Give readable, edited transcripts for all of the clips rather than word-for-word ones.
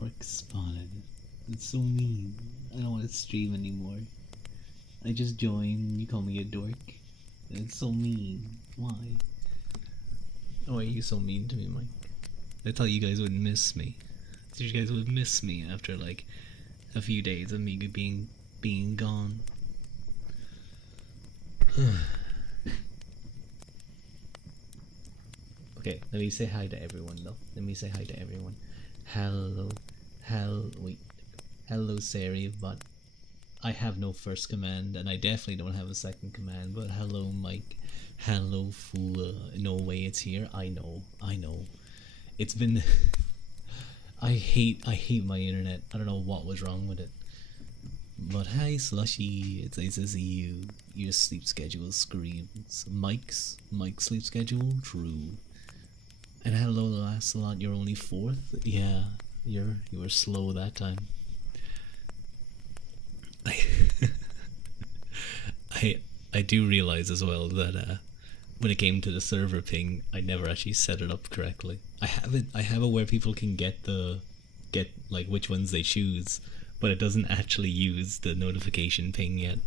dork spotted. It's so mean. I don't want to stream anymore. I just joined, you call me a dork. It's so mean. Why? Why are you so mean to me, Mike? I thought you guys would miss me. You guys would miss me after like a few days of me being gone. Okay, let me say hi to everyone though. Let me say hi to everyone. Hello, hello Sari, but I have no first command, and I definitely don't have a second command. But hello, Mike. Hello, Fula. No way, it's here. I know. It's been. I hate my internet. I don't know what was wrong with it. But hi, Slushy. It's nice to see you. Your sleep schedule screams. Mike's sleep schedule, true. And hello, Lancelot. You're only 4th. Yeah, you were slow that time. I do realize as well that when it came to the server ping, I never actually set it up correctly. I have it where people can get like which ones they choose, but it doesn't actually use the notification ping yet.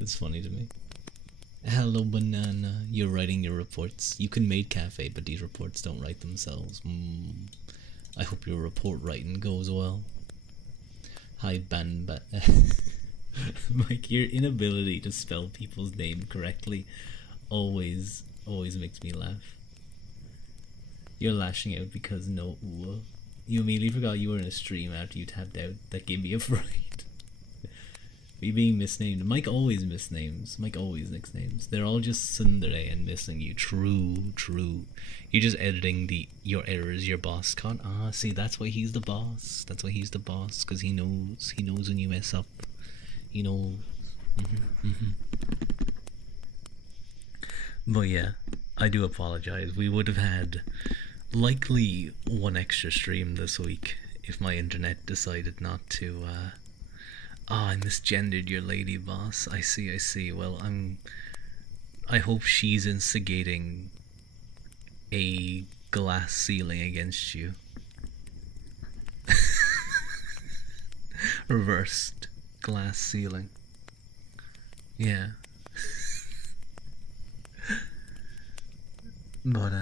It's funny to me. Hello, Banana. You're writing your reports. You can make cafe, but these reports don't write themselves. I hope your report writing goes well. Hi, Banba. Mike, your inability to spell people's name correctly always makes me laugh. You're lashing out because no ooh. You immediately forgot you were in a stream after you tapped out. That gave me a fright. You being misnamed. Mike always misnames. Mike always nicknames. They're all just tsundere and missing you. True. You're just editing your errors your boss caught. Ah, see, that's why he's the boss. That's why he's the boss, because he knows when you mess up. He knows. But yeah, I do apologize. We would have had likely one extra stream this week if my internet decided not to I misgendered your lady boss. I see. Well, I hope she's instigating a glass ceiling against you. Reversed glass ceiling. Yeah. But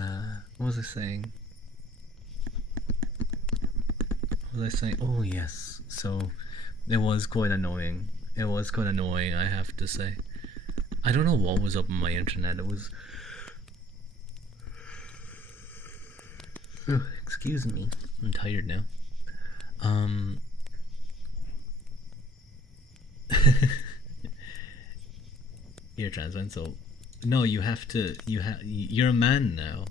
what was I saying? Oh yes. So it was quite annoying. I have to say. I don't know what was up on my internet. It was excuse me. I'm tired now. You're trans man, so no, you're a man now.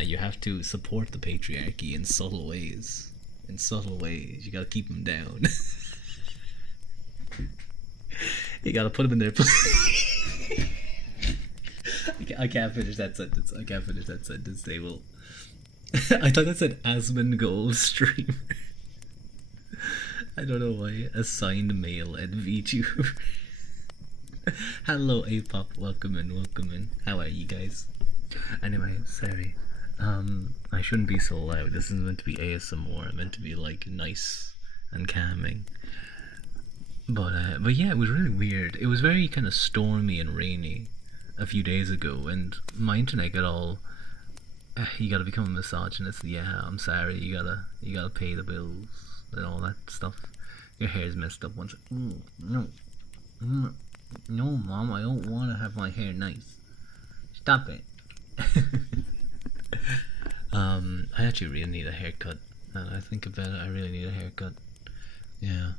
You have to support the patriarchy in subtle ways. You gotta keep them down. You gotta put them in their place. I can't finish that sentence. They will. I thought that said Asmongold streamer. I don't know why. Assigned male at VTuber. Hello, Apop. Welcome in. How are you guys? Anyway, sorry. I shouldn't be so loud. This is meant to be ASMR. It's meant to be like nice and calming. But yeah, it was really weird. It was very kind of stormy and rainy a few days ago, and my internet got all. You gotta become a misogynist. Yeah, I'm sorry. You gotta pay the bills and all that stuff. Your hair's messed up once. No, Mom, I don't want to have my hair nice. Stop it. I actually really need a haircut. I think about it, I really need a haircut. Yeah.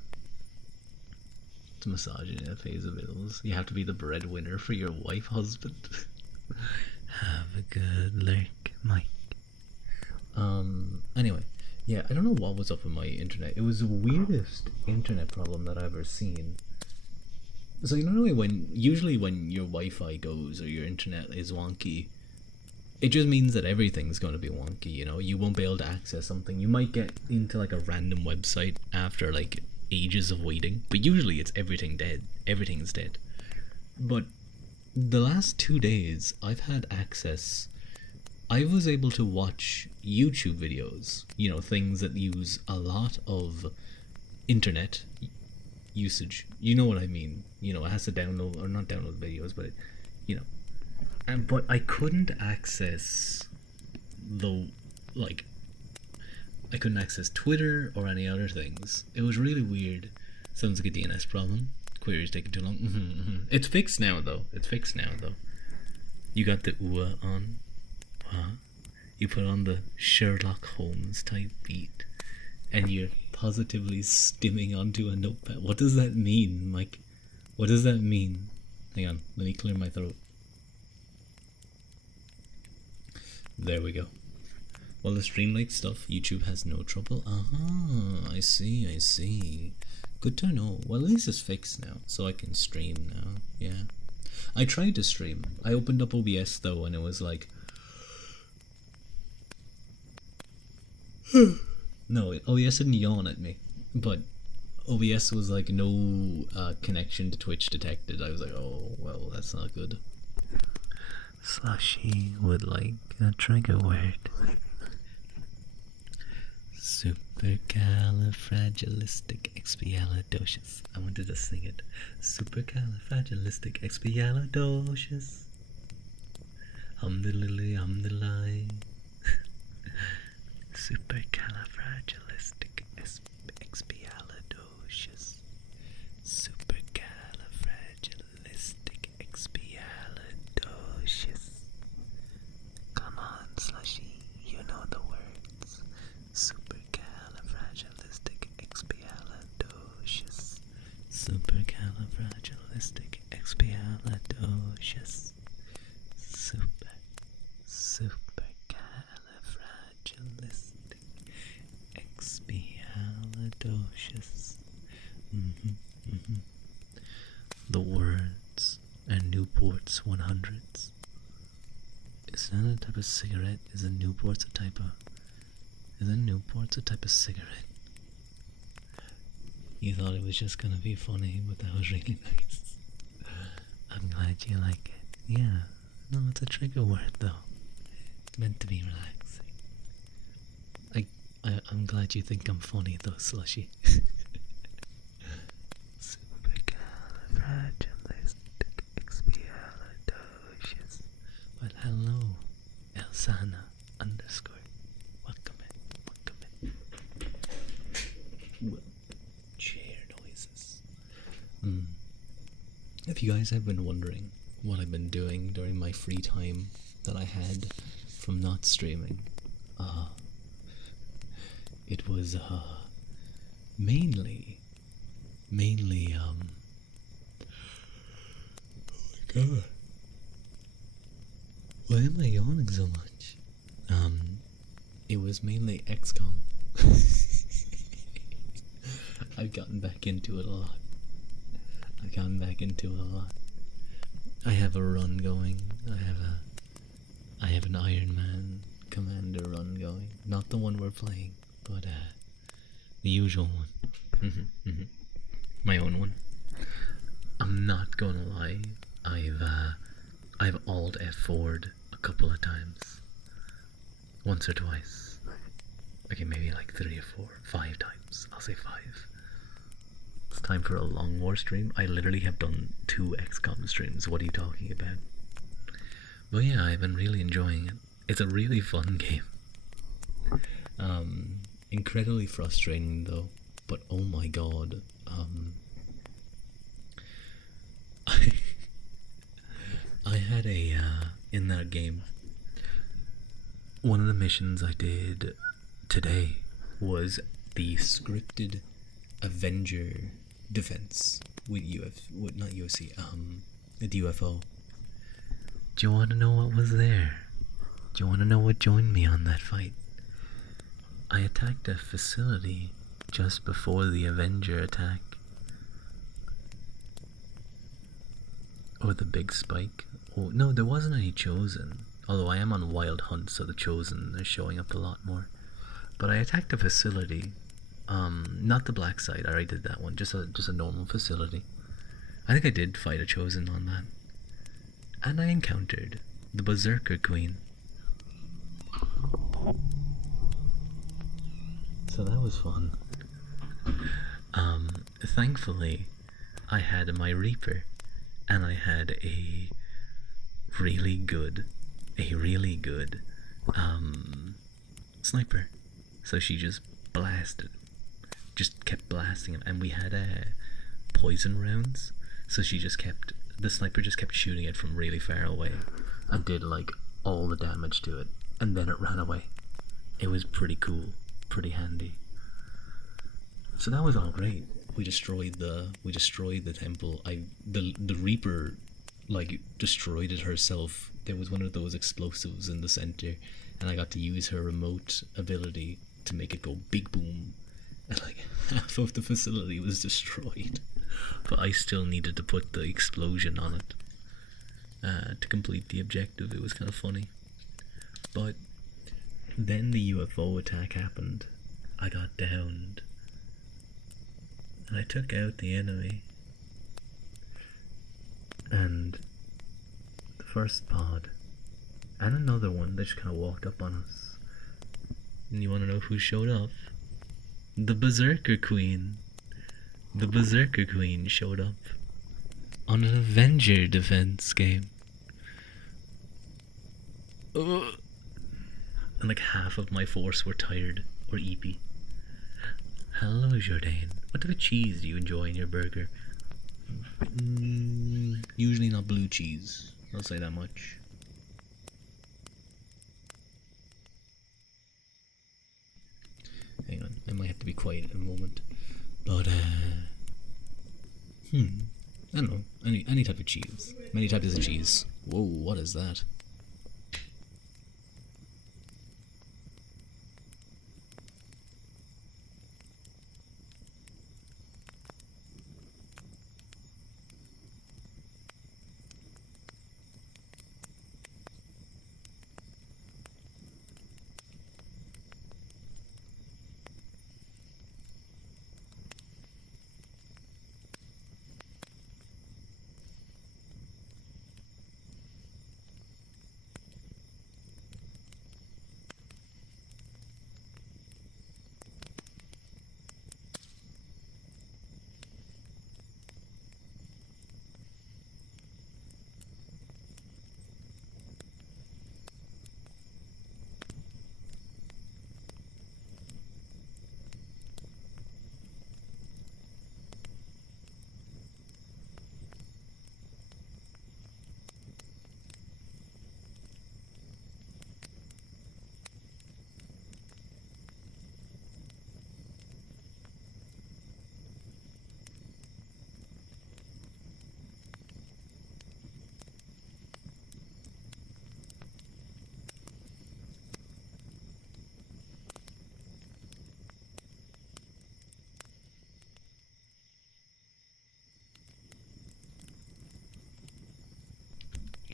It's misogyny that pays the bills. You have to be the breadwinner for your wife, husband. Have a good lurk, Mike. Anyway. Yeah, I don't know what was up with my internet. It was the weirdest internet problem that I've ever seen. So usually when your Wi-Fi goes or your internet is wonky, it just means that everything's going to be wonky, you know? You won't be able to access something. You might get into like a random website after like ages of waiting, but usually it's everything's dead. But the last 2 days I've had access. I was able to watch YouTube videos, you know, things that use a lot of internet usage. You know what I mean? You know, it has to download, or not download videos, but you know. And but I couldn't access the like I couldn't access Twitter or any other things. It was really weird. Sounds like a DNS problem. Query's taking too long. It's fixed now though. You got the UA on. Huh? You put on the Sherlock Holmes type beat, and you're positively stimming onto a notepad. What does that mean? Like, what does that mean? Hang on, let me clear my throat. There we go. Well, the Streamlate stuff, YouTube has no trouble. I see. Good to know. Well, at least it's fixed now, so I can stream now. Yeah. I tried to stream. I opened up OBS though, and it was like... No, OBS didn't yawn at me, but OBS was like no connection to Twitch detected. I was like, oh, well, that's not good. Slushy would like a trigger word. Supercalifragilisticexpialidocious. I wanted to sing it. Supercalifragilisticexpialidocious. Humdiddly. Supercalifragilisticexpialidocious. Supercalifragilisticexpialidocious. Come on, Slushy, you know the words. Supercalifragilisticexpialidocious. Supercalifragilisticexpialidocious. Supercalifragilisticexpialidocious. The words and Newport's 100s. Is that a type of cigarette? Is a Newport's a type of cigarette? You thought it was just gonna be funny, but that was really nice. I'm glad you like it. Yeah. No, it's a trigger word though. It's meant to be relaxing. I'm glad you think I'm funny though, Slushy. Supercalifragilisticexpialidocious. Well, hello, Elsana _ welcome in. Well, chair noises. If you guys have been wondering what I've been doing during my free time that I had from not streaming, it was mainly oh my god, why am I yawning so much? It was mainly XCOM. I've gotten back into it a lot. I have a run going. I have an Iron Man Commander run going. Not the one we're playing, but the usual one. My own one. I'm not gonna lie. I've alt F4'd a couple of times. Once or twice. Okay, maybe like 3 or 4, 5 times. I'll say 5. It's time for a long war stream. I literally have done 2 XCOM streams. What are you talking about? But yeah, I've been really enjoying it. It's a really fun game. Incredibly frustrating though. But oh my god. I had in that game, one of the missions I did today was the scripted Avenger defense with not UFC, the UFO. Do you want to know what was there? Do you want to know what joined me on that fight? I attacked a facility just before the Avenger attack. Or the big spike. Oh, no, there wasn't any Chosen. Although I am on Wild Hunt, so the Chosen are showing up a lot more. But I attacked a facility. Not the black site, I already did that one. Just a normal facility. I think I did fight a Chosen on that. And I encountered the Berserker Queen. So that was fun. Thankfully, I had my Reaper, and I had a really good, sniper. So she just blasted, just kept blasting him, and we had poison rounds. So the sniper just kept shooting it from really far away, and did like all the damage to it, and then it ran away. It was pretty cool, pretty handy. So that was all great. We destroyed the temple. The Reaper like destroyed it herself. There was one of those explosives in the center, and I got to use her remote ability to make it go big boom, and like half of the facility was destroyed. But I still needed to put the explosion on it to complete the objective. It was kind of funny. But then the UFO attack happened. I got downed. And I took out the enemy. And the first pod and another one, they just kind of walked up on us. And you want to know who showed up? The Berserker Queen. The Berserker Queen showed up on an Avenger defense game. Ugh. And like half of my force were tired or eepy. Hello, Jourdain. What type of cheese do you enjoy in your burger? Usually not blue cheese. I'll say that much. Hang on, I might have to be quiet in a moment. But I don't know. Any type of cheese. Many types of cheese. Whoa, what is that?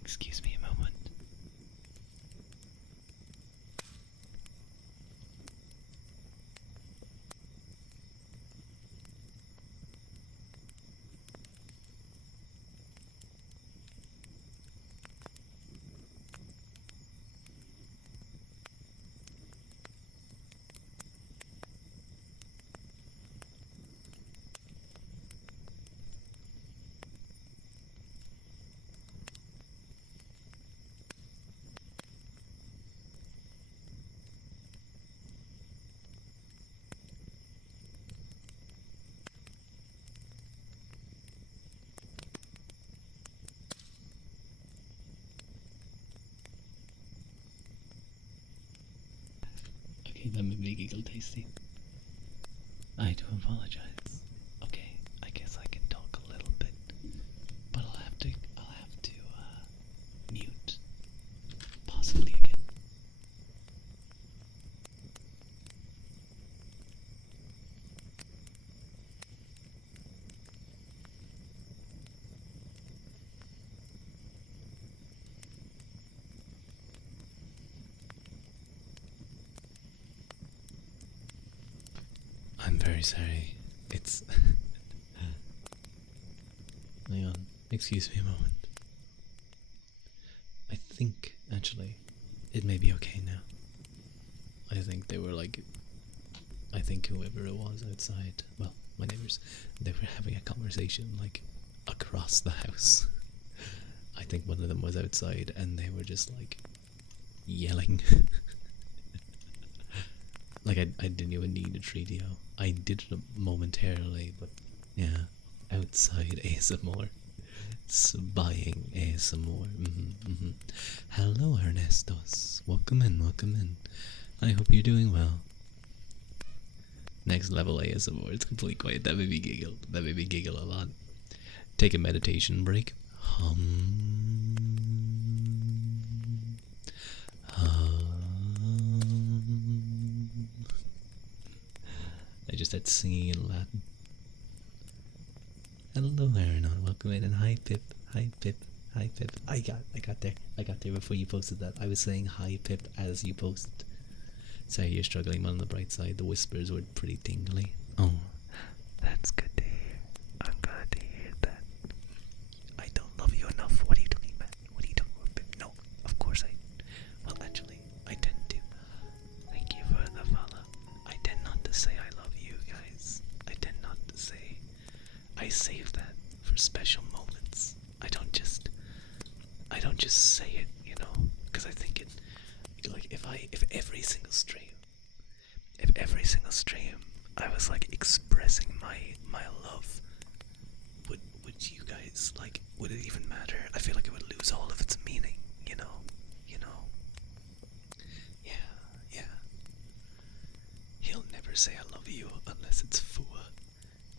Excuse me a moment. Okay, that made me giggle tasty. I do apologize. Okay, I guess I can talk a little bit, but I'll have to mute, possibly again. I'm very sorry. It's... Hang on. Excuse me a moment. I think, actually, it may be okay now. I think they were like I think whoever it was outside, well, my neighbors, they were having a conversation like across the house. I think one of them was outside and they were just like yelling. Like I didn't even need a 3DO. I did it momentarily, but yeah, outside ASMR. Spying ASMR. Hello, Ernestos. Welcome in, welcome in. I hope you're doing well. Next level ASMR. It's completely quiet. That made me giggle. That made me giggle a lot. Take a meditation break. I just had singing in Latin. Hello, Aaron. Welcome in, and hi, Pip. Hi, Pip. Hi, Pip. I got there. I got there before you posted that. I was saying hi, Pip, as you posted. Sorry, you're struggling, but on the bright side, the whispers were pretty tingly. Oh, that's good to hear. I'm glad to hear that. I don't love you enough. What are you doing, man? What are you doing, Pip? No, of course I. Well, actually, I tend to. Thank you for the follow. I tend not to say I love you guys. I tend not to say. I save that for special moments. I don't just say it, you know, because I think it, like, if every single stream, I was like expressing my love, would you guys, like, would it even matter? I feel like it would lose all of its meaning, you know. Yeah. He'll never say I love you unless it's Fua.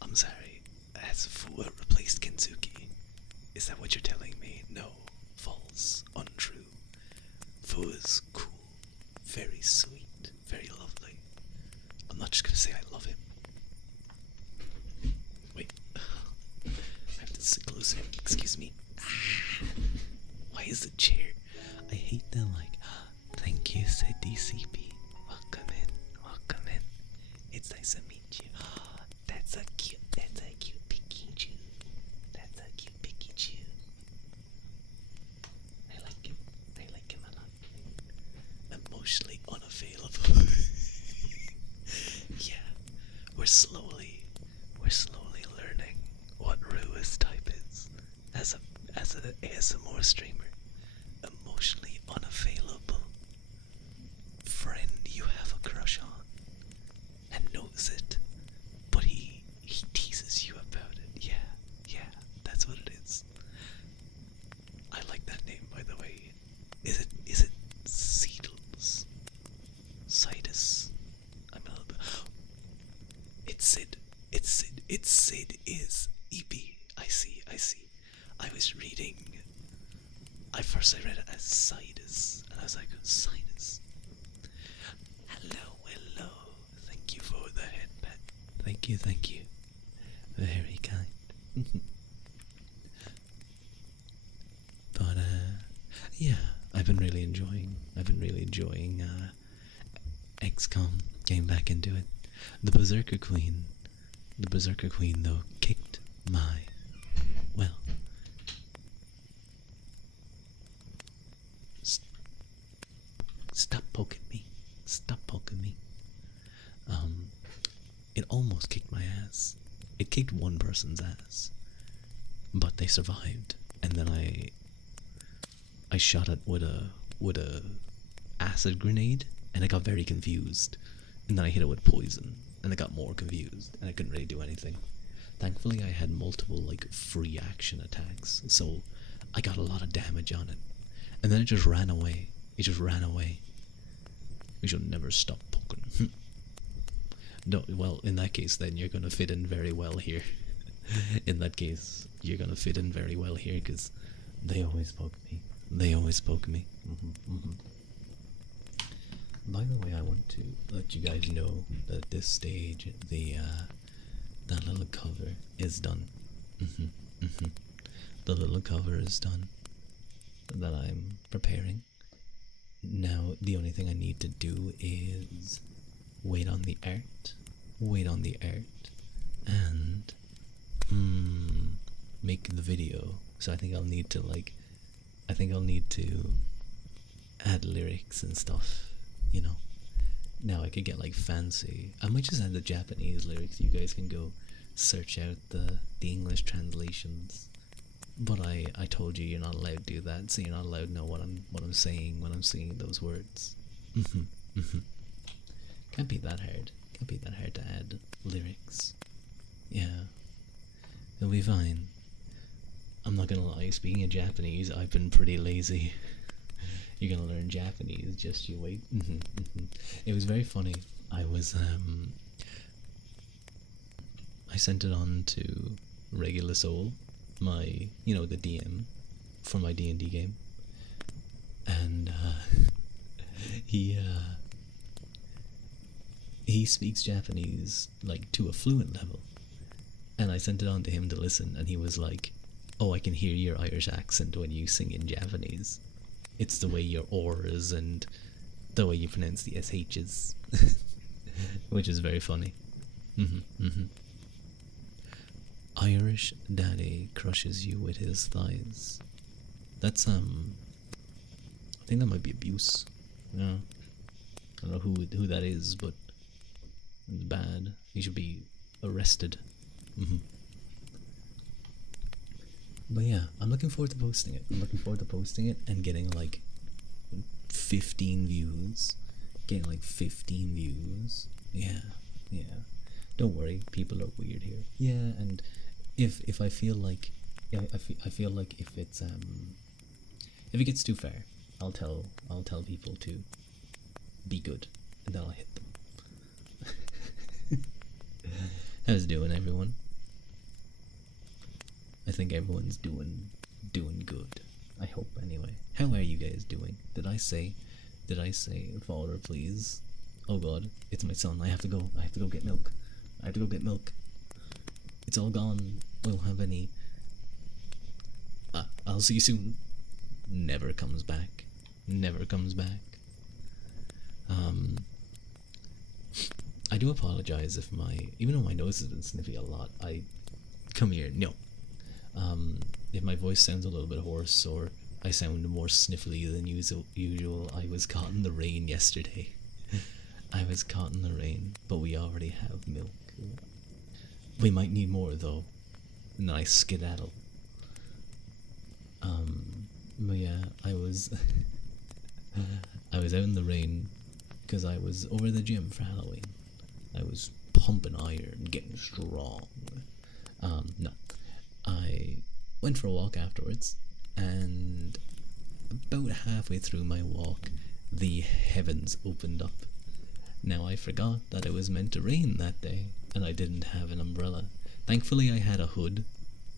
I'm sorry, has Fua replaced Kensuke? Is that what you're telling me? No. False. Untrue. Fua's cool. Very sweet. Very lovely. I'm not just gonna say I love him. Wait. I have to sit closer. Excuse me. Why is the chair? I hate that, like, thank you, said DCP. Welcome in. Welcome in. It's nice to meet you. That's a cute Pikachu. That's a cute Pikachu. I like him a lot. Emotionally unavailable. Yeah, we're slowly learning what Ruadh's type is. As an ASMR streamer, emotionally unavailable friend you have a crush on and knows it, but he teases you about it. Yeah, that's what it is. I like that name, by the way. Is it Seedles? Citus? I'm a little bit. It's Sid. Is EP. I see. I was reading. First I read it as Citus, and I was like, Sinus. Hello. Thank you for the head pet. Thank you. Very kind. But yeah, I've been really enjoying XCOM. Getting back into it. The Berserker Queen though kicked my Stop poking me. It almost kicked my ass. It kicked one person's ass, but they survived. And then I shot it with a acid grenade, and I got very confused. And then I hit it with poison, and I got more confused, and I couldn't really do anything. Thankfully, I had multiple like free action attacks, so I got a lot of damage on it. And then it just ran away. We should never stop poking. No, well, in that case, then you're gonna fit in very well here. In that case, you're gonna fit in very well here, because they always poke me. By the way, I want to let you guys know that at this stage, that little cover is done. The little cover is done that I'm preparing. Now, the only thing I need to do is wait on the art, and make the video. So I think I'll need to add lyrics and stuff, you know. Now could get like fancy. I might just add the Japanese lyrics. You guys can go search out the English translations. But I told you you're not allowed to do that, so you're not allowed to know what I'm saying when I'm saying those words. Can't be that hard. Can't be that hard to add lyrics. Yeah, it'll be fine. I'm not gonna lie. Speaking of Japanese, I've been pretty lazy. You're gonna learn Japanese, just you wait. It was very funny. I sent it on to Regular Soul, my, the DM for my D&D game, and he speaks Japanese like to a fluent level, and I sent it on to him to listen, and he was like, "Oh, I can hear your Irish accent when you sing in Japanese. It's the way your R's and the way you pronounce the SH's," which is very funny. Irish daddy crushes you with his thighs. That's I think that might be abuse. Yeah, I don't know who that is, but it's bad. He should be arrested. But yeah, I'm looking forward to posting it. I'm looking forward to posting it and getting like 15 views. Getting like 15 views. Yeah. Don't worry, people are weird here. Yeah, and if I feel like, I feel like if it gets too far, I'll tell people to be good, and then I'll hit them. How's it doing, everyone? I think everyone's doing good. I hope, anyway. How are you guys doing? Did I say, father, please? Oh God, it's my son. I have to go get milk. It's all gone. We don't have any. I'll see you soon. Never comes back. I do apologize if even though my nose has been sniffy a lot, come here, no. If my voice sounds a little bit hoarse or I sound more sniffly than usual, I was caught in the rain yesterday. But we already have milk. We might need more though. Nice skedaddle. But yeah, I was out in the rain because I was over the gym for Halloween. I was pumping iron, getting strong. No, I went for a walk afterwards, and about halfway through my walk, the heavens opened up. Now I forgot that it was meant to rain that day, and I didn't have an umbrella. Thankfully I had a hood,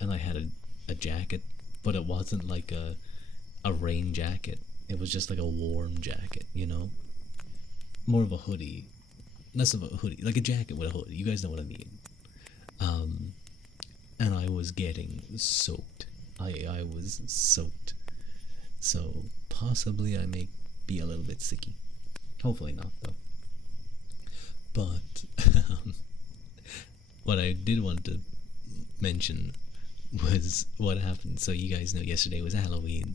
and I had a jacket, but it wasn't like a rain jacket. It was just like a warm jacket, More of a hoodie. Less of a hoodie, like a jacket with a hood. You guys know what I mean. And I was getting soaked. I was soaked. So possibly I may be a little bit sicky. Hopefully not though. But what I did want to mention was what happened. So you guys know yesterday was Halloween,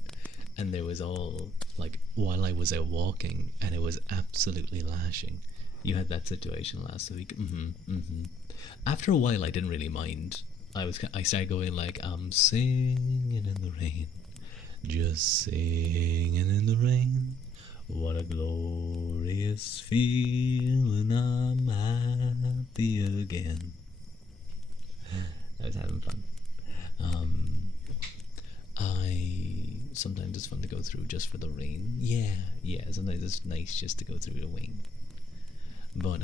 and there was all like while I was out walking, and it was absolutely lashing. You had that situation last week. After a while, I didn't really mind. I started going like, I'm singing in the rain, just singing in the rain. What a glorious feeling, I'm happy again. I was having fun. Sometimes it's fun to go through just for the rain. Yeah, sometimes it's nice just to go through the rain. But,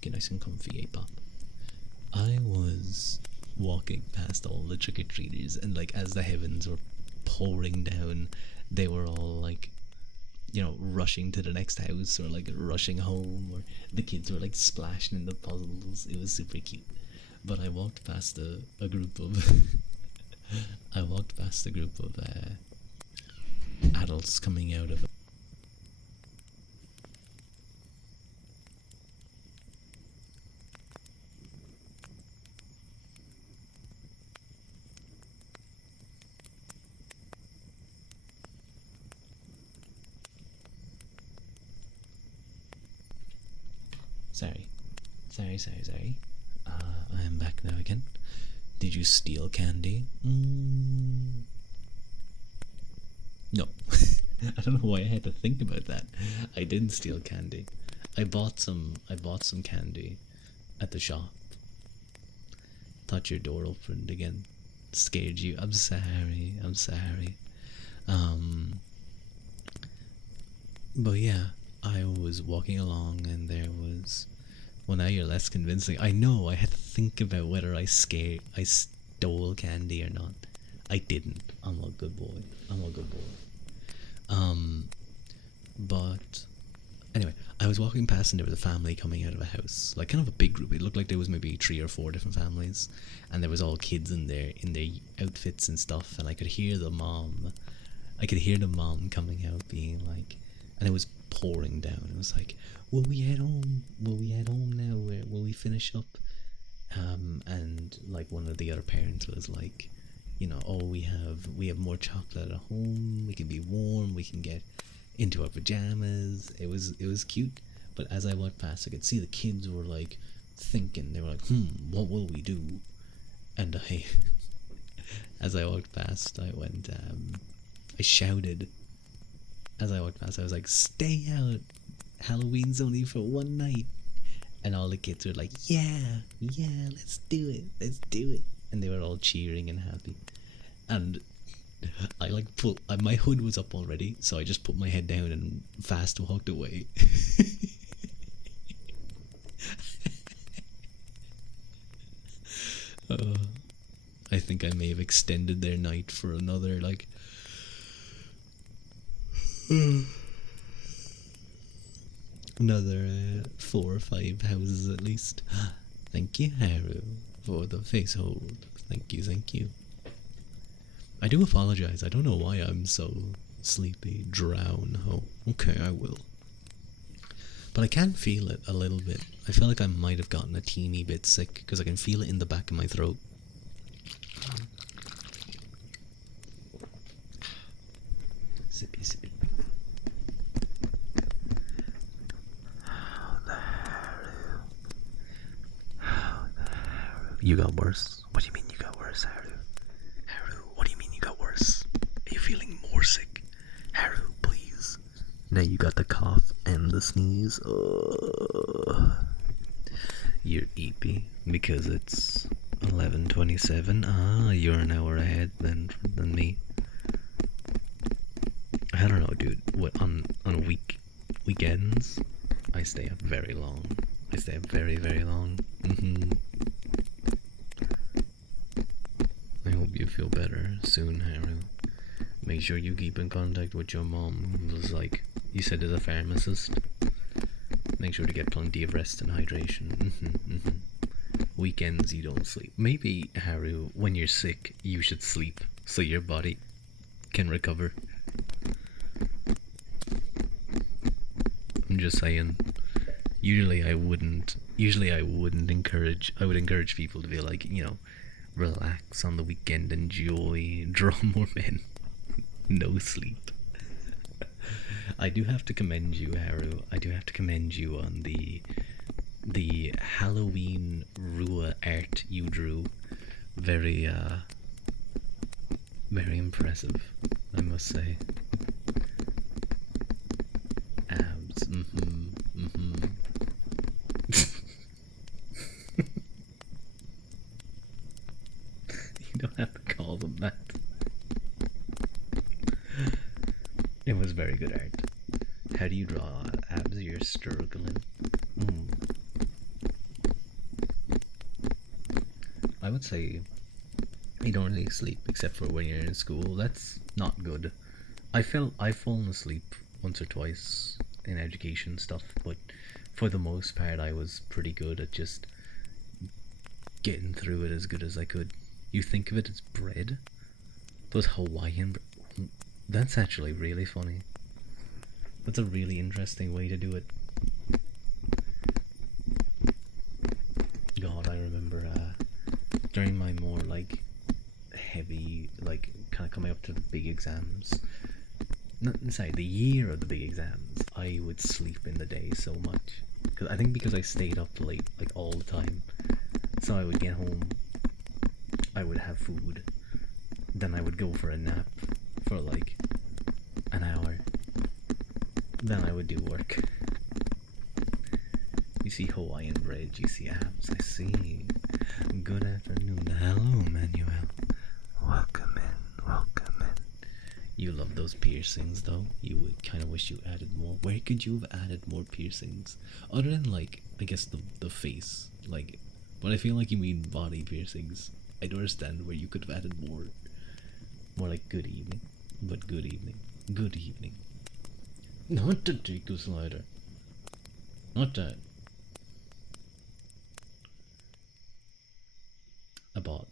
get nice and comfy, pop. I was walking past all the trick-or-treaters, and like as the heavens were pouring down, they were all like, rushing to the next house or like rushing home, or the kids were like splashing in the puzzles. It was super cute. But I walked past a group of adults coming out of Sorry. Sorry. I am back now again. Did you steal candy? No. I don't know why I had to think about that. I didn't steal candy. I bought some candy at the shop. Thought your door opened again. Scared you. I'm sorry. But yeah, I was walking along and there was, well, now you're less convincing. I know, I had to think about whether I stole candy or not. I didn't. I'm a good boy. But anyway, I was walking past and there was a family coming out of a house, like kind of a big group. It looked like there was maybe 3 or 4 different families, and there was all kids in their outfits and stuff. And I could hear the mom coming out, being like, and it was pouring down. It was like, "Will we head home? Will we head home now? Will we finish up?" And like one of the other parents was like, "Oh, we have more chocolate at home. We can be warm. We can get into our pajamas." It was cute. But as I walked past, I could see the kids were like thinking. They were like, what will we do?" And as I walked past, I went, I shouted. As I walked past, I was like, "Stay out! Halloween's only for one night." And all the kids were like, yeah, let's do it. And they were all cheering and happy. And I my hood was up already, so I just put my head down and fast walked away. I think I may have extended their night for another, like, another 4 or 5 houses at least. Thank you, Haru, for the face hold. Thank you. I do apologize. I don't know why I'm so sleepy. Drown. Oh, okay, I will. But I can feel it a little bit. I feel like I might have gotten a teeny bit sick because I can feel it in the back of my throat. Sippy. You got worse? What do you mean you got worse, Haru? Haru, what do you mean you got worse? Are you feeling more sick? Haru, please. Now you got the cough and the sneeze. You're eepy because it's 11:27. Ah, you're an hour ahead than me. I don't know, dude. What on weekends? I stay up very long. I stay up very, very long. I hope you feel better soon, Haru. Make sure you keep in contact with your mom, who was like, you said, is a pharmacist. Make sure to get plenty of rest and hydration. Weekends you don't sleep. Maybe, Haru, when you're sick, you should sleep so your body can recover. I'm just saying. Usually I would encourage people to be like, relax on the weekend, enjoy, draw more men. No sleep. I do have to commend you, Haru. I do have to commend you on the Halloween Ruadh art you drew. Very impressive, I must say. Abs, You don't have to call them that. It was very good art. How do you draw abs? You're struggling. I would say you don't really sleep except for when you're in school. That's not good. I've fallen asleep once or twice in education stuff, but for the most part I was pretty good at just getting through it as good as I could. You think of it as bread? Those Hawaiian bread. That's actually really funny. That's a really interesting way to do it. God, I remember during my more like heavy, like kind of coming up to the big exams, No, sorry, the year of the big exams, I would sleep in the day so much. Cause I think because I stayed up late like all the time, so I would get home, I would have food, then I would go for a nap for like an hour, then I would do work. You see Hawaiian bread, you see abs, I see. Good afternoon. Hello, Manuel. Welcome in, welcome in. You love those piercings, though. You would kind of wish you added more. Where could you have added more piercings? Other than, like, I guess the face. Like, but I feel like you mean body piercings. I don't understand where you could have added more. More like good evening. But good evening. Good evening. Not the Jacob slider. Not that. About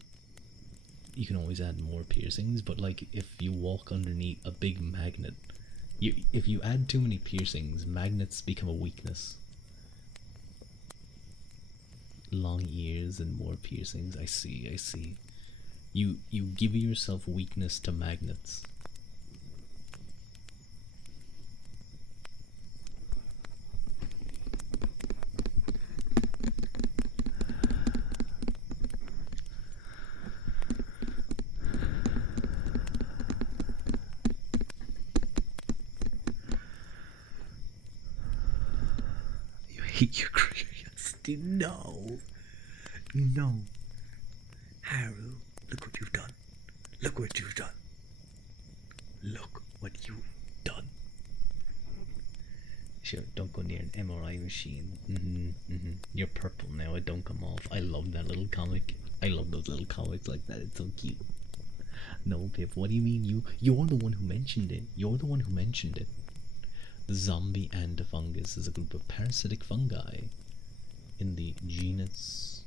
you can always add more piercings, but like if you walk underneath a big magnet, if you add too many piercings, magnets become a weakness. Long ears and more piercings. I see, I see. You give yourself weakness to magnets. Hate your curiosity. No. No. Haru, look what you've done. Look what you've done. Look what you've done. Sure, don't go near an MRI machine. You're purple now, it don't come off. I love that little comic. I love those little comics like that, it's so cute. No, Pip, what do you mean? You're the one who mentioned it. You're the one who mentioned it. The zombie antifungus is a group of parasitic fungi in the genus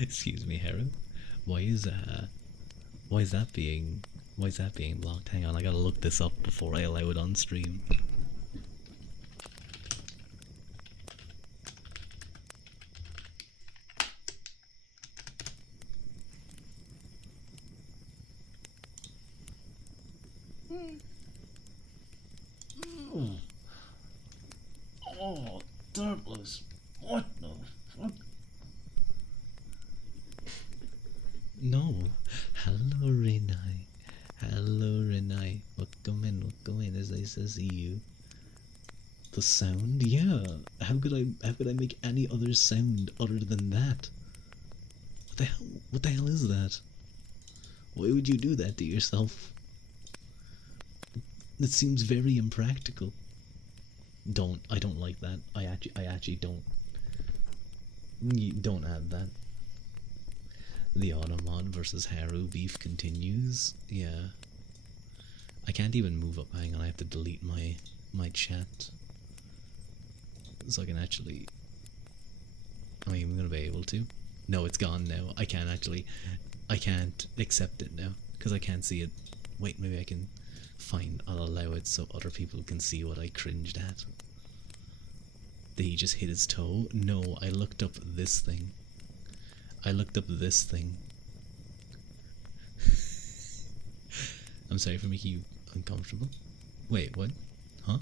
Excuse me, Haru. Why is that being blocked? Hang on, I gotta look this up before I allow it on stream. Oh, Turtles. What the fuck? No. Hello, Renai. Hello, Renai. Welcome in as I see you. The sound? Yeah. How could I make any other sound other than that? What the hell is that? Why would you do that to yourself? That seems very impractical. I don't like that. I actually don't. Don't add that. The Automod versus Haru beef continues. Yeah. I can't even move up. Hang on, I have to delete my chat. So I can actually... Am I even gonna be able to? No, it's gone now. I can't accept it now. Because I can't see it. Wait, maybe I can... Fine, I'll allow it so other people can see what I cringed at. Did he just hit his toe? No, I looked up this thing. I'm sorry for making you uncomfortable. Wait, what? Huh?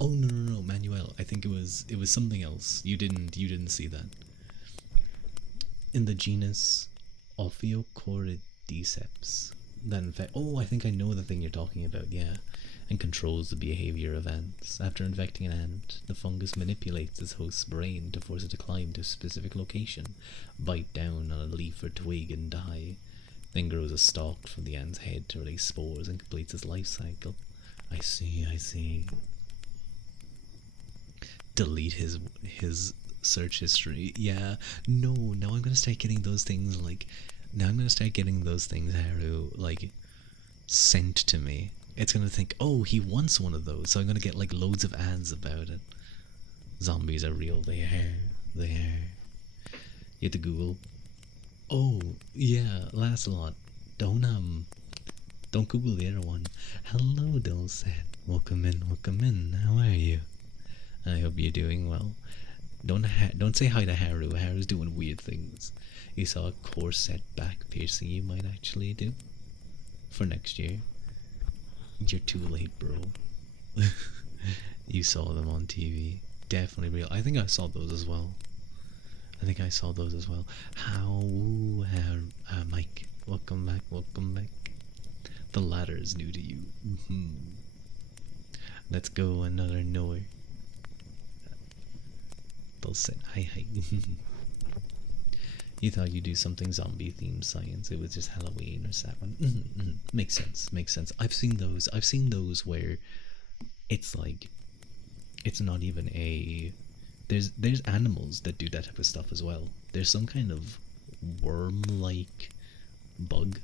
Oh no, Manuel. I think it was something else. You didn't see that. In the genus Ophiocordyceps. That infect. Oh, I think I know the thing you're talking about. Yeah, and controls the behavior of ants. After infecting an ant, the fungus manipulates its host's brain to force it to climb to a specific location, bite down on a leaf or twig, and die. Then grows a stalk from the ant's head to release spores and completes its life cycle. I see. Delete his search history. Yeah. No. Now I'm gonna start getting those things like. Now I'm gonna start getting those things, Haru, like, sent to me. It's gonna think, oh, he wants one of those, so I'm gonna get, like, loads of ads about it. Zombies are real, they are. You have to Google. Oh, yeah, Lancelot. Don't Google the other one. Hello, Dulcet. Welcome in. How are you? I hope you're doing well. Don't say hi to Haru. Haru's doing weird things. You saw a corset back piercing you might actually do for next year. You're too late, bro. You saw them on TV. Definitely real. I think I saw those as well. How, Mike? Welcome back. The ladder is new to you. Let's go another nowhere. They'll say hi. You thought you'd do something zombie themed science. It was just Halloween or something. Makes sense. I've seen those where it's like, it's not even a, there's animals that do that type of stuff as well. There's some kind of worm-like bug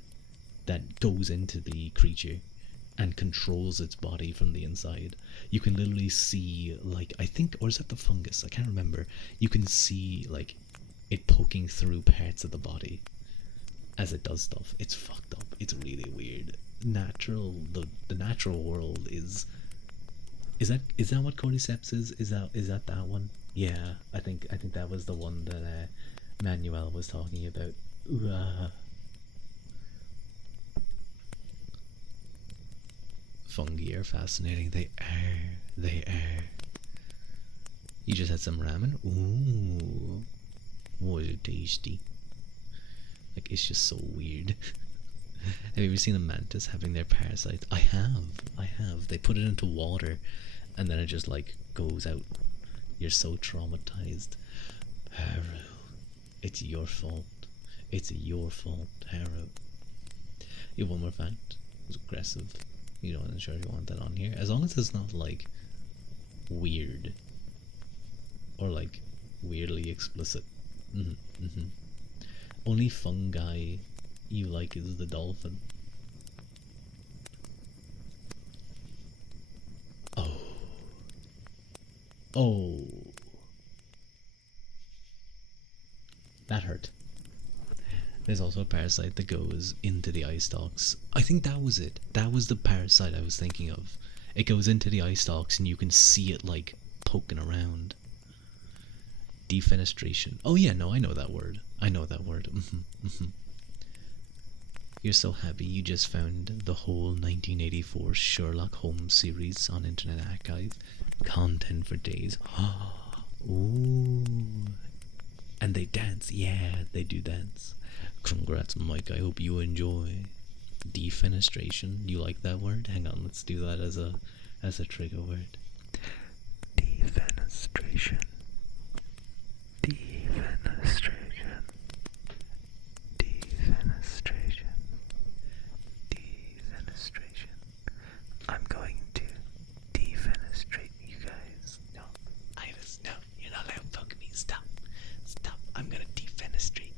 that goes into the creature and controls its body from the inside. You can literally see, like, I think, or is that the fungus? I can't remember. You can see, like, it poking through parts of the body as it does stuff. It's fucked up. It's really weird. The natural world is that what cordyceps is? Is that one? Yeah, I think that was the one that Manuel was talking about. Fungi are fascinating. They are. You just had some ramen? Ooh. Was it tasty? Like, it's just so weird. Have you ever seen a mantis having their parasites? I have. They put it into water and then it just, like, goes out. You're so traumatized. Haru. It's your fault. Haru. You have one more fact. It was aggressive. You don't want to sure if you want that on here. As long as it's not, like, weird. Or, like, weirdly explicit. Only fungi you like is the dolphin. Oh. That hurt. There's also a parasite that goes into the eye stalks. I think that was it. That was the parasite I was thinking of. It goes into the eye stalks and you can see it, like, poking around. Defenestration. Oh yeah, no, I know that word. You're so happy you just found the whole 1984 Sherlock Holmes series on Internet Archive. Content for days. Ooh. And they dance. Yeah, they do dance. Congrats, Mike. I hope you enjoy. Defenestration. You like that word? Hang on, let's do that as a trigger word. Defenestration. Defenestration. Defenestration. Defenestration. I'm going to defenestrate you guys. No, Iris, no, you're not allowed to poke me. Stop. I'm gonna defenestrate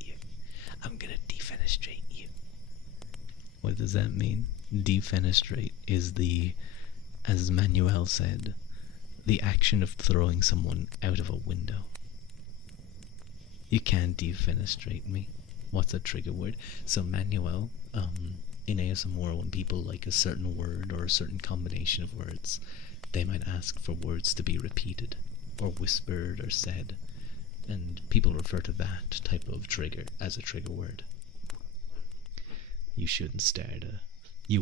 you. What does that mean? Defenestrate is as Manuel said, the action of throwing someone out of a window. You can't defenestrate me. What's a trigger word? So Manuel, in ASMR, when people like a certain word or a certain combination of words, they might ask for words to be repeated or whispered or said, and people refer to that type of trigger as a trigger word. You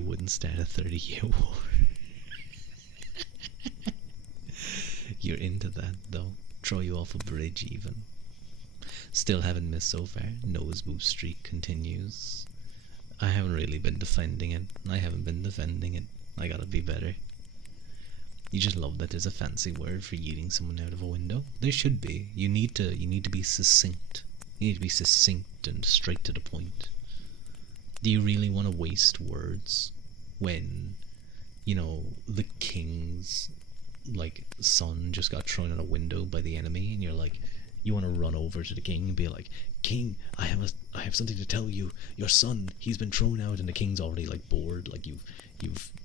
wouldn't start a 30-year war. You're into that though. Throw you off a bridge even. Still haven't missed so far. Nose boost streak continues. I haven't really been defending it. I gotta be better. You just love that there's a fancy word for yeeting someone out of a window. There should be. You need to be succinct. You need to be succinct and straight to the point. Do you really want to waste words when, the king's, like, son just got thrown out a window by the enemy, and you're like, you want to run over to the king and be like, King, I have something to tell you. Your son, he's been thrown out, and the king's already, like, bored. Like, you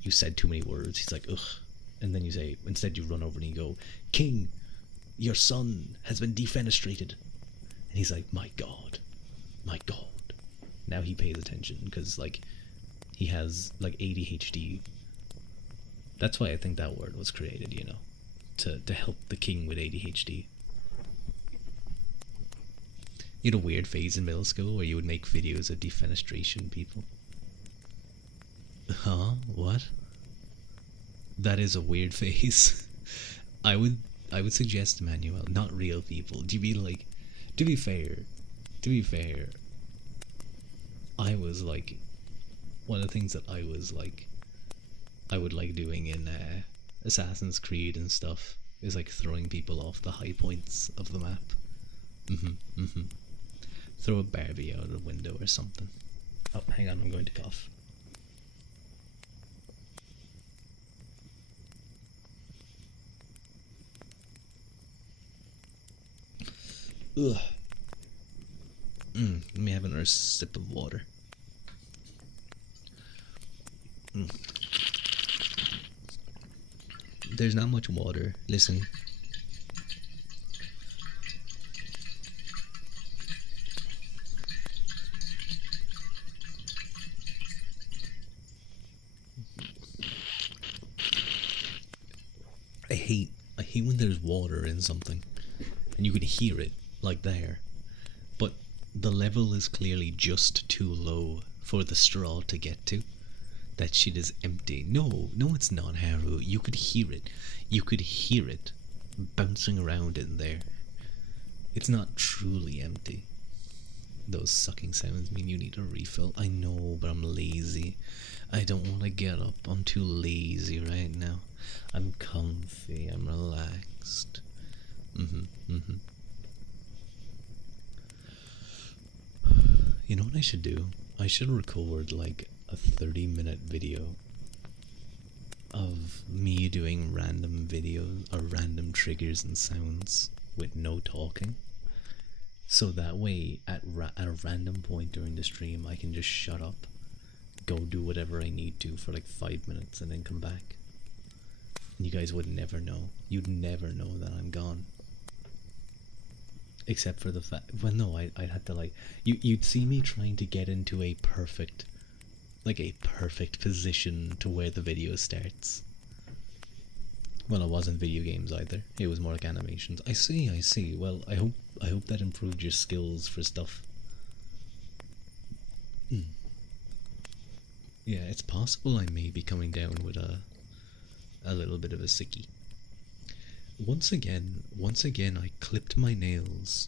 said too many words. He's like, ugh. And then instead you run over and you go, King, your son has been defenestrated. And he's like, my God. Now he pays attention because, like, he has, like, ADHD. That's why I think that word was created, to help the king with ADHD. You had a weird phase in middle school where you would make videos of defenestration people. Huh? What? That is a weird phase. I would suggest, Emmanuel, not real people. Do you mean like, to be fair, I was like, one of the things that I was like, I would like doing in Assassin's Creed and stuff is like throwing people off the high points of the map. Throw a Barbie out of a window or something. Oh, hang on, I'm going to cough. Ugh. Let me have another sip of water. There's not much water. Listen. I hate when there's water in something and you can hear it like there, but the level is clearly just too low for the straw to get to. That shit is empty. No, it's not, Haru. You could hear it. You could hear it bouncing around in there. It's not truly empty. Those sucking sounds mean you need a refill. I know, but I'm lazy. I don't want to get up. I'm too lazy right now. I'm comfy. I'm relaxed. You know what I should do? I should record like a 30-minute video of me doing random videos or random triggers and sounds with no talking. So that way, at a random point during the stream, I can just shut up, go do whatever I need to for like 5 minutes, and then come back. And you guys would never know. You'd never know that I'm gone. Except for the fact, well, no, I'd have to like, you'd see me trying to get into a perfect position to where the video starts. Well, it wasn't video games either. It was more like animations. I see. Well, I hope that improved your skills for stuff. Yeah, it's possible I may be coming down with a little bit of a sickie. Once again, I clipped my nails.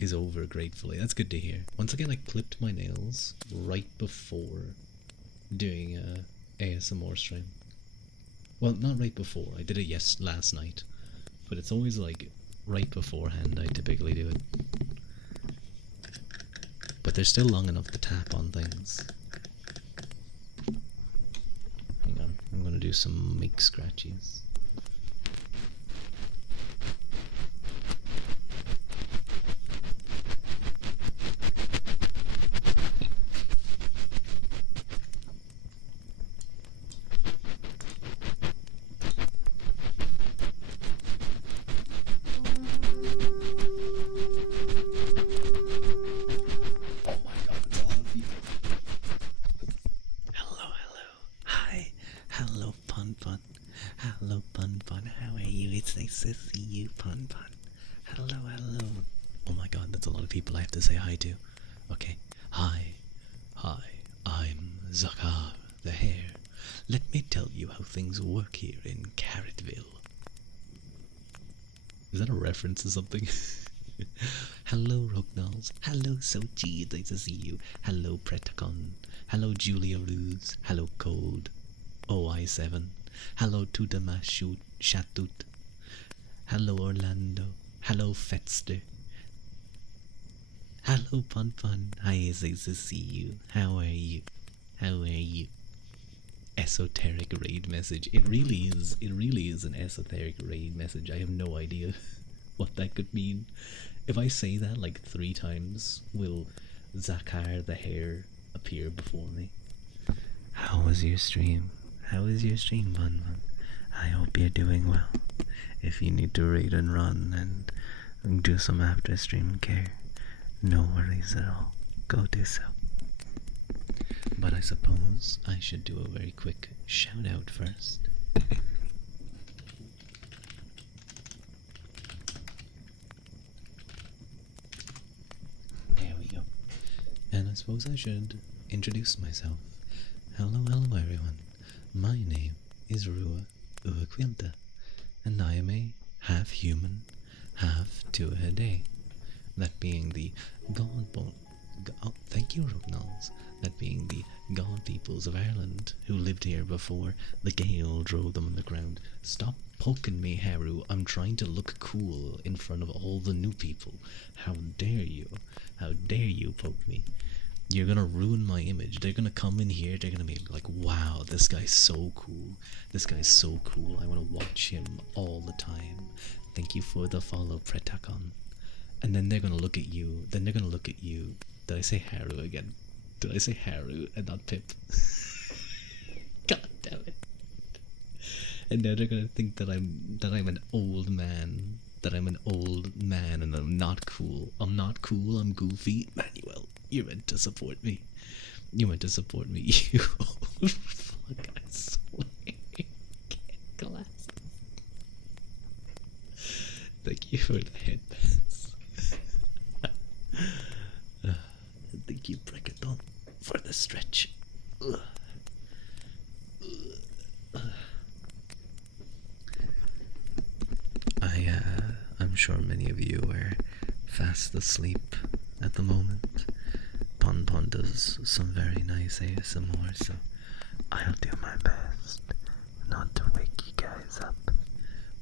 Is over gratefully. That's good to hear. Once again, I clipped my nails right before doing a ASMR stream. Well, not right before. I did it last night, but it's always like right beforehand. I typically do it, but they're still long enough to tap on things. Hang on, I'm gonna do some mic scratches. People I have to say hi to. Okay. Hi, I'm Zakar the Hare. Let me tell you how things work here in Carrotville. Is that a reference to something? Hello, Rognals. Hello, Sochi. Nice to see you. Hello, Pretacon. Hello, Julia Ruse. Hello, Code. OI7. Hello, Tudamashoot Shatut. Hello, Orlando. Hello, Fetster. Hello, Pun. Hi, it's nice to see you. How are you? Esoteric raid message. It really is an esoteric raid message. I have no idea what that could mean. If I say that like 3 times, will Zakar the Hare appear before me? How was your stream? Pun? I hope you're doing well. If you need to raid and run and do some after stream care, no worries at all. Go do so. But I suppose I should do a very quick shout out first. suppose I should introduce myself. Hello, hello everyone. My name is Ruadh, and I am a half human, half Tuatha. That being the thank you, Rugnals. That being the God peoples of Ireland who lived here before the gale drove them on the ground. Stop poking me, Haru. I'm trying to look cool in front of all the new people. How dare you? How dare you poke me? You're gonna ruin my image. They're gonna come in here, they're gonna be like, wow, this guy's so cool. This guy's so cool. I wanna watch him all the time. Thank you for the follow, Pretakon. And then they're gonna look at you. Then they're gonna look at you. Did I say Haru again? Did I say Haru and not Pip? God damn it. And now they're gonna think that I'm an old man. That I'm an old man and I'm not cool. I'm not cool, I'm goofy. Manuel, you're meant to support me. You meant to support me, you old fuck, I swear. Get glasses. Thank you for the headbands. Thank you, Breakathon, for the stretch. I'm sure many of you are fast asleep at the moment. Pon Pon does some very nice ASMR, so I'll do my best not to wake you guys up.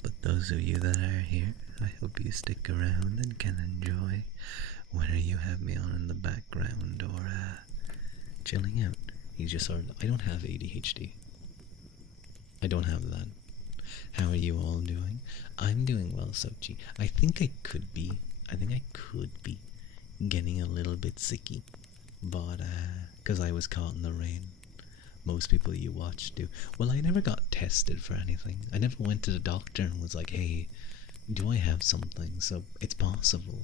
But those of you that are here, I hope you stick around and can enjoy, whether you have me on in the background or chilling out. He's just sort of, I don't have ADHD. I don't have that. How are you all doing? I'm doing well, Sochi. I think I could be getting a little bit sicky, but because I was caught in the rain. Most people you watch do. Well, I never got tested for anything. I never went to the doctor and was like, hey, do I have something? So it's possible.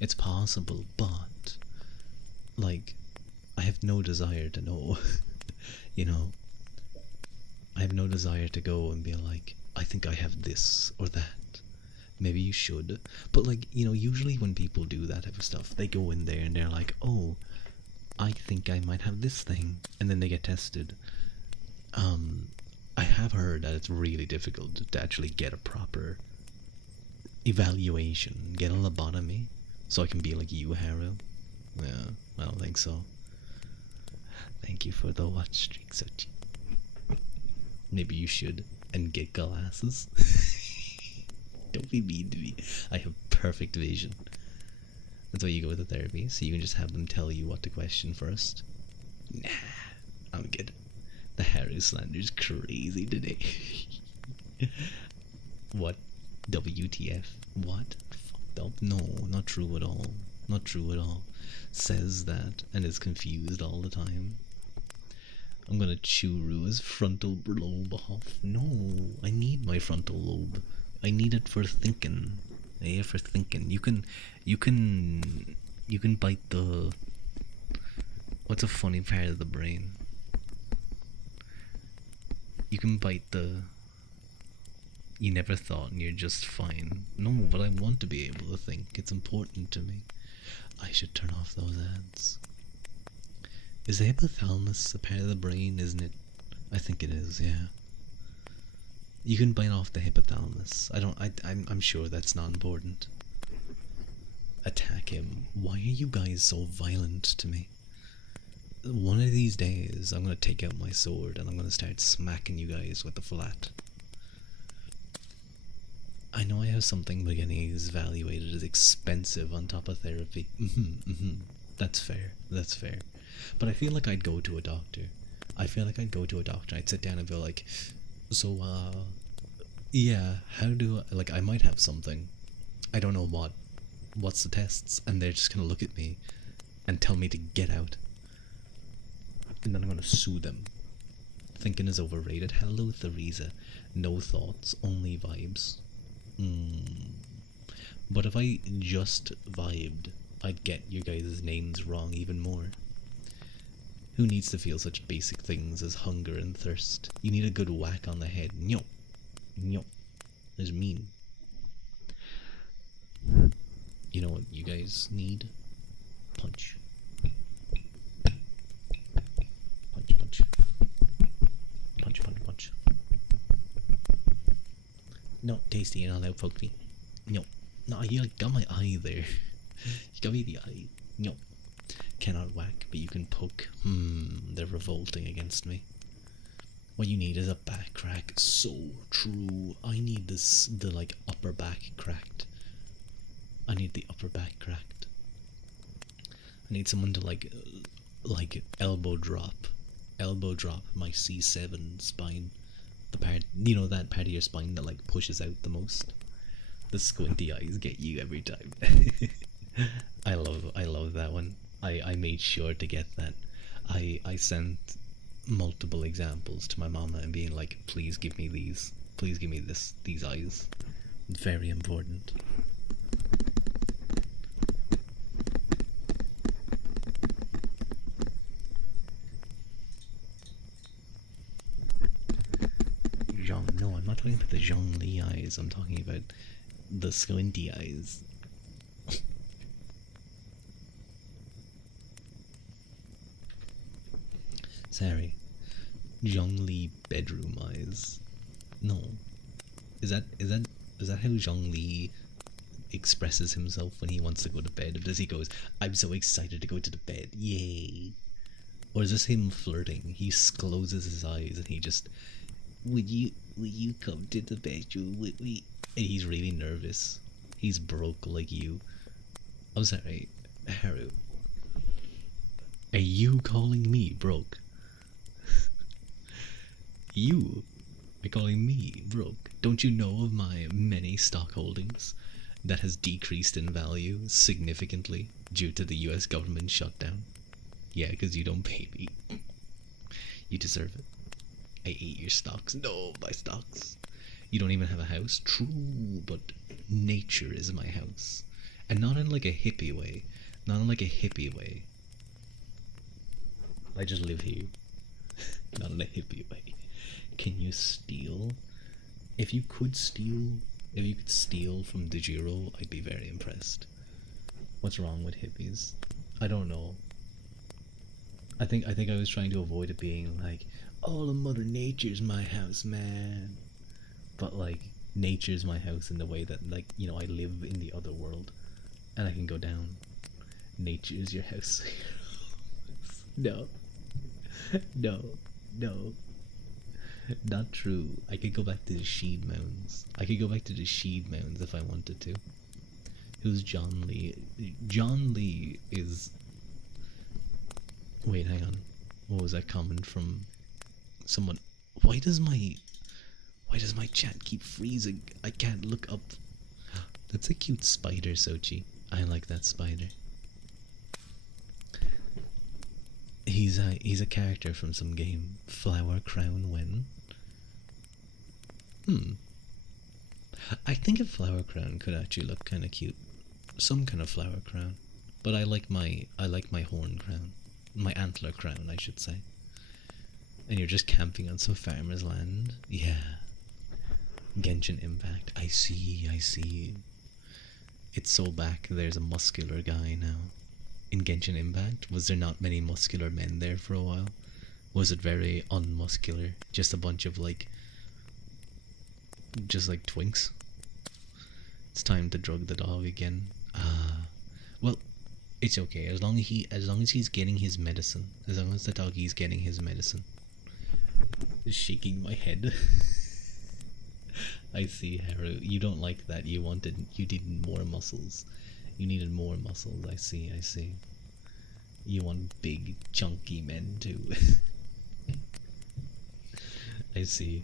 It's possible, but like, I have no desire to know. You know, I have no desire to go and be like, I think I have this or that. Maybe you should. But like, you know, usually when people do that type of stuff, they go in there and they're like, oh, I think I might have this thing. And then they get tested. I have heard that it's really difficult to actually get a proper evaluation. Get a lobotomy. So I can be like you, Haru. Yeah, I don't think so. Thank you for the watch streak, Sochi. Maybe you should. And get glasses. Don't be mean to me. I have perfect vision. That's why you go with the therapy, so you can just have them tell you what to question first. Nah, I'm good. The Haru slander's crazy today. What? WTF? What? Fucked up? No, not true at all. Not true at all. Says that and is confused all the time. I'm gonna chew Rua's frontal lobe off. No, I need my frontal lobe. I need it for thinking. Yeah, for thinking. You can bite the. What's a funny part of the brain? You can bite the. You never thought and you're just fine. No, but I want to be able to think. It's important to me. I should turn off those ads. Is the hypothalamus a part of the brain, isn't it? I think it is, yeah. You can bite off the hypothalamus. I'm sure that's not important. Attack him. Why are you guys so violent to me? One of these days, I'm gonna take out my sword and I'm gonna start smacking you guys with the flat. I know I have something, but getting evaluated is expensive on top of therapy. That's fair. That's fair. But I feel like I'd go to a doctor. I'd sit down and be like, so, yeah, how do I, like, I might have something. I don't know what. What's the tests? And they're just gonna look at me and tell me to get out. And then I'm gonna sue them. Thinking is overrated. Hello, Theresa. No thoughts, only vibes. But if I just vibed, I'd get your guys' names wrong even more. Who needs to feel such basic things as hunger and thirst? You need a good whack on the head. Nyo. Nyo. That's mean. You know what you guys need? Punch. No, Tasty, you're not allowed to poke me. No. No, you like, got my eye there. You got me the eye. No. Cannot whack, but you can poke. They're revolting against me. What you need is a back crack. So true. I need this, the like upper back cracked. I need the upper back cracked. I need someone to like elbow drop my C7 spine. The part, you know, that part of your spine that like pushes out the most. The squinty eyes get you every time. I love that one. I made sure to get that. I sent multiple examples to my mama and being like, please give me these. Please give me these eyes. Very important. No, I'm not talking about the Zhongli eyes. I'm talking about the squinty eyes. Sorry. Zhongli bedroom eyes. No. Is that how Zhongli expresses himself when he wants to go to bed? Or does he goes, I'm so excited to go to the bed, yay? Or is this him flirting? He closes his eyes and he just, will you come to the bedroom with me? And he's really nervous. He's broke like you. I'm sorry, Haru. Are you calling me broke? You are calling me broke. Don't you know of my many stock holdings that has decreased in value significantly due to the US government shutdown? Yeah, because you don't pay me. You deserve it. I ate your stocks. No, my stocks. You don't even have a house? True, but nature is my house. And not in like a hippie way. Not in like a hippie way. I just live here. Not in a hippie way. Can you steal? If you could steal from Dejiro, I'd be very impressed. What's wrong with hippies? I don't know. I think I was trying to avoid it being like, all of Mother Nature's my house, man. But like, nature's my house in the way that, like, you know, I live in the other world and I can go down. Nature's your house. No. No. No. Not true. I could go back to the Sheed Mounds. I could go back to the Sheed Mounds if I wanted to. Who's John Lee? John Lee is... Wait, hang on. What was that comment from someone? Why does my chat keep freezing? I can't look up. That's a cute spider, Sochi. I like that spider. He's a character from some game. Flower Crown when? I think a flower crown could actually look kind of cute. Some kind of flower crown. But I like my horn crown. My antler crown, I should say. And you're just camping on some farmer's land? Yeah. Genshin Impact. I see. It's so back, there's a muscular guy now. In Genshin Impact, was there not many muscular men there for a while? Was it very unmuscular? Just a bunch of like... just like twinks? It's time to drug the dog again. Well, it's okay, as long as he's getting his medicine. As long as the doggy's getting his medicine. Shaking my head. I see, Haru. You don't like that. You needed more muscles. You needed more muscles. I see. You want big, chunky men too. I see.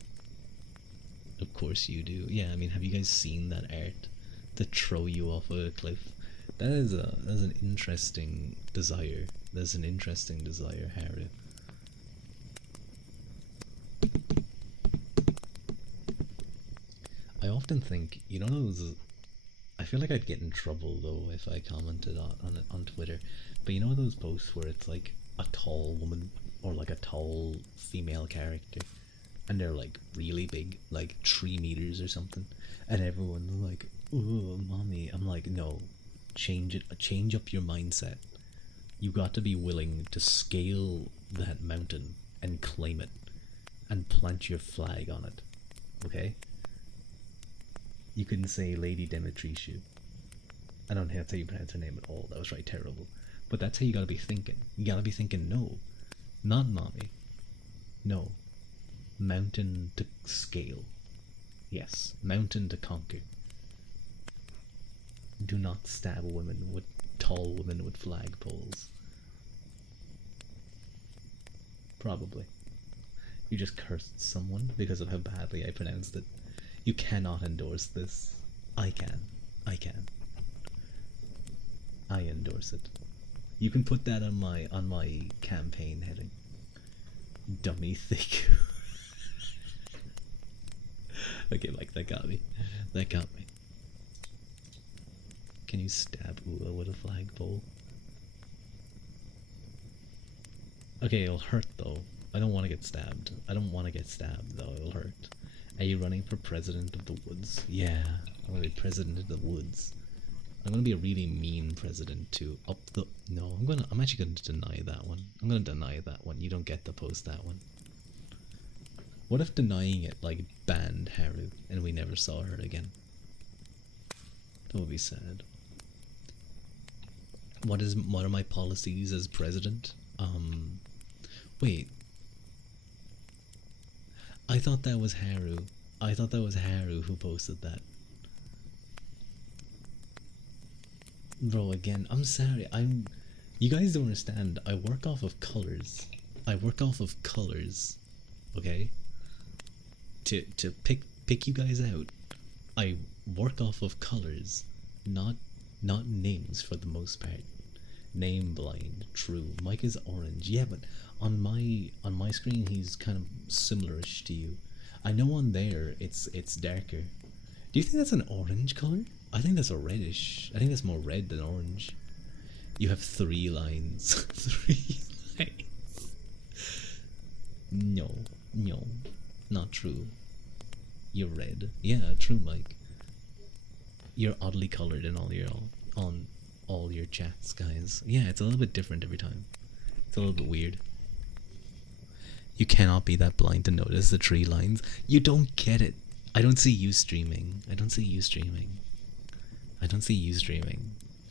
Of course you do. Yeah, I mean, have you guys seen that art to throw you off of a cliff? That's an interesting desire. That's an interesting desire, Haru. I often think, you know those... I feel like I'd get in trouble though if I commented on it on Twitter. But you know those posts where it's like a tall woman or like a tall female character, and they're like really big, like 3 meters or something, and everyone's like, "Oh, mommy." I'm like, no, change up your mindset. You got to be willing to scale that mountain and claim it, and plant your flag on it. Okay? You couldn't say Lady Demetriou. I don't think that's how you pronounce her name at all. That was right terrible. But that's how you gotta be thinking. You gotta be thinking, no, not mommy. No. Mountain to scale. Yes, mountain to conquer. Do not stab tall women with flagpoles. Probably. You just cursed someone because of how badly I pronounced it. You cannot endorse this. I can. I can. I endorse it. You can put that on my campaign heading. Dummy thick. Okay, like that got me. That got me. Can you stab Ua with a flagpole? Okay, it'll hurt though. I don't want to get stabbed. I don't want to get stabbed though. It'll hurt. Are you running for president of the woods? Yeah, I'm gonna be president of the woods. I'm gonna be a really mean president too. No, I'm actually gonna deny that one. I'm gonna deny that one. You don't get to post that one. What if denying it like banned Haru and we never saw her again? That would be sad. What are my policies as president? Wait. I thought that was Haru. I thought that was Haru who posted that. Bro, again, I'm sorry. You guys don't understand. I work off of colors. I work off of colors. Okay? To pick you guys out. I work off of colors, not names for the most part. Name blind, true. Mike is orange. Yeah, but on my screen he's kind of similarish to you. I know on there it's darker. Do you think that's an orange color? I think that's a reddish. I think that's more red than orange. You have 3 lines. 3 lines. No, not true. You're red. Yeah, true, Mike. You're oddly colored in on all your chats, guys. Yeah, it's a little bit different every time. It's a little bit weird. You cannot be that blind to notice the 3 lines. You don't get it. I don't see you streaming. I don't see you streaming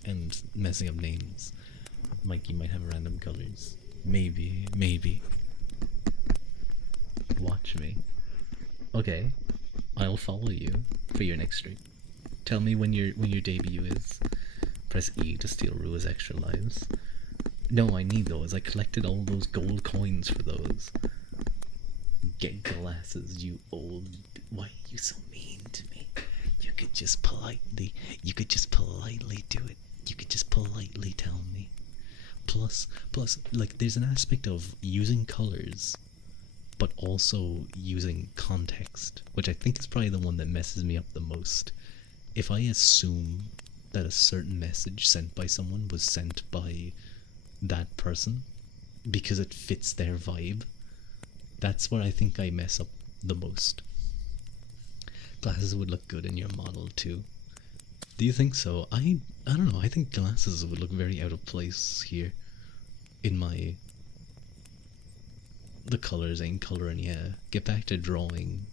and messing up names. Mike, you might have random colors. Maybe. Watch me. Okay, I'll follow you for your next stream. Tell me when your debut is. Press E to steal Rua's extra lives. No, I need those. I collected all those gold coins for those. Get glasses, you old... Why are you so mean to me? You could just politely do it. You could just politely tell me. Plus, like, there's an aspect of using colors, but also using context, which I think is probably the one that messes me up the most. If I assume that a certain message sent by someone was sent by that person because it fits their vibe, that's where I think I mess up the most. Glasses would look good in your model too. Do you think so? I don't know. I think glasses would look very out of place here. In my... The colors ain't coloring, yeah. Get back to drawing.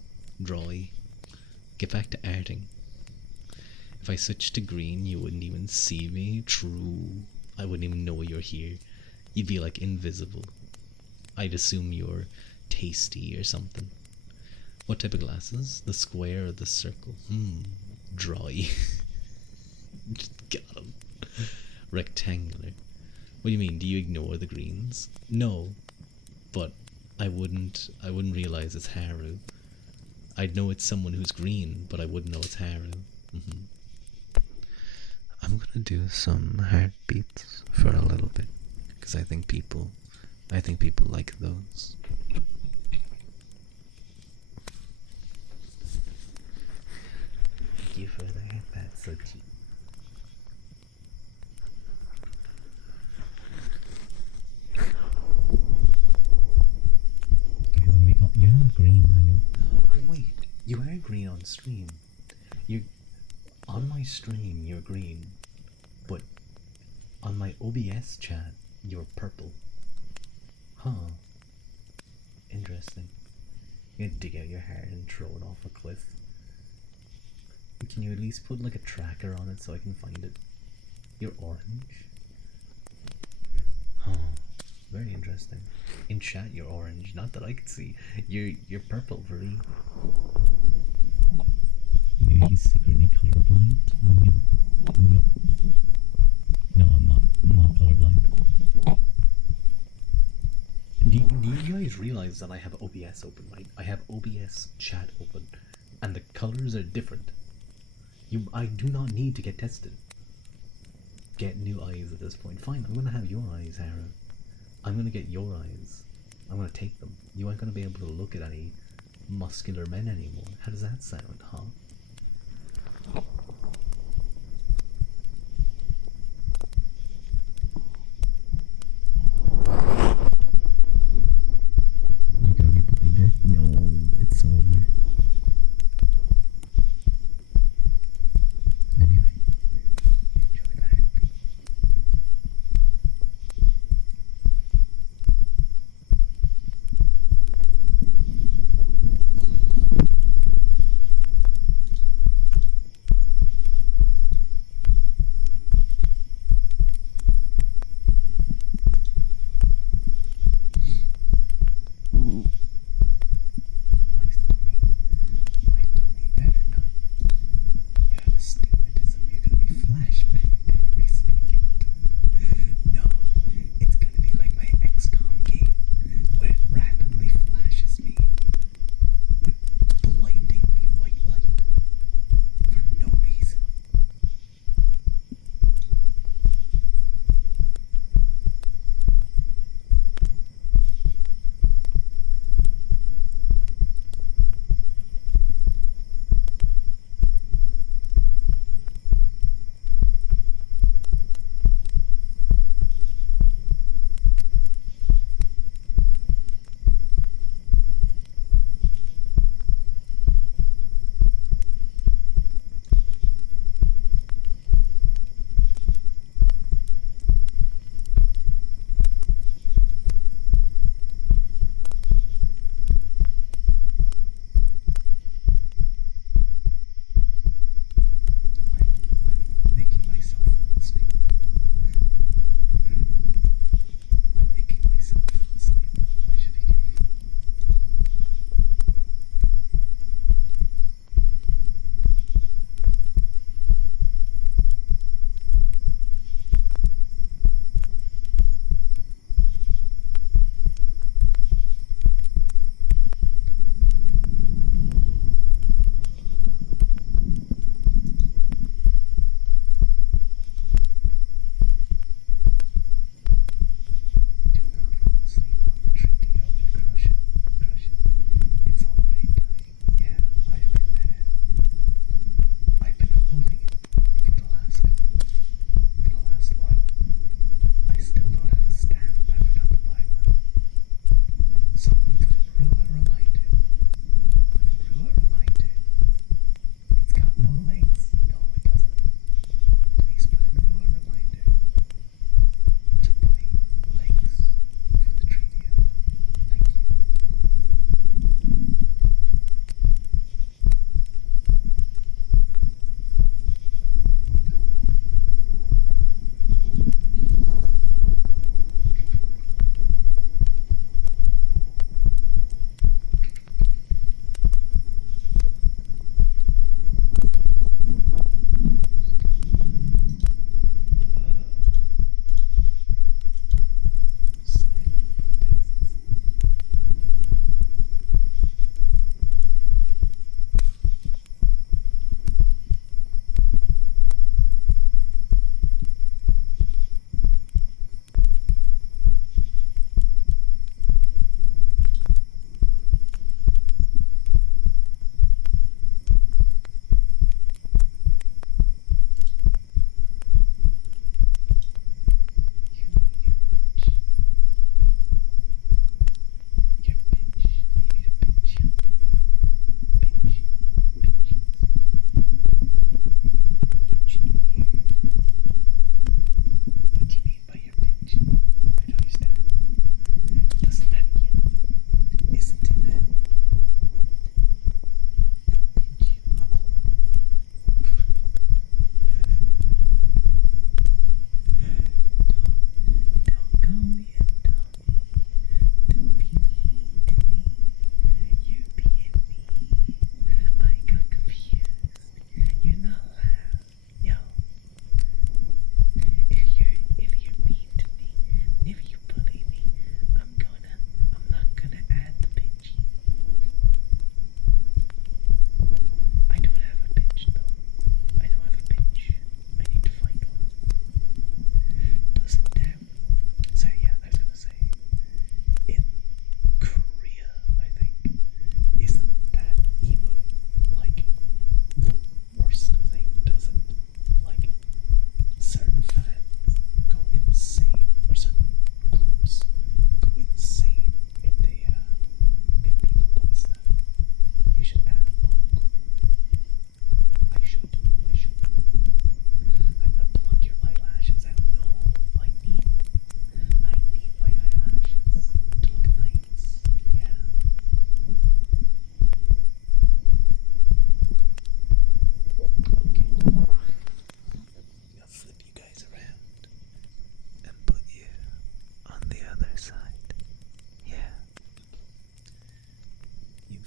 Get back to arting. If I switched to green, you wouldn't even see me. True. I wouldn't even know you're here. You'd be like invisible. I'd assume you're tasty or something. What type of glasses? The square or the circle? Dry. Just got 'em. Rectangular. What do you mean? Do you ignore the greens? No, but I wouldn't realize it's Haru. I'd know it's someone who's green, but I wouldn't know it's Haru. I'm gonna do some heartbeats for a little bit because I think people like those. Thank you for that. That's so cheap. Okay, when we go, you're not green, are you? Oh wait, you are green on stream. You, on my stream, you're green, but on my OBS chat, you're purple. Huh. Interesting. You're gonna dig out your hair and throw it off a cliff. Can you at least put like a tracker on it so I can find it? You're orange. Oh, very interesting. In chat, you're orange. Not that I could see. You're purple, Varee. Maybe he's secretly colorblind. No, no, I'm not. I'm not colorblind. Do you guys realize that I have OBS open, right? I have OBS chat open, and the colors are different. I do not need to get tested. Get new eyes at this point. Fine, I'm gonna have your eyes, Hera. I'm gonna get your eyes. I'm gonna take them. You aren't gonna be able to look at any muscular men anymore. How does that sound, huh? You gonna be blinded? No, it's over. Anyway, enjoy that.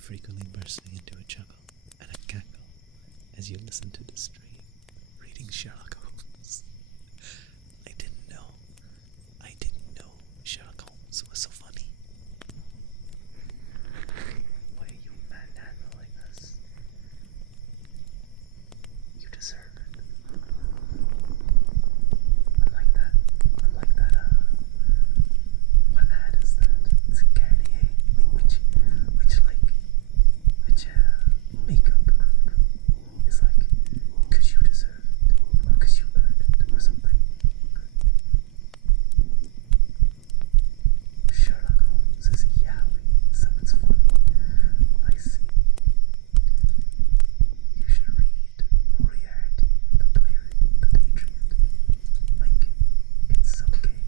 frequently bursting into a chuckle and a cackle as you listen to the stream, reading Sherlock Holmes. I didn't know. I didn't know Sherlock Holmes was so funny. Why are you manhandling us? You deserve it. Unlike that, what ad is that? It's a Garnier. Which makeup group is like, 'cause you deserve it, or 'cause you earned it, or something. Sherlock Holmes is yowling, so it's funny. I see. You should read Moriarty, the Pirate, the Patriot. Like, it's okay.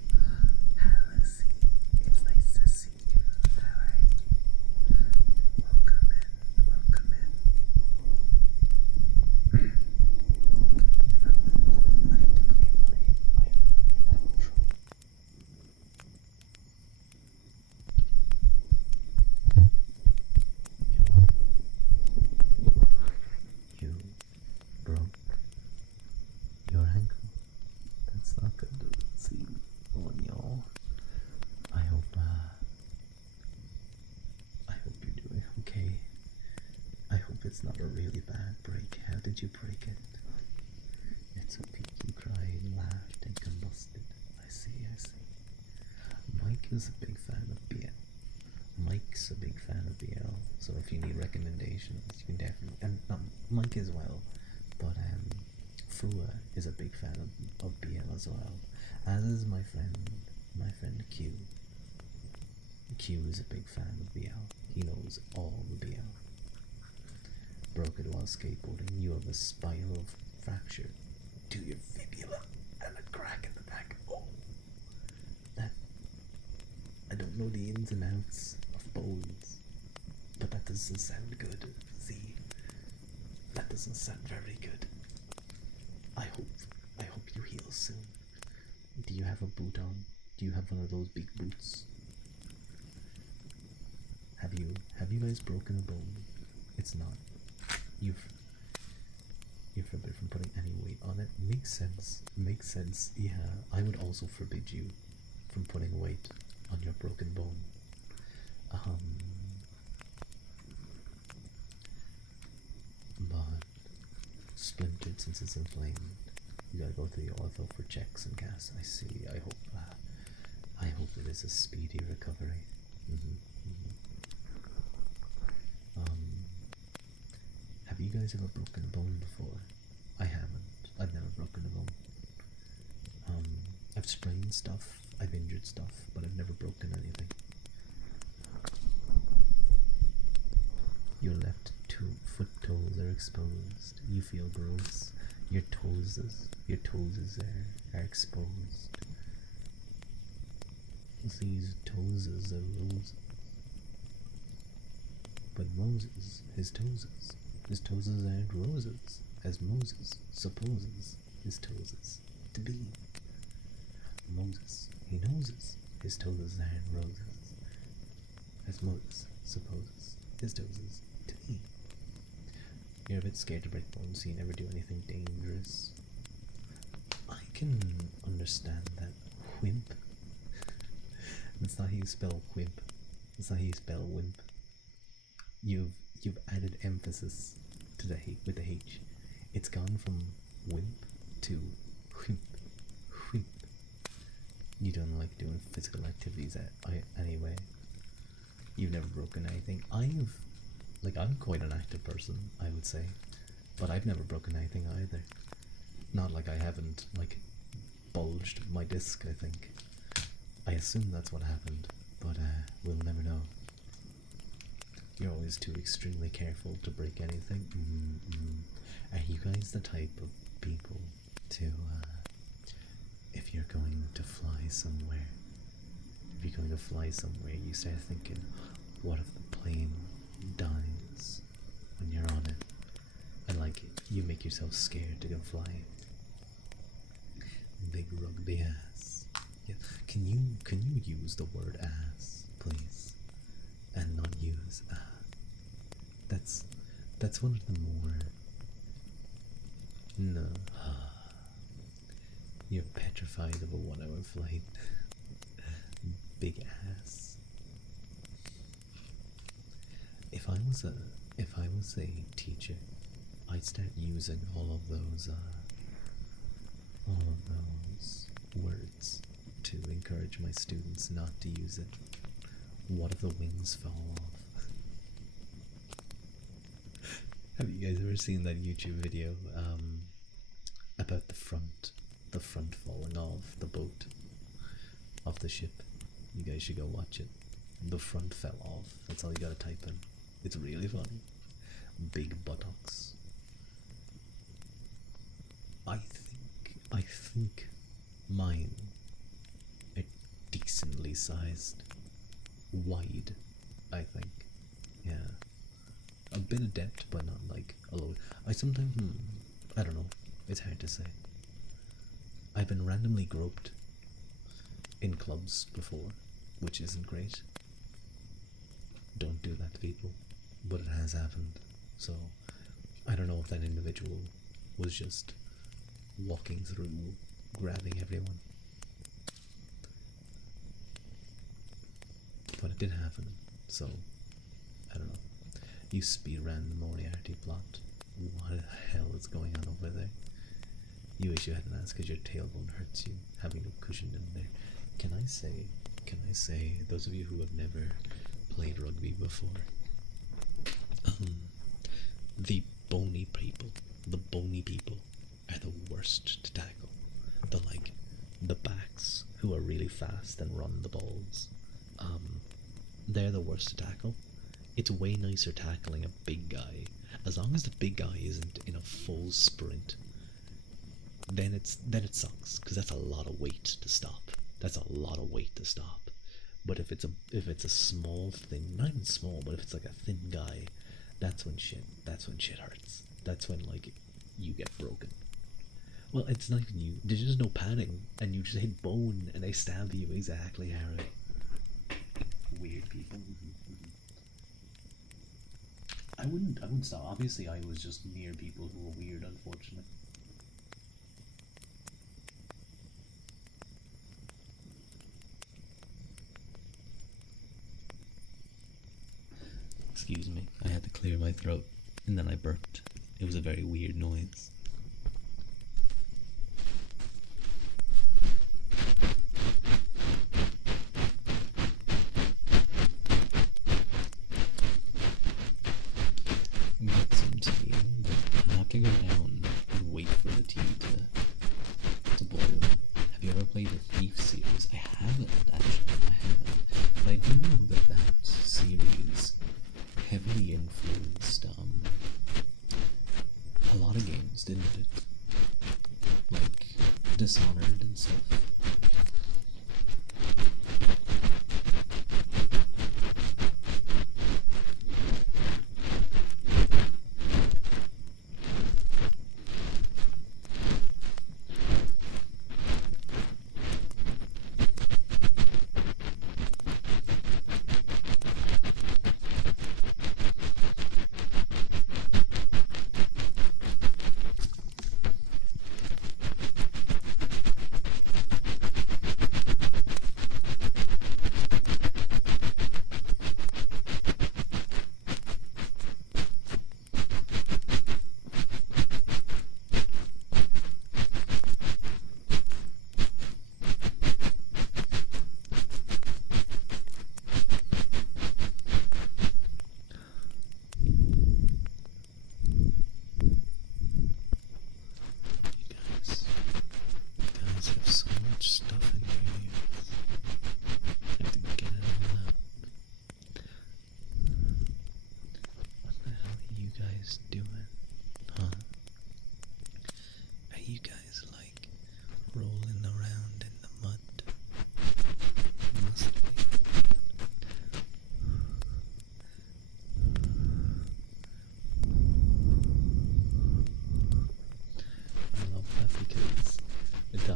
Alice, it's nice to see you. How are you? Welcome in, welcome in. I have to clean my control. Okay. You what? You broke your ankle. That's not good to see on y'all. I hope you're doing okay. I hope it's not a really bad break. How did you break it? It's okay. You cried, laughed, and combusted. I see. Mike is a big fan of BL. Mike's a big fan of BL, so if you need recommendations, you can definitely, and Mike as well, but Fua is a big fan of BL as well, as is my friend Q. Q is a big fan of BL. He knows all the BL. Broke it while skateboarding. You have a spinal fracture to your fibula and a crack in the back. Oh, that, I don't know the ins and outs of bones, but that doesn't sound good. See, that doesn't sound very good. I hope you heal soon. Do you have a boot on? Do you have one of those big boots? Have you guys broken a bone? It's not. You're forbidden from putting any weight on it. Makes sense. Yeah, I would also forbid you from putting weight on your broken bone. But splintered since it's inflamed. You gotta go to the ortho for checks and casts. I see. I hope it is a speedy recovery. Have you guys ever broken a bone before? I haven't. I've never broken a bone. I've sprained stuff, I've injured stuff, but I've never broken anything. Your left foot toes are exposed. You feel gross. Your toes are exposed. These toes are roses. But Moses, his toes aren't roses, as Moses supposes his toes to be. Moses, he knows his toes aren't roses, as Moses supposes his toes to be. You're a bit scared to break bones, so you never do anything dangerous. I can understand that. Wimp. That's not how you spell wimp. That's not how you spell wimp. You've added emphasis to the H with the H. It's gone from wimp to wimp. Wimp. You don't like doing physical activities anyway. You've never broken anything. I'm quite an active person, I would say, but I've never broken anything either. Not like I haven't bulged my disc. I think. I assume that's what happened, but we'll never know. You're always too extremely careful to break anything. Are you guys the type of people to, if you're going to fly somewhere, you start thinking, what if the plane dies when you're on it? And you make yourself scared to go flying. Big rugby ass. Yeah. Can you use the word ass, please? And not use that's that's one of the more. No, you're petrified of a 1 hour flight. Big ass. If I was a teacher, I'd start using all of those words to encourage my students not to use it. What if the wings fall off? Have you guys ever seen that YouTube video about the front falling off the boat, off the ship? You guys should go watch it. The front fell off. That's all you gotta type in. It's really funny. Big buttocks. I think mine are decently sized. Wide, I think. Yeah. A bit of depth, but not like a load. I sometimes, I don't know. It's hard to say. I've been randomly groped in clubs before, which isn't great. Don't do that to people, but it has happened. So, I don't know if that individual was just walking through, grabbing everyone. But it did happen, so, I don't know. You speed ran the Moriarty plot. What the hell is going on over there? You wish you had an ass because your tailbone hurts you, having no cushion in there. Can I say, those of you who have never played rugby before, the bony people are the worst to tackle. The backs who are really fast and run the balls, they're the worst to tackle. It's way nicer tackling a big guy, as long as the big guy isn't in a full sprint. Then it sucks, because that's a lot of weight to stop. But if it's a small thing, not even small, but if it's like a thin guy, that's when shit hurts. That's when you get broken. Well, it's not even you. There's just no padding, and you just hit bone, and they stab you exactly how. Weird people. I wouldn't stop. Obviously, I was just near people who were weird, unfortunately. Excuse me, I had to clear my throat, and then I burped. It was a very weird noise. Get some tea, but I have to go down and wait for the tea to boil. Have you ever played the Thief series? I haven't, actually. But I do know that series heavily influenced a lot of games, didn't it? Like Dishonored and stuff.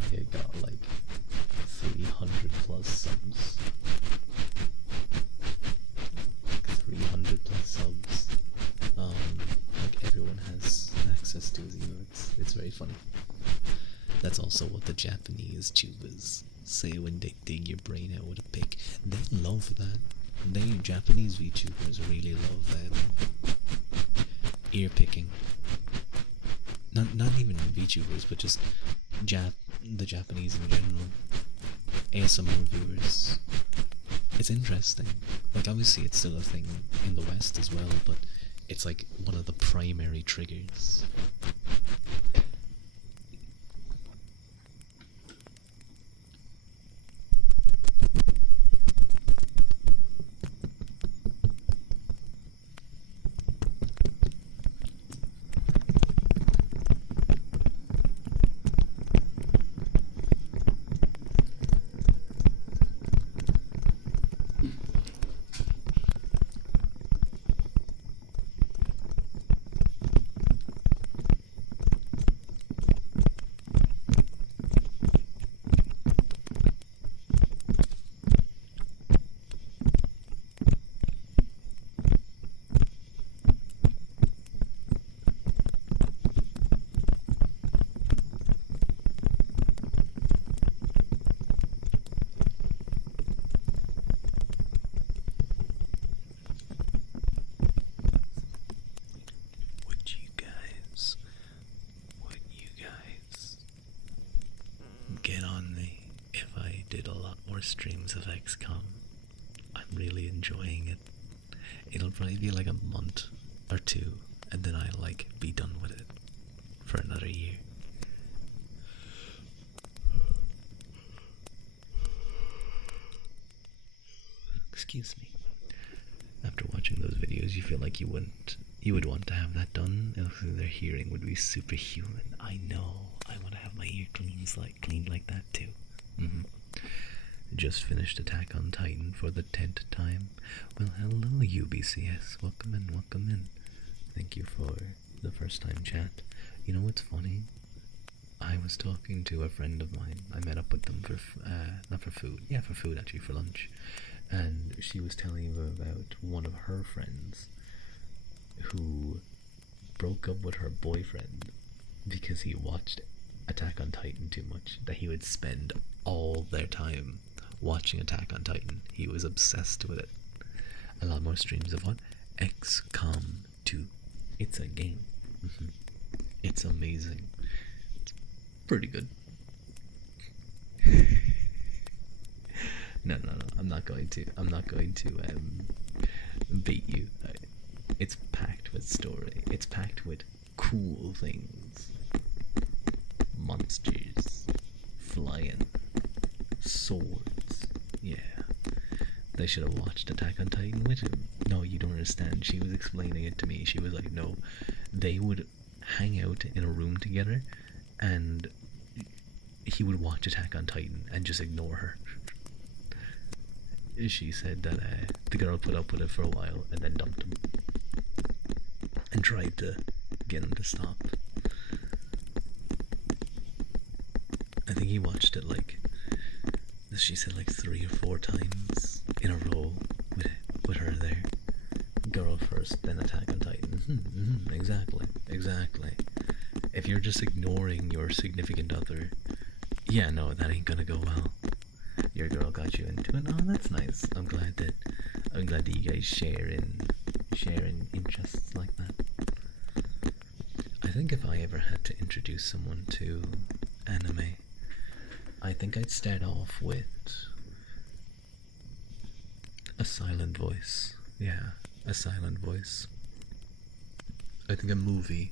It got 300 plus subs. 300 plus subs. funny. That's also what the Japanese tubers say when they dig your brain out with a pick. They love that. Japanese VTubers really love ear picking. Not even VTubers, but just the Japanese in general. ASMR viewers. It's interesting. Like, obviously it's still a thing in the West as well, but it's like one of the primary triggers. Get on me if I did a lot more streams of XCOM. I'm really enjoying it. It'll probably be like a month or two, and then I'll like be done with it for another year. Excuse me. After watching those videos, you feel like you would want to have that done, else their hearing would be superhuman. I know. I want to have my ear cleaned like that too. Just finished Attack on Titan for the 10th time. Well, hello UBCS. Welcome in. Thank you for the first time chat. You know what's funny? I was talking to a friend of mine. I met up with them for, not for food. Yeah, for food actually, for lunch. And she was telling me about one of her friends who broke up with her boyfriend because he watched Attack on Titan too much. That he would spend all their time watching Attack on Titan. He was obsessed with it. A lot more streams of what? XCOM 2. It's a game. It's amazing. It's pretty good. No. I'm not going to beat you. It's packed with story. It's packed with cool things. Monsters. Flying. Swords. Yeah. They should have watched Attack on Titan with him. No, you don't understand. She was explaining it to me. She was like, no. They would hang out in a room together and he would watch Attack on Titan and just ignore her. She said that the girl put up with it for a while and then dumped him and tried to get him to stop. I think he watched it like, she said, like 3 or 4 times in a row with her there. Girl first, then Attack on Titan. Exactly. If you're just ignoring your significant other, yeah, no, that ain't gonna go well. Your girl got you into it. Oh, that's nice. I'm glad that you guys share in interests like that. I think if I ever had to introduce someone to anime, I think I'd start off with a silent voice. Yeah, a silent voice. I think a movie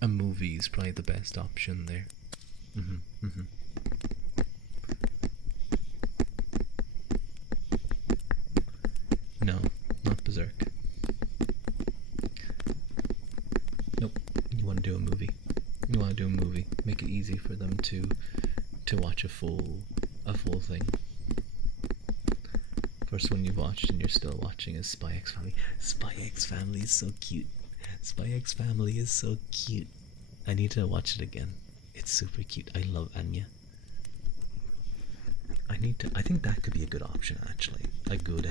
is probably the best option there. No, not Berserk. Nope. You want to do a movie. Make it easy for them to watch a full thing. First one you've watched and you're still watching is Spy X Family. Spy X Family is so cute. Spy X Family is so cute. I need to watch it again. It's super cute. I love Anya. I think that could be a good option, actually. A good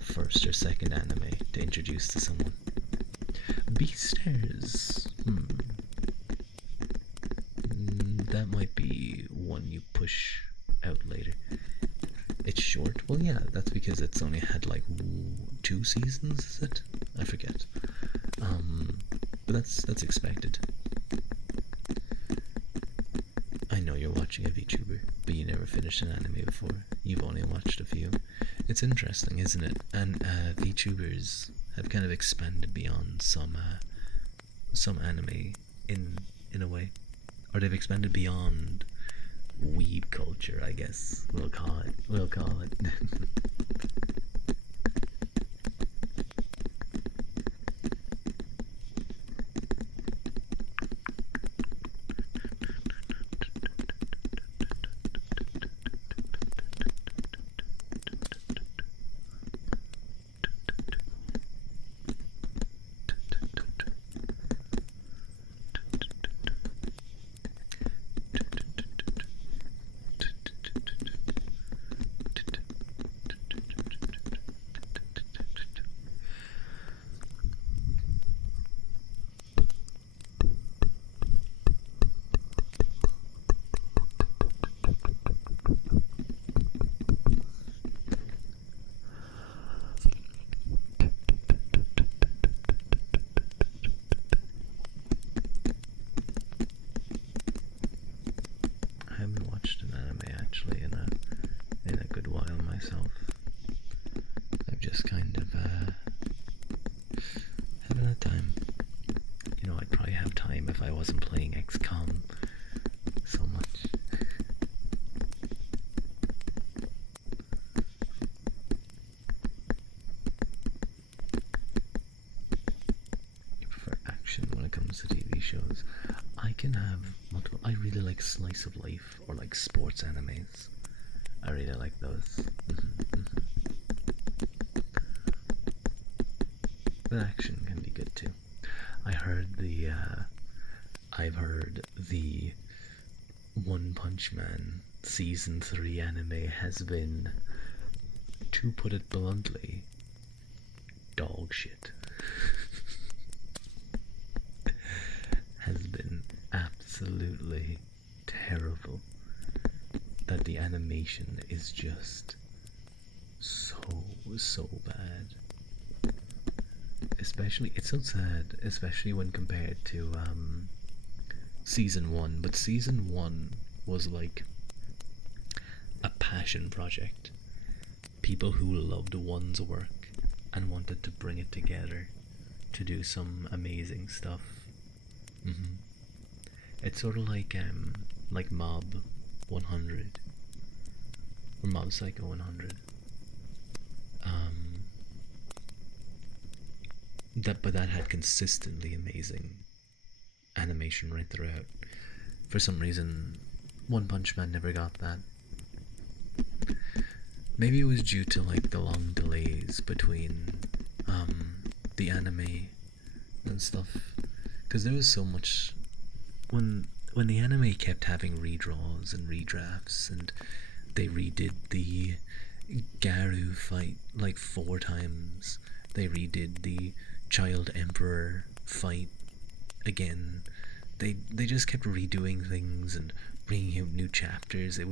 first or second anime to introduce to someone. Beastars. that might be one you push out later. It's short. Well, yeah, that's because it's only had like 2 seasons. Is it? I forget. But that's expected. I know you're watching a VTuber, but you never finished an anime before. You've only watched a few. It's interesting, isn't it? And VTubers have kind of expanded beyond some anime in a way, or they've expanded beyond weeb culture, I guess. We'll call it. I haven't watched an anime actually in a good while myself. I've just kind of haven't had time. You know, I'd probably have time if I wasn't playing XCOM so much. You prefer action when it comes to TV shows. I can have multiple. I really like slice of life or like sports animes. I really like those. But action can be good too. I've heard the One Punch Man season 3 anime has been, to put it bluntly, dog shit. Has been absolutely terrible. That the animation is just so bad. Especially, it's so sad, especially when compared to season 1. But season 1 was like a passion project. People who loved One's work and wanted to bring it together to do some amazing stuff. It's sort of like Mob 100 or Mob Psycho 100. But that had consistently amazing animation right throughout. For some reason, One Punch Man never got that. Maybe it was due to like the long delays between the anime and stuff, because there was so much when the anime kept having redraws and redrafts, and they redid the Garu fight like 4 times. They redid the Child Emperor fight again. They just kept redoing things and bringing out new chapters. It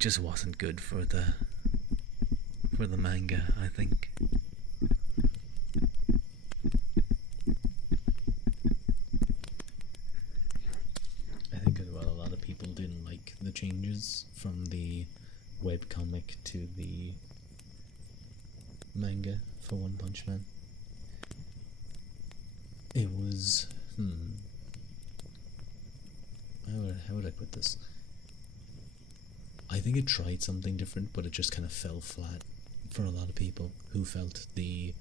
just wasn't good for the manga, I think. I think as well, a lot of people didn't like the changes from the webcomic to the manga for One Punch Man. It was how would I put this? I think it tried something different, but it just kind of fell flat for a lot of people who felt the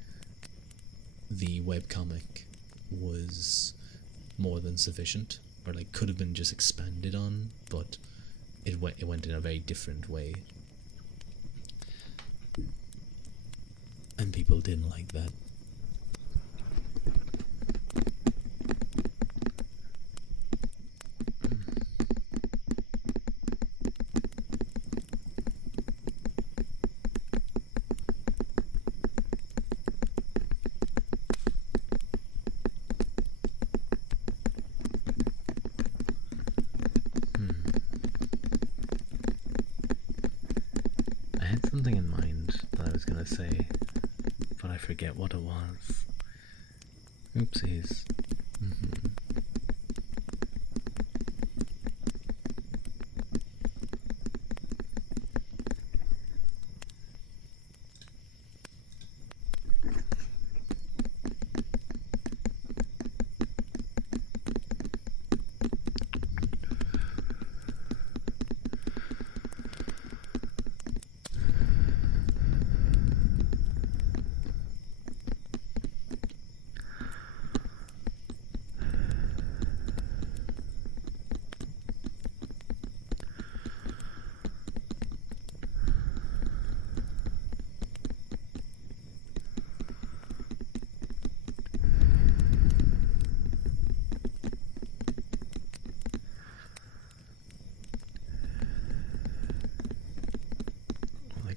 webcomic was more than sufficient, or like could have been just expanded on, but it went in a very different way. And people didn't like that. something in mind that I was gonna say, but I forget what it was. Oopsies.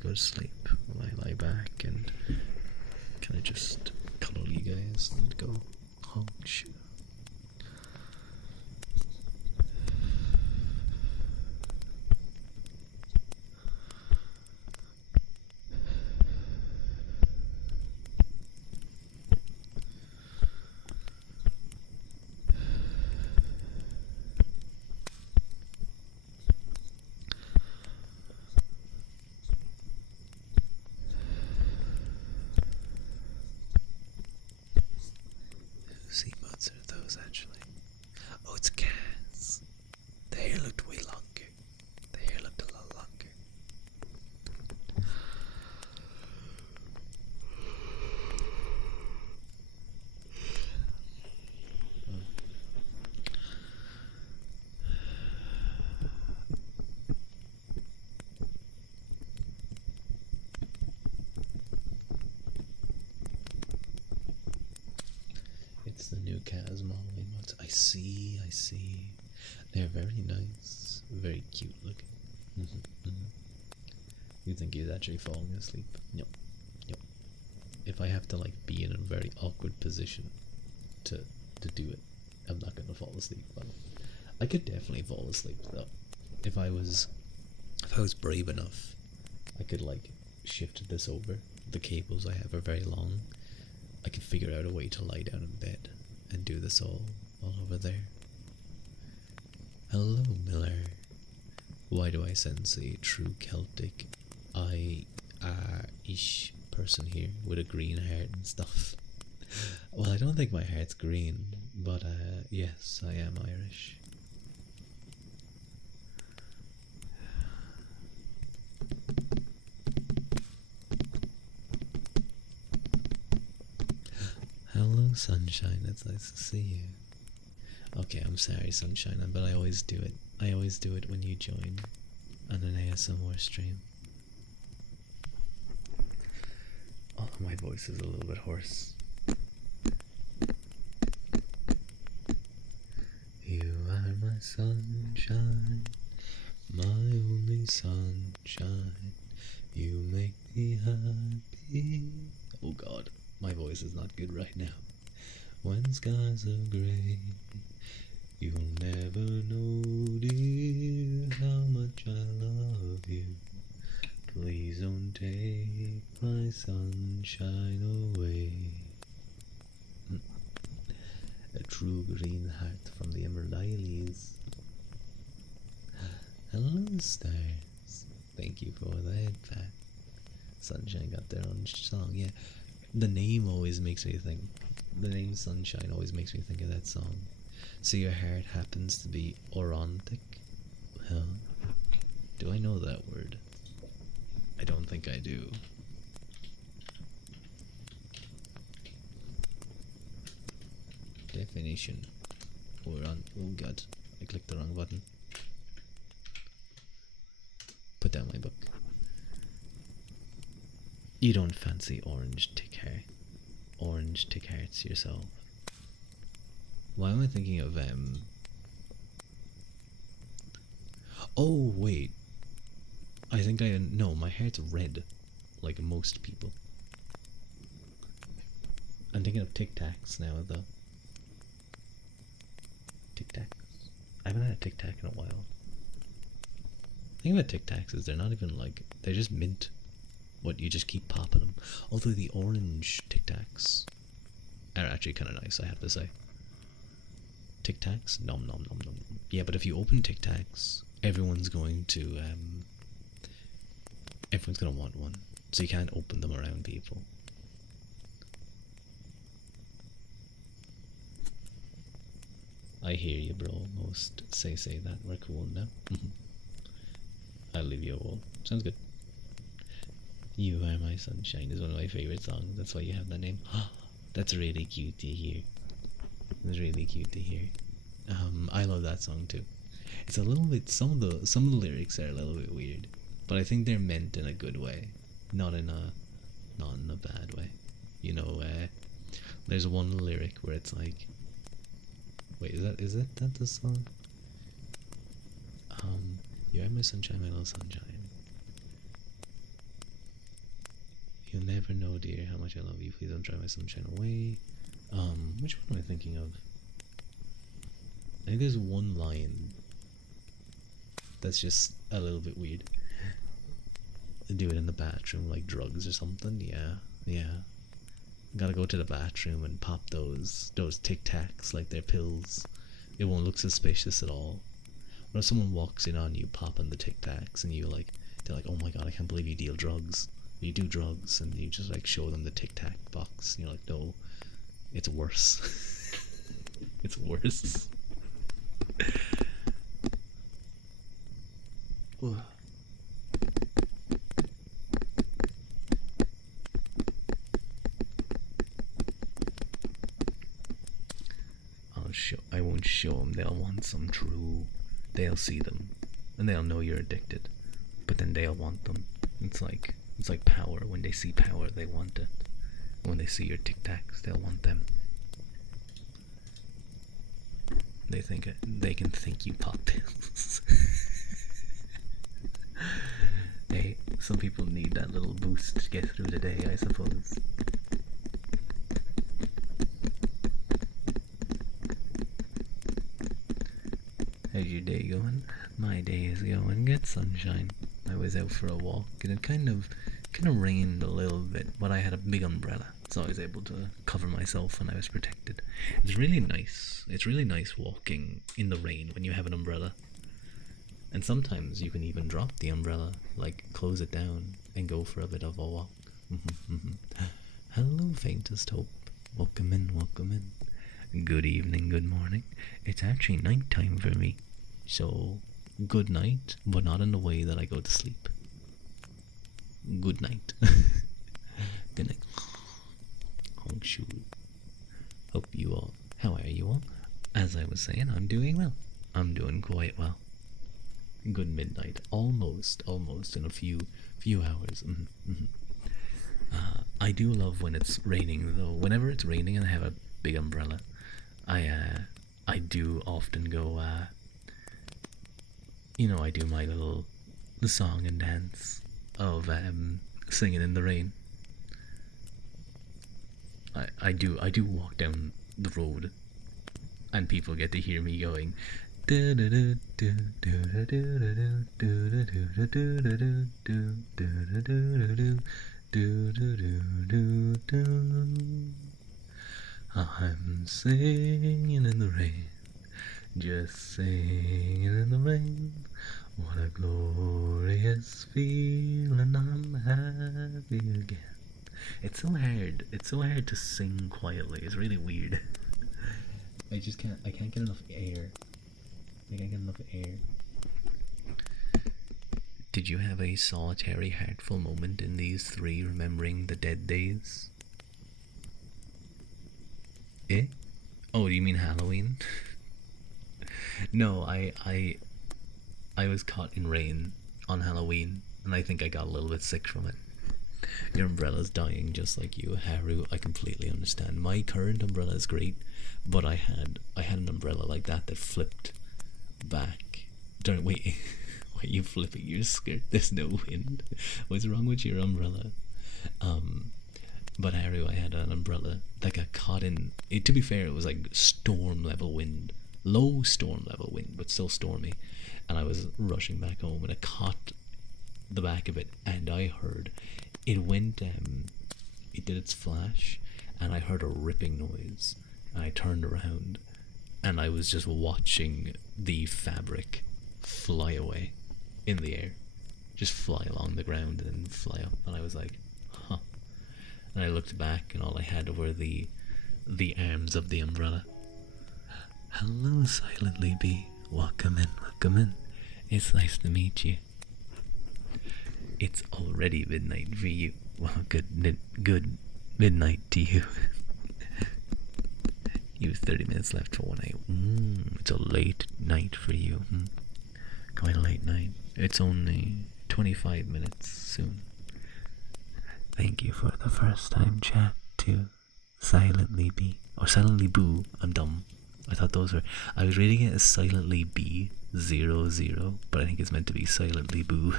Go to sleep while I lie back and kind of just cuddle you guys and go, oh shit. Whose emotes are those actually? Oh, it's cats. The hair looked way longer. The hair looked a lot longer. It's the new Casmol emotes. I see, I see. They're very nice. Very cute looking. You think he's actually falling asleep? No. No. If I have to like be in a very awkward position to do it, I'm not gonna fall asleep. But I could definitely fall asleep though. If I was brave enough, I could like shift this over. The cables I have are very long. I could figure out a way to lie down in bed and do this all over there. Hello, Miller. Why do I sense a true Celtic ish person here with a green heart and stuff? Well, I don't think my heart's green, but yes, I am Irish. Hello, Sunshine. It's nice to see you. Okay, I'm sorry, Sunshine, but I always do it. I always do it when you join on an ASMR stream. Oh, my voice is a little bit hoarse. You are my sunshine, my only sunshine. You make me happy. Oh God, my voice is not good right now. When skies are grey, you'll never know, dear, how much I love you. Please don't take my sunshine away. A true green heart from the Emerald Isles. Hello, stars. Thank you for the head pat. Sunshine got their own song. Yeah, the name always makes me think. The name Sunshine always makes me think of that song. So your heart happens to be orontic? Well, do I know that word? I don't think I do. Definition. Oh God, I clicked the wrong button. Put down my book. You don't fancy orange tick hair. Orange tick hearts yourself. Why am I thinking of oh wait, I think no, my hair's red, like most people. I'm thinking of Tic Tacs now though. Tic Tacs. I haven't had a Tic Tac in a while. The thing about Tic Tacs is they're not even like, they're just mint. What, you just keep popping them? Although the orange Tic Tacs are actually kind of nice, I have to say. Tic Tacs? Nom nom nom nom. Yeah, but if you open Tic Tacs, everyone's going to want one. So you can't open them around people. I hear you, bro. Most say that. We're cool now. I'll leave you alone. Sounds good. You Are My Sunshine is one of my favorite songs. That's why you have that name. That's really cute to hear. It's really cute to hear. I love that song too. It's a little bit. Some of the lyrics are a little bit weird, but I think they're meant in a good way, not in a bad way. You know, there's one lyric where it's like, wait, is that the song? You are my sunshine, my little sunshine. You'll never know, dear, how much I love you. Please don't drive my sunshine away. Which one am I thinking of? I think there's one line that's just a little bit weird. Do it in the bathroom, like drugs or something. Yeah. Gotta go to the bathroom and pop those Tic Tacs like they're pills. It won't look suspicious at all. What if someone walks in on you popping the Tic Tacs and they're like, oh my god, I can't believe you deal drugs. You do drugs, and you just like show them the Tic Tac box. And you're like, no, it's worse. It's worse. I won't show them. They'll want some true. They'll see them, and they'll know you're addicted. But then they'll want them. It's like power. When they see power, they want it. When they see your Tic Tacs, they'll want them. They can think you pop pills. Hey, some people need that little boost to get through the day, I suppose. How's your day going? My day is going good, sunshine. I was out for a walk and it kind of rained a little bit, but I had a big umbrella, so I was able to cover myself and I was protected. It's really nice. It's really nice walking in the rain when you have an umbrella. And sometimes you can even drop the umbrella, like close it down and go for a bit of a walk. Hello, faintest hope. Welcome in, welcome in. Good evening, good morning. It's actually night time for me. So, good night, but not in the way that I go to sleep. Good night. Good night. Oh, shoot. Hope you all. How are you all? As I was saying, I'm doing well. I'm doing quite well. Good midnight. Almost in a few hours. I do love when it's raining, though. Whenever it's raining and I have a big umbrella, I do often go, I do my the song and dance of singing in the rain. I do walk down the road and people get to hear me going I'm singing in the rain, just singing in the rain. What a glorious feeling, I'm happy again. It's so hard to sing quietly. It's really weird. I can't get enough air. I can't get enough air. Did you have a solitary, heartful moment in these 3 remembering the dead days? Eh? Oh, do you mean Halloween? No, I was caught in rain on Halloween, and I think I got a little bit sick from it. Your umbrella's dying just like you, Haru. I completely understand. My current umbrella is great, but I had an umbrella like that flipped back. Wait, why are you flipping your skirt? There's no wind. What's wrong with your umbrella? But Haru, I had an umbrella that got caught in it. To be fair, it was like storm level wind, low storm level wind, but still stormy. And I was rushing back home, and it caught the back of it, and I heard it went. It did its flash, and I heard a ripping noise. And I turned around, and I was just watching the fabric fly away in the air, just fly along the ground and then fly up. And I was like, huh. And I looked back, and all I had were the arms of the umbrella. Hello, Silently Bee. Welcome in, welcome in. It's nice to meet you. It's already midnight for you. Well, good midnight to you. You have 30 minutes left for 1 a.m. It's a late night for you. Quite a late night. It's only 25 minutes soon. Thank you for the first time chat to Silently Bee. Or Silently Boo. I'm dumb. I thought those were... I was reading it as Silently B00, but I think it's meant to be Silently Boo.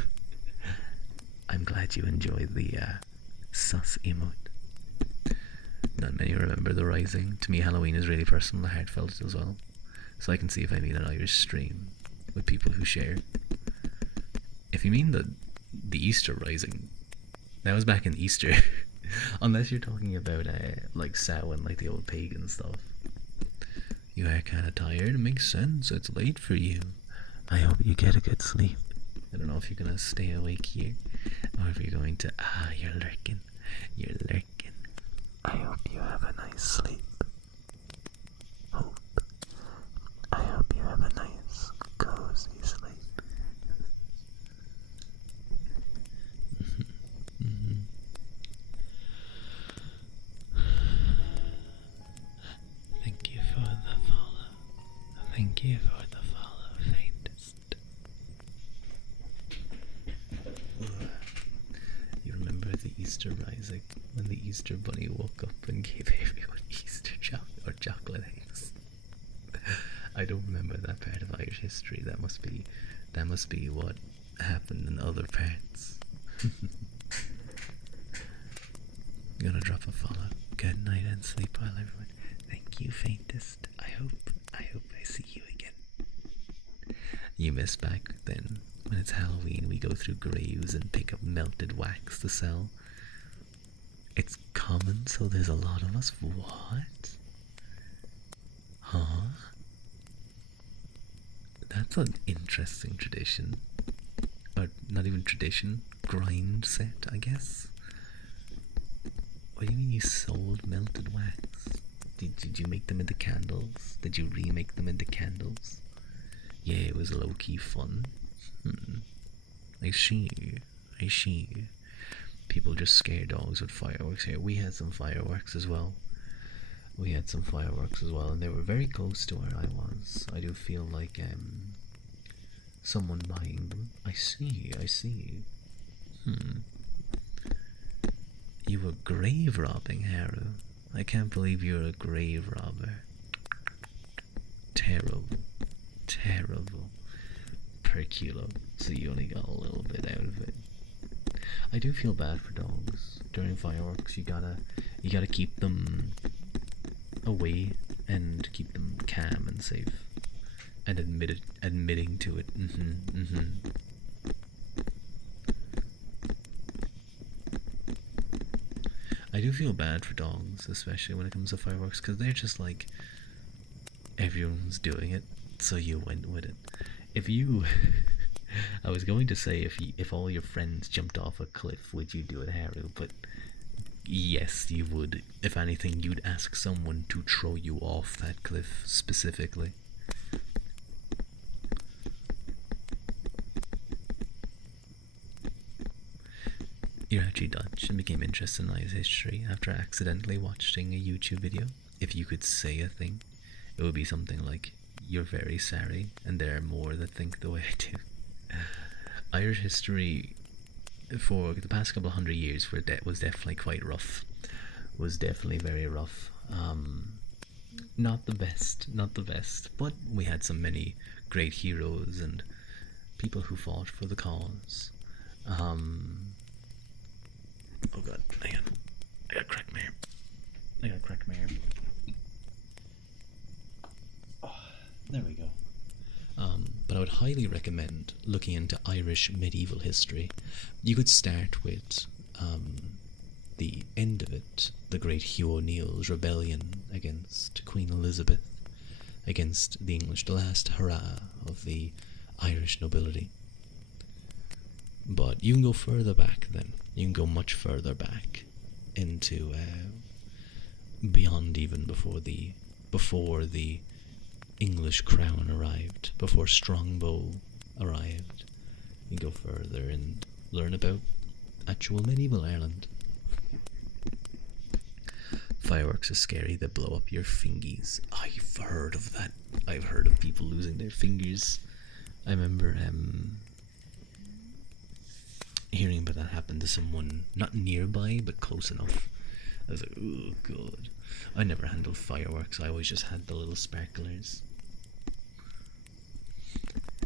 I'm glad you enjoyed the sus emote. Not many remember the Rising. To me, Halloween is really personal and heartfelt as well. So I can see if I mean an Irish stream with people who share. If you mean the Easter Rising, that was back in Easter. Unless you're talking about like Samhain, like the old pagan stuff. You are kind of tired. It makes sense. It's late for you. I hope you get a good sleep. I don't know if you're going to stay awake here, or if you're going to... you're lurking. You're lurking. I hope you have a nice sleep. I hope you have a nice, cozy sleep. Thank you for the follow. Thank you for the follow, faintest. You remember the Easter Rising, when the Easter Bunny woke up and gave everyone Easter chocolate eggs? I don't remember that part of Irish history. That must be what happened in other parts. I'm gonna drop a follow. Good night and sleep well, everyone. Thank you, faintest. I hope I see you again. You miss back then when it's Halloween, we go through graves and pick up melted wax to sell. It's common, so there's a lot of us. What? Huh? That's an interesting tradition. Or not even tradition, grind set, I guess. What do you mean you sold melted wax? Did you make them into candles? Did you remake them into candles? Yeah, it was low-key fun. I see. People just scare dogs with fireworks here. We had some fireworks as well. And they were very close to where I was. I do feel like someone buying them. I see. You were grave robbing, Haru. I can't believe you're a grave robber. Terrible. Per kilo. So you only got a little bit out of it. I do feel bad for dogs. During fireworks, you gotta keep them away and keep them calm and safe. And admitting to it. I do feel bad for dogs, especially when it comes to fireworks, because they're just like, everyone's doing it, so you went with it. If you... I was going to say if all your friends jumped off a cliff, would you do it, Haru? But yes, you would. If anything, you'd ask someone to throw you off that cliff specifically. You're actually Dutch and became interested in Irish history after accidentally watching a YouTube video. If you could say a thing, it would be something like, "You're very sorry, and there are more that think the way I do." Irish history for the past couple of 100 years was definitely quite rough. Was definitely very rough. Not the best, but we had so many great heroes and people who fought for the cause. Oh god, hang on. I got crack my hair. Oh, there we go. But I would highly recommend looking into Irish medieval history. You could start with the end of it, the great Hugh O'Neill's rebellion against Queen Elizabeth, against the English, the last hurrah of the Irish nobility. But you can go further back then. You can go much further back into beyond even before the English crown arrived, before Strongbow arrived. You go further and learn about actual medieval Ireland. Fireworks are scary, they blow up your fingies. I've heard of that. I've heard of people losing their fingers. I remember hearing about that happen to someone not nearby but close enough. I was like, oh god. I never handled fireworks, I always just had the little sparklers.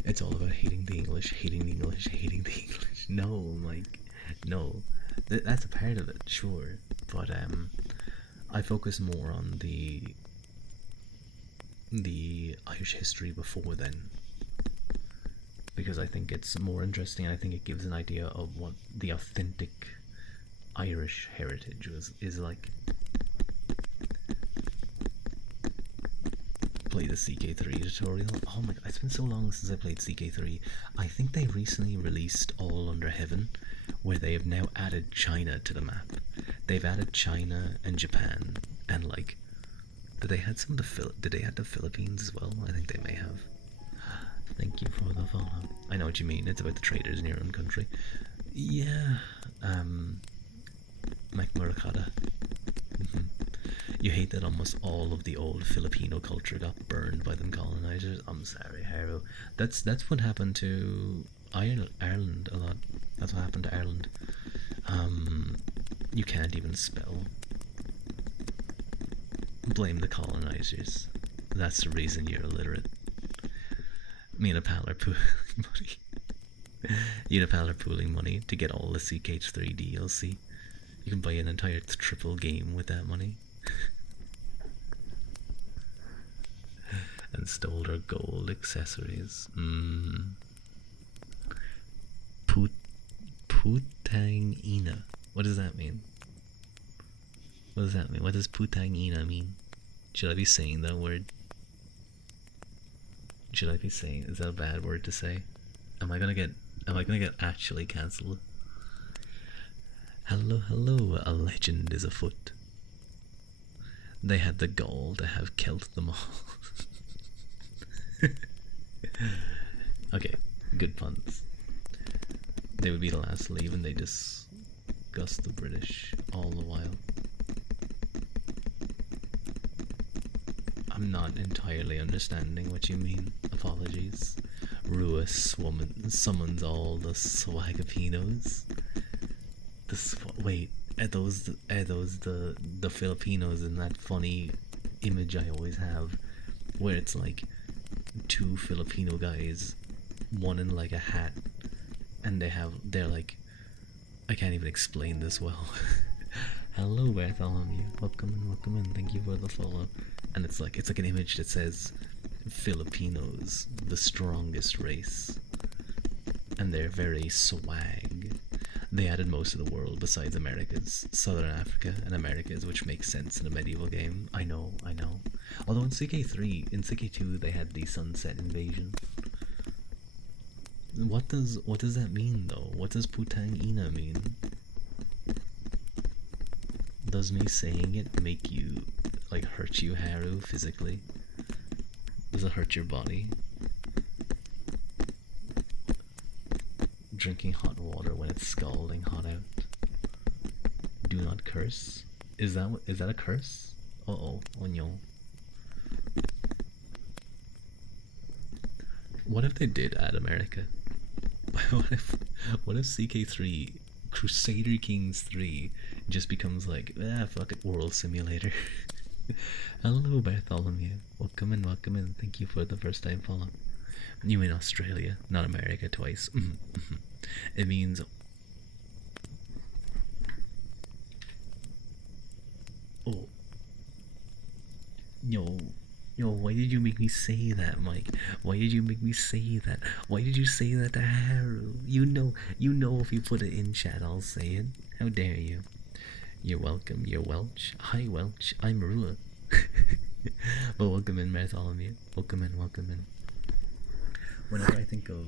It's all about hating the English, hating the English, hating the English. No, Mike, no. That's a part of it, sure. But I focus more on the Irish history before then, because I think it's more interesting and I think it gives an idea of what the authentic Irish heritage is like. Play the CK3 tutorial. Oh my god, it's been so long since I played CK3. I think they recently released All Under Heaven, where they have now added China to the map. They've added China and Japan, and like, did they have the Philippines as well? I think they may have. Thank you for the follow. I know what you mean. It's about the traders in your own country. Yeah. Mac Murakata. You hate that almost all of the old Filipino culture got burned by them colonizers. I'm sorry, Haru. That's what happened to Ireland a lot. That's what happened to Ireland. You can't even spell. Blame the colonizers. That's the reason you're illiterate. Me and a pal are pooling money. You and a pal are pooling money to get all the CH3 DLC. You can buy an entire triple game with that money. And stole their gold accessories. Putang Ina. What does that mean? What does that mean? What does Putang Ina mean? Should I be saying that word? Should I be saying? Is that a bad word to say? Am I gonna get actually cancelled? Hello, hello, a legend is afoot. They had the gall to have killed them all. Okay, good puns. They would be the last to leave and they discussed the British all the while. I'm not entirely understanding what you mean. Apologies. Ruadh summons all the Swagapinos. Wait, are those the Filipinos in that funny image I always have, where it's like two Filipino guys, one in like a hat, and they're like, I can't even explain this well. Hello Bartholomew, welcome in, thank you for the follow. And it's like an image that says Filipinos, the strongest race, and they're very swag. They added most of the world besides Americas, Southern Africa and Americas, which makes sense in a medieval game. I know. Although in CK2 they had the Sunset Invasion. What does that mean though? What does Putang Ina mean? Does me saying it make you like hurt you, Haru, physically? Does it hurt your body? Drinking hot water when it's scalding hot out. Do not curse. Is that a curse? Oh no. What if they did add America? What if CK3 Crusader Kings 3 just becomes like, fuck it, World Simulator. Hello Bartholomew. Welcome in. Thank you for the first time follow. You mean Australia, not America twice. It means Yo, why did you make me say that, Mike? Why did you make me say that? Why did you say that to Haru? You know if you put it in chat, I'll say it. How dare you? You're welcome, you're Welch. Hi, Welch. I'm Ruadh. But welcome in, Bartholomew. Welcome in, welcome in. Whenever I think of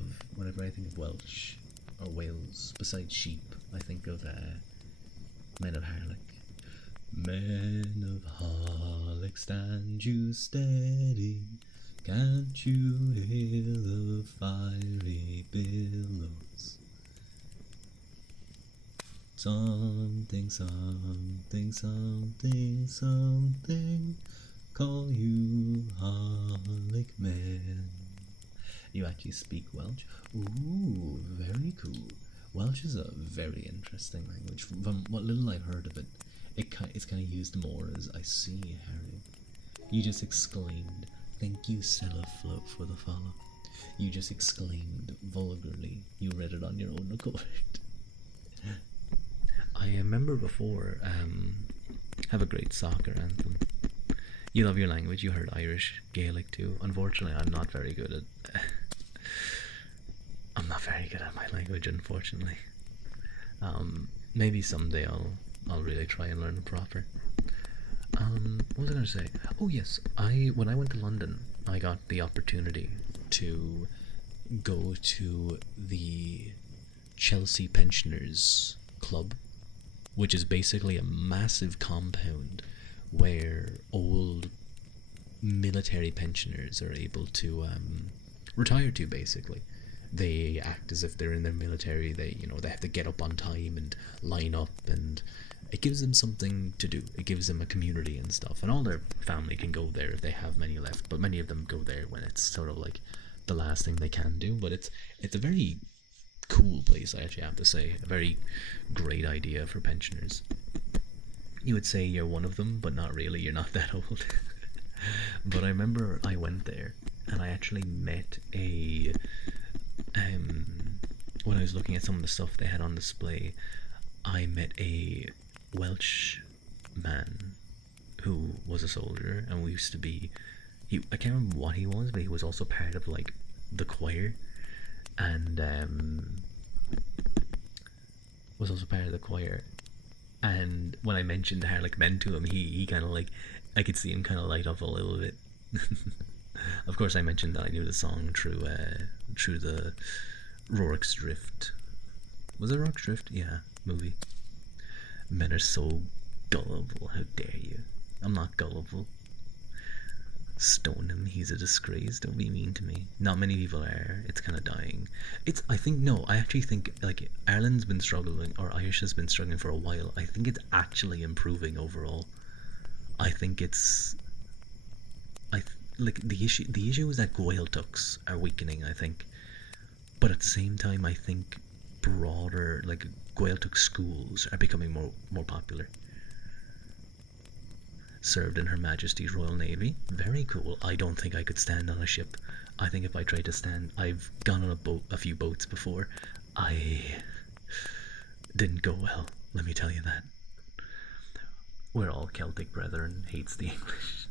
Welsh or Wales, besides sheep, I think of Men of Harlech. Men of Harlech, stand you steady. Can't you hear the fiery billows? Something, something, something, something. Call you Harlech men. You actually speak Welsh? Ooh, very cool. Welsh is a very interesting language. From what little I've heard of it, it's kind of used more as I see, Harry. You just exclaimed, "Thank you, Cellarfloat, for the follow." You just exclaimed vulgarly. You read it on your own accord. I remember before, have a great soccer anthem. You love your language, you heard Irish, Gaelic too. Unfortunately, I'm not very good at I'm not very good at my language, unfortunately. Maybe someday I'll really try and learn it proper. What was I gonna say? Oh yes, when I went to London, I got the opportunity to go to the Chelsea Pensioners Club, which is basically a massive compound where old military pensioners are able to retire to. Basically, they act as if they're in their military. They have to get up on time and line up, and it gives them something to do. It gives them a community and stuff, and all their family can go there if they have many left, but many of them go there when it's sort of like the last thing they can do. But it's a very cool place, I actually have to say. A very great idea for pensioners. You would say you're one of them, but not really. You're not that old. But I remember I went there and I actually met a when I was looking at some of the stuff they had on display, I met a Welsh man who was a soldier, and we used to be I can't remember what he was, but he was also part of like the choir, and was also part of the choir. And when I mentioned Harlech Men to him, he kind of like, I could see him kind of light up a little bit. Of course, I mentioned that I knew the song through the Rorke's Drift. Was it Rorke's Drift? Yeah, movie. Men are so gullible. How dare you? I'm not gullible. Stone him. He's a disgrace. Don't be mean to me. Not many people are. It's kind of dying. I actually think like Ireland's been struggling, or Irish has been struggling for a while. I think it's actually improving overall. I think it's like the issue is that Gaeltachts are weakening, I think, but at the same time I think broader like Gaeltacht schools are becoming more popular. Served in Her Majesty's Royal Navy. Very cool. I don't think I could stand on a ship. I think if I tried to stand, I've gone on a few boats before. I didn't go well, let me tell you that. We're all Celtic brethren, hates the English.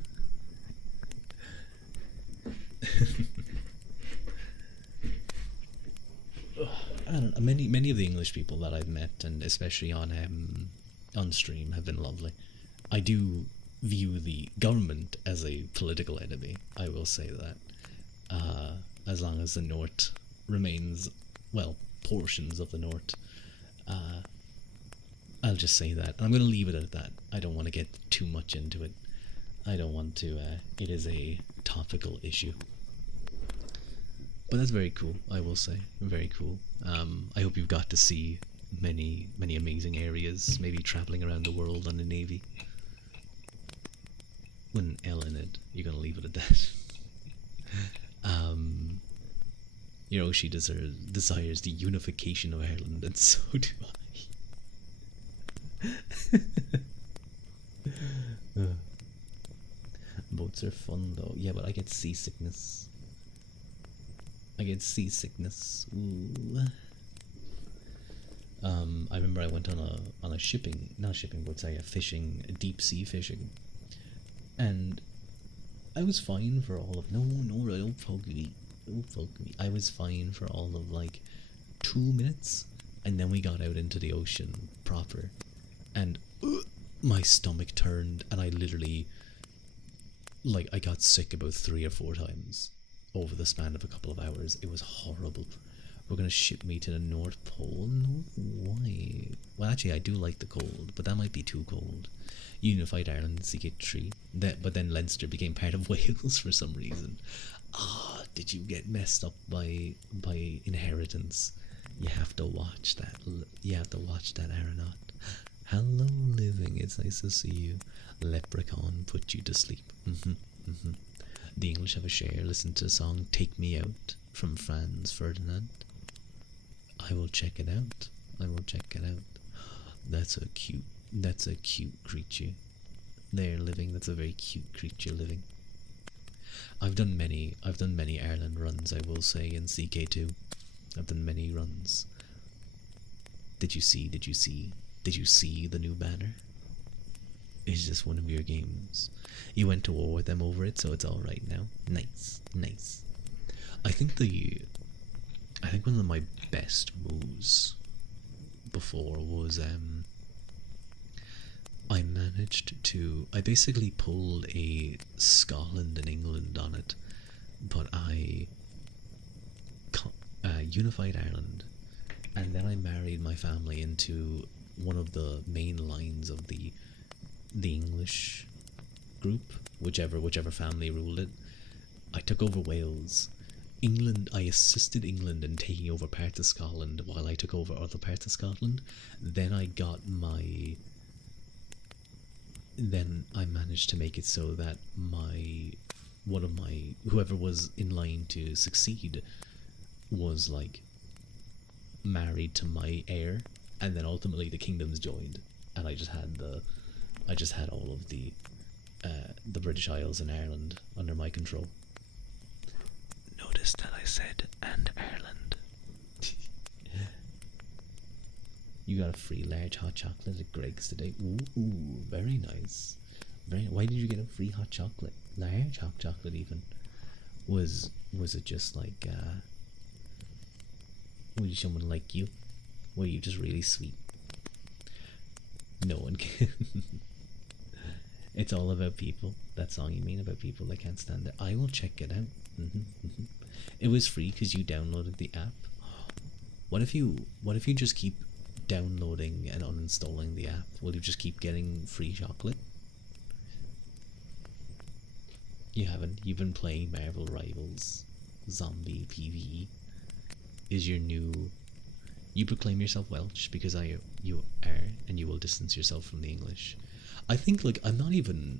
I don't know. Many of the English people that I've met, and especially on stream, have been lovely. I do view the government as a political enemy. I will say that. As long as the North remains, well, portions of the North, I'll just say that. I'm going to leave it at that. I don't want to get too much into it. I don't want to. It is a topical issue. But that's very cool, I will say. Very cool. I hope you've got to see many amazing areas, maybe traveling around the world on the Navy. With an L in it, you're going to leave it at that. She desires the unification of Ireland, and so do I. Boats are fun though. Yeah, but I get seasickness. Ooh. I remember I went on a not shipping boat, sorry, a deep sea fishing, and I was fine for all of no, don't poke me. Don't poke me. I was fine for all of like 2 minutes, and then we got out into the ocean proper, and my stomach turned, and I literally, like, I got sick about 3 or 4 times over the span of a couple of hours. It was horrible. We're gonna ship me to the North Pole? No, why? Well, actually, I do like the cold, but that might be too cold. Unified Ireland, CK3. But then Leinster became part of Wales for some reason. Ah, did you get messed up by inheritance? You have to watch that. You have to watch that, Aeronaut. Hello, living. It's nice to see you. Leprechaun put you to sleep. The English have a share. Listen to the song "Take Me Out" from Franz Ferdinand. I will check it out. I will check it out. That's a cute creature. They're living. That's a very cute creature living. I've done many Ireland runs, I will say, in CK2. I've done many runs. Did you see the new banner? It's just one of your games. You went to war with them over it, so it's alright now. Nice. I think one of my best moves before was I basically pulled a Scotland and England on it, but I unified Ireland, and then I married my family into one of the main lines of the English group, whichever family ruled it. I took over Wales. I assisted England in taking over parts of Scotland while I took over other parts of Scotland. Then I managed to make it so that whoever was in line to succeed was like married to my heir, and then ultimately the kingdoms joined, and I just had all of the British Isles and Ireland under my control. Notice that I said "and Ireland." You got a free large hot chocolate at Greg's today. Ooh, very nice. Why did you get a free hot chocolate? Large hot chocolate even. Was it just like was someone like you? Were you just really sweet? No one can. It's all about people. That song you mean, about people that can't stand it. I will check it out. It was free because you downloaded the app. What if you just keep downloading and uninstalling the app? Will you just keep getting free chocolate? You haven't. You've been playing Marvel Rivals. Zombie PvE is your new. You proclaim yourself Welsh because you are, and you will distance yourself from the English. I think, like, I'm not even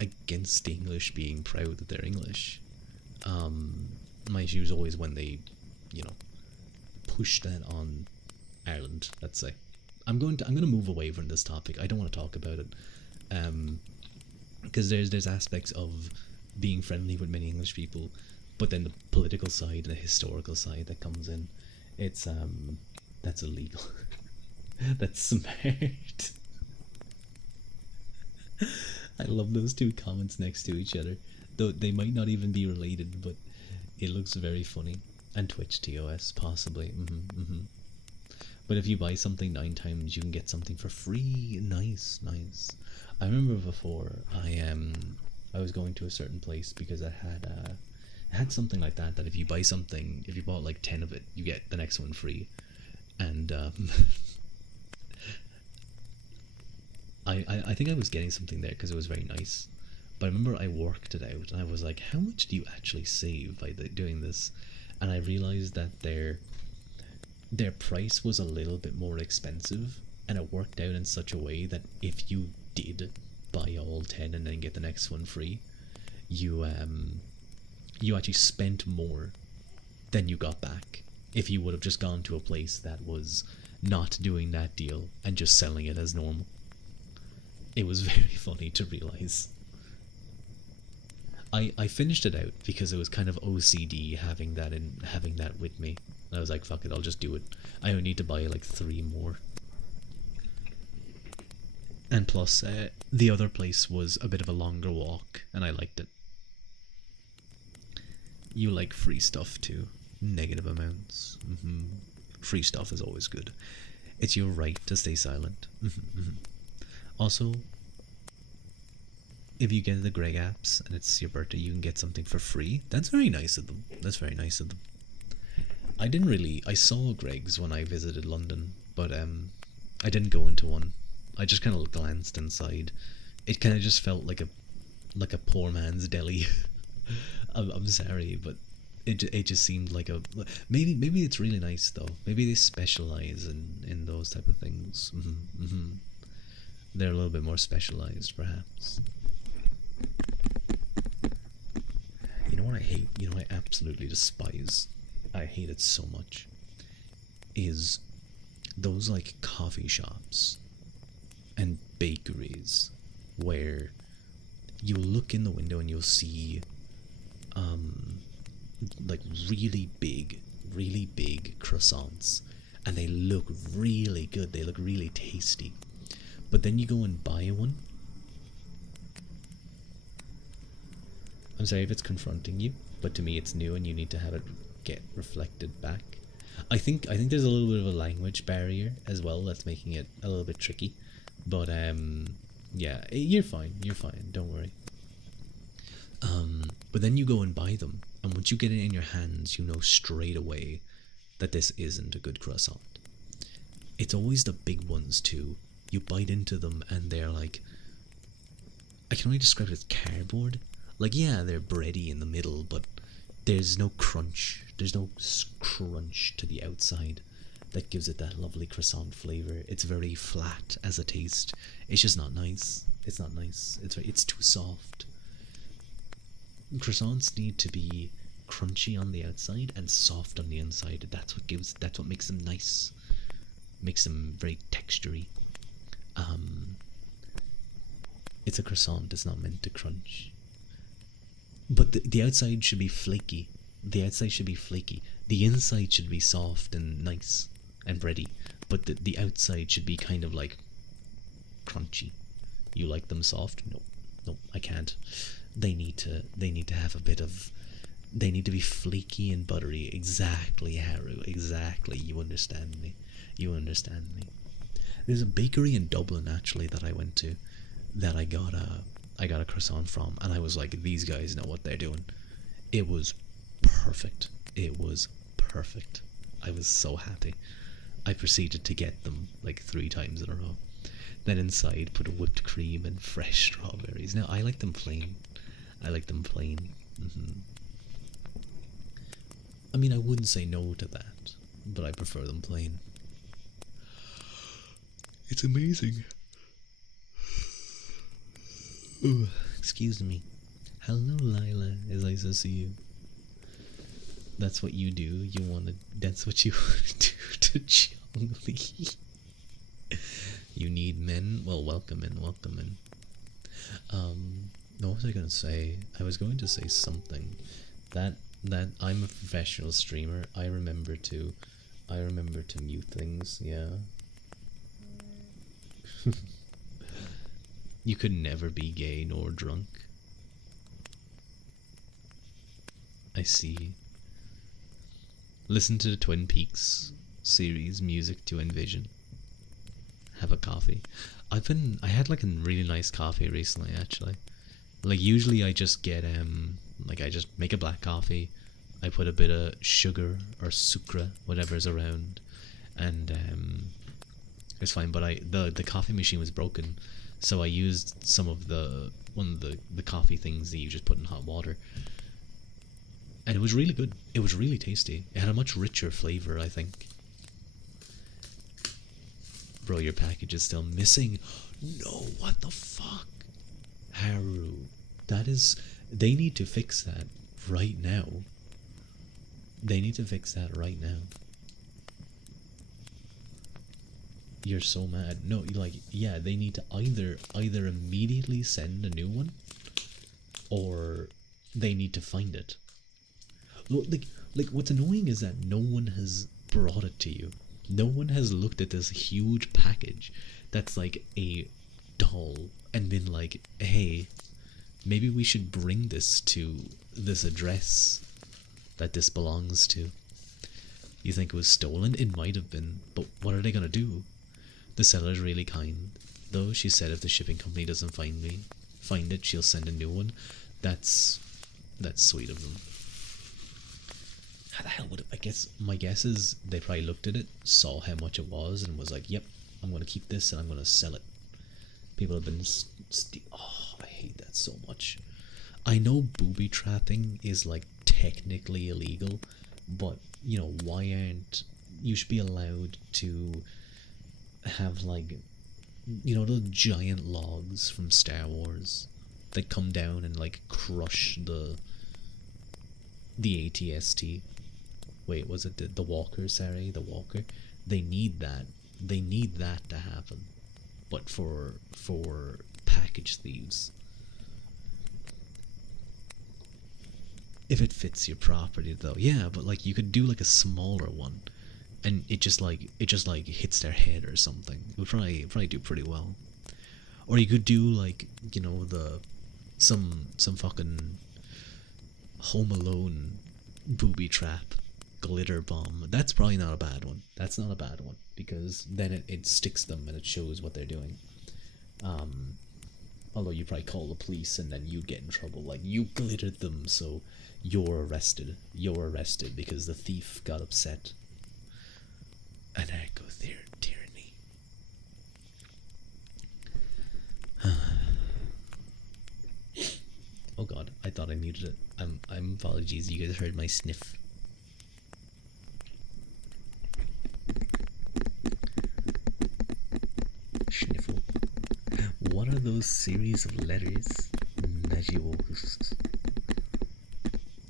against the English being proud that they're English. My issue is always when they, push that on Ireland. Let's say, I'm going to move away from this topic. I don't want to talk about it, because there's aspects of being friendly with many English people, but then the political side and the historical side that comes in, it's that's illegal. That's smart. I love those two comments next to each other, though they might not even be related, but it looks very funny. And Twitch TOS, possibly. But if you buy something 9 times, you can get something for free. Nice. I remember before I was going to a certain place because I had something like that if you buy something, if you bought like 10 of it, you get the next one free. And I think I was getting something there because it was very nice. But I remember I worked it out and I was like, how much do you actually save by doing this? And I realized that their price was a little bit more expensive, and it worked out in such a way that if you did buy all 10 and then get the next one free, you actually spent more than you got back if you would have just gone to a place that was not doing that deal and just selling it as normal. It was very funny to realize. I finished it out because it was kind of OCD having that with me. And I was like, fuck it, I'll just do it. I only need to buy like 3 more. And plus, the other place was a bit of a longer walk, and I liked it. You like free stuff too. Negative amounts. Free stuff is always good. It's your right to stay silent. Also, if you get the Greg apps and it's your birthday, you can get something for free. That's very nice of them. That's very nice of them. I saw Greg's when I visited London, but I didn't go into one. I just kind of glanced inside. It kind of just felt like a poor man's deli. I'm sorry, but it just seemed like a maybe it's really nice though. Maybe they specialize in those type of things. They're a little bit more specialized, perhaps. You know what I hate? You know what I absolutely despise? I hate it so much. Is those like coffee shops and bakeries where you look in the window and you'll see like really big croissants, and they look really good, they look really tasty, but then you go and buy one. I'm sorry if it's confronting you, but to me it's new and you need to have it get reflected back. I think there's a little bit of a language barrier as well that's making it a little bit tricky, but yeah, you're fine, don't worry. But then you go and buy them, and once you get it in your hands, you know straight away that this isn't a good croissant. It's always the big ones too. You bite into them and they're like, I can only describe it as cardboard. Like, yeah, they're bready in the middle, but there's no crunch. There's no crunch to the outside that gives it that lovely croissant flavor. It's very flat as a taste. It's just not nice. It's not nice. It's too soft. Croissants need to be crunchy on the outside and soft on the inside. That's what makes them nice. Makes them very textury. It's a croissant. It's not meant to crunch. But the outside should be flaky. The outside should be flaky. The inside should be soft and nice and bready. But the outside should be kind of like crunchy. You like them soft? No, I can't. They need to have a bit of. They need to be flaky and buttery. Exactly, Haru. Exactly. You understand me. There's a bakery in Dublin actually that I went to, that I got a croissant from, and I was like, these guys know what they're doing. It was perfect. I was so happy. I proceeded to get them like 3 times in a row. Then inside put whipped cream and fresh strawberries. Now I like them plain. I mean, I wouldn't say no to that, but I prefer them plain. It's amazing. Ooh, excuse me. Hello, Lila. It's nice to see you. That's what you do. That's what you do to Chongli. You need men? Well, welcome in. What was I gonna say? I was going to say something. That I'm a professional streamer. I remember to mute things, yeah. You could never be gay nor drunk. I see. Listen to the Twin Peaks series, Music to Envision. Have a coffee. I had like a really nice coffee recently actually. Like usually I just get I just make a black coffee. I put a bit of sugar or sucra, whatever's around, and it's fine. But the coffee machine was broken, so I used some of the coffee things that you just put in hot water, and it was really good. It was really tasty. It had a much richer flavor, I think. Bro, your package is still missing. No, what the fuck? Haru. They need to fix that right now. You're so mad. No, yeah, they need to either immediately send a new one, or they need to find it. Like what's annoying is that no one has brought it to you. No one has looked at this huge package that's like a doll and been like, hey, maybe we should bring this to this address that this belongs to. You think it was stolen? It might have been, but what are they gonna do? The seller's really kind, though. She said if the shipping company doesn't find it, she'll send a new one. That's sweet of them. How the hell would it, I guess my guess is they probably looked at it, saw how much it was, and was like, "Yep, I'm gonna keep this and I'm gonna sell it." People have been oh, I hate that so much. I know booby trapping is like technically illegal, but you know, why aren't you should be allowed to have, like, you know, those giant logs from Star Wars that come down and like crush the ATST. Wait, was it the walker? Sorry, the walker. They need that. They need that to happen. But for package thieves, if it fits your property, though, yeah. But like, you could do like a smaller one, and it just like hits their head or something. It would probably do pretty well. Or you could do like, you know, some fucking Home Alone booby trap glitter bomb. That's probably not a bad one. That's not a bad one, because then it sticks them and it shows what they're doing. Although you probably call the police and then you'd get in trouble. Like, you glittered them, so you're arrested. You're arrested because the thief got upset. Anarcho tyranny. Oh god, I thought I muted it. I'm apologies. You guys heard my sniff. Sniffle. What are those series of letters? Magiwokust.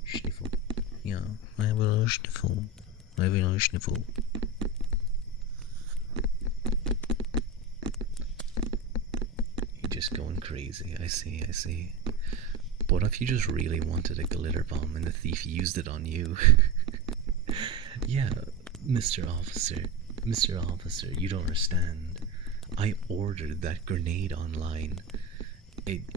Sniffle. Yeah, I will sniffle. I will sniffle. You're just going crazy. I see. What if you just really wanted a glitter bomb and the thief used it on you? Yeah, Mr. Officer, you don't understand. I ordered that grenade online.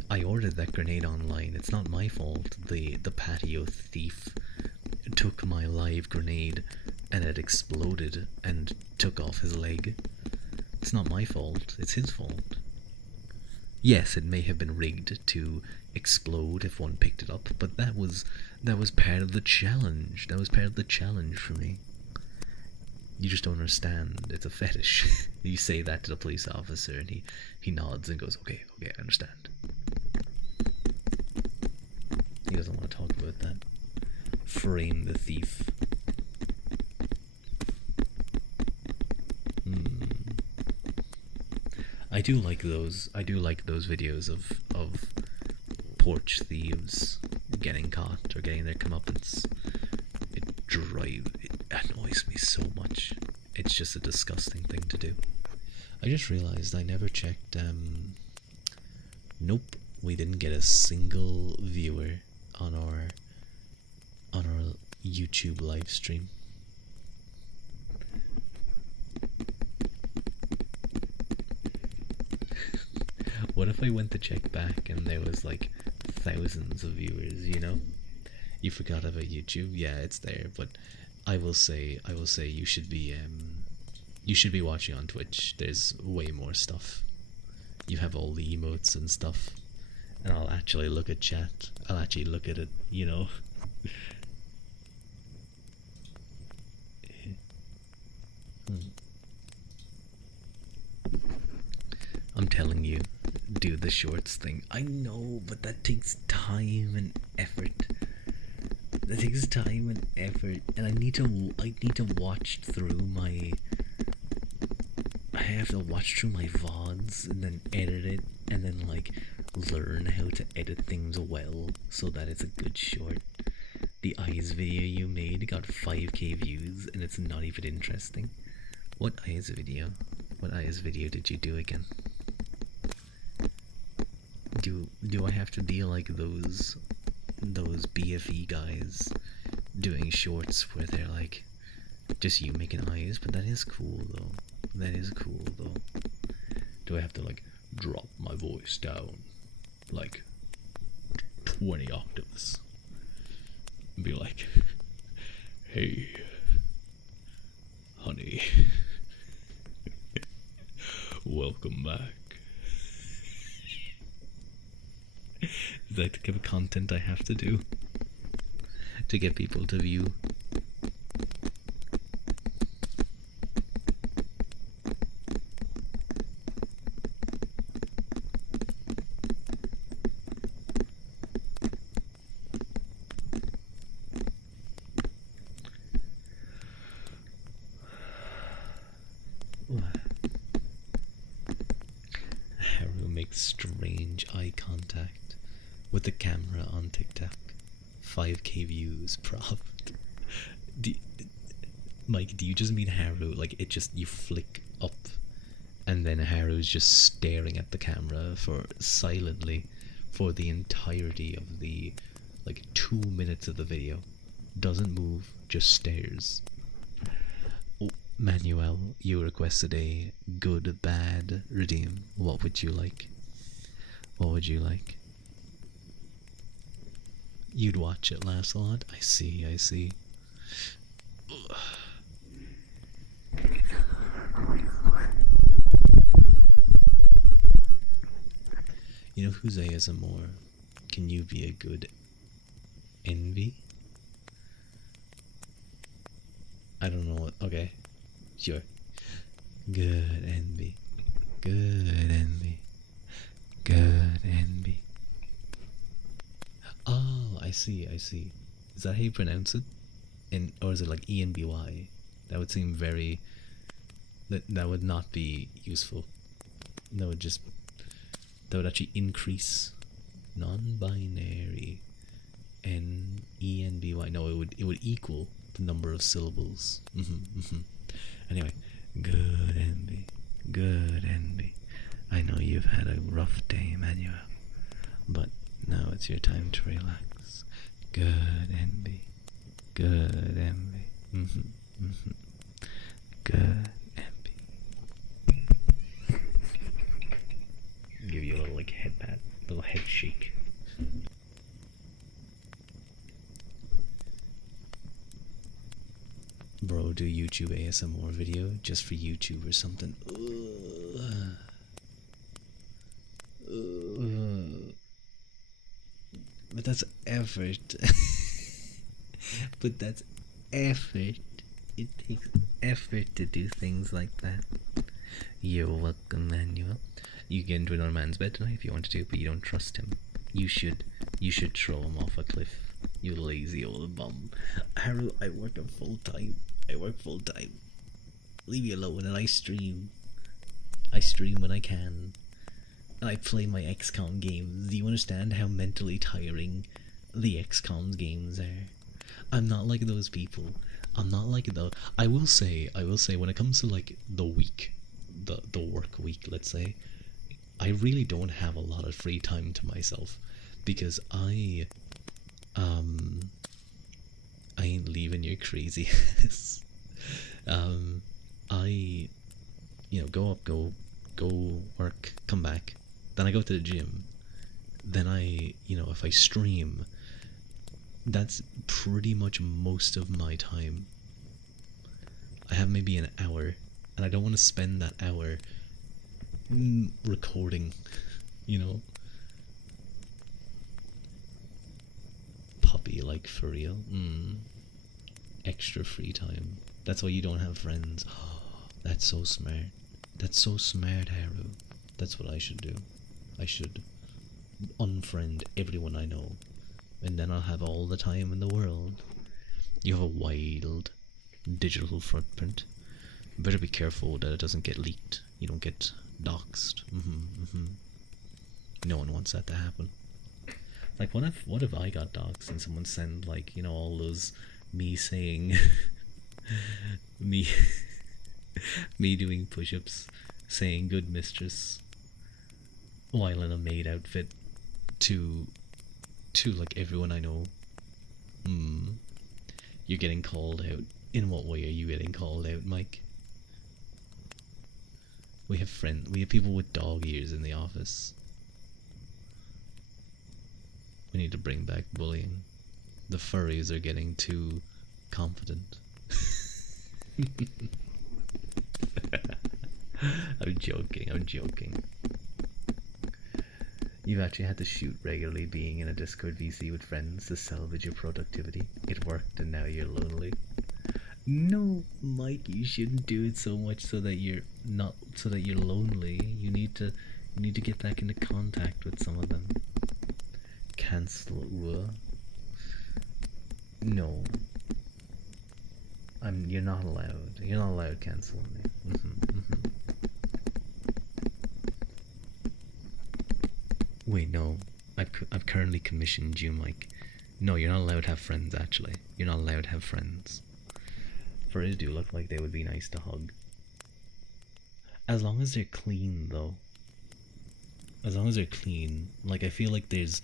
I ordered that grenade online. It's not my fault. The patio thief took my live grenade and it exploded and took off his leg. It's not my fault. It's his fault. Yes, it may have been rigged to explode if one picked it up, but that was part of the challenge. That was part of the challenge for me. You just don't understand. It's a fetish. You say that to the police officer and he nods and goes, okay, I understand. He doesn't want to talk about that. Frame the thief. I do like those videos of porch thieves getting caught or getting their comeuppance. It annoys me so much. It's just a disgusting thing to do. I just realized I never checked. Nope, we didn't get a single viewer on our YouTube live stream. What if I went to check back and there was like thousands of viewers, you know? You forgot about YouTube? Yeah, it's there, but I will say you should be watching on Twitch. There's way more stuff. You have all the emotes and stuff. And I'll actually look at chat. I'll actually look at it, you know. I'm telling you, do the shorts thing. I know, but that takes time and effort. And I need to watch through my. I have to watch through my VODs and then edit it, and then like learn how to edit things well so that it's a good short. The eyes video you made got 5k views and it's not even interesting. What eyes video? What eyes video did you do again? Do I have to be like those BFE guys doing shorts where they're like just you making eyes? But that is cool though. Do I have to like drop my voice down like 20 octaves and be like, hey, honey, welcome back. Is that the kind of content I have to do to get people to view? Haru makes strange eye contact with the camera on TikTok. 5k views, prof. Mike, do you just mean Haru? Like, it just, you flick up and then Haru's just staring at the camera silently for the entirety of the, like, 2 minutes of the video. Doesn't move, just stares. Oh, Manuel, you requested a good, bad redeem. What would you like? What would you like? You'd watch it, Lancelot? I see, I see. Ugh. You know who's ASMR? Can you be a good envy? I don't know what. Okay, sure. Good envy. Good envy. Good envy. Oh, I see, I see. Is that how you pronounce it? Or is it like ENBY? That would seem very. That would not be useful. That would actually increase non-binary ENBY. No, it would equal the number of syllables. Anyway, good envy, good envy. I know you've had a rough day, Emmanuel, but now it's your time to relax. Good envy, good envy. Good envy. Give you a little like head pat, little head shake. Bro, do YouTube ASMR video just for YouTube or something. But that's effort. But that's effort. It takes effort to do things like that. You're welcome, Manuel. You get into another man's bed tonight if you want to, but you don't trust him. You should throw him off a cliff. You lazy old bum. Haru, I work full time. Leave me alone, and I stream. I stream when I can. And I play my XCOM games. Do you understand how mentally tiring the XCOM games are? I'm not like those people. I'm not like those. I will say, when it comes to like the week, the work week, let's say, I really don't have a lot of free time to myself because I ain't leaving your crazy ass. I, go up, go work, come back, then I go to the gym, then I, if I stream, that's pretty much most of my time. I have maybe an hour, and I don't want to spend that hour recording, Puppy, like, for real. Extra free time. That's why you don't have friends. That's so smart. That's so smart, Haru. That's what I should do. I should unfriend everyone I know, and then I'll have all the time in the world. You have a wild digital footprint. Better be careful that it doesn't get leaked. You don't get doxed. No one wants that to happen. Like, what if I got doxed and someone sent, like, all those me saying me doing push-ups, saying good mistress while in a maid outfit to like everyone I know. You're getting called out. In what way are you getting called out, Mike? We have friends. We have people with dog ears in the office. We need to bring back bullying. The furries are getting too confident. I'm joking. I'm joking. You've actually had to shoot regularly being in a Discord VC with friends to salvage your productivity. It worked and now you're lonely. No, Mike, you shouldn't do it so much so that you're lonely. You need to get back into contact with some of them. Cancel. No. You're not allowed. You're not allowed to cancel me. Wait, no. I've currently commissioned you, Mike. No, you're not allowed to have friends, actually. You're not allowed to have friends. Furries do look like they would be nice to hug. As long as they're clean, though. As long as they're clean. Like, I feel like there's...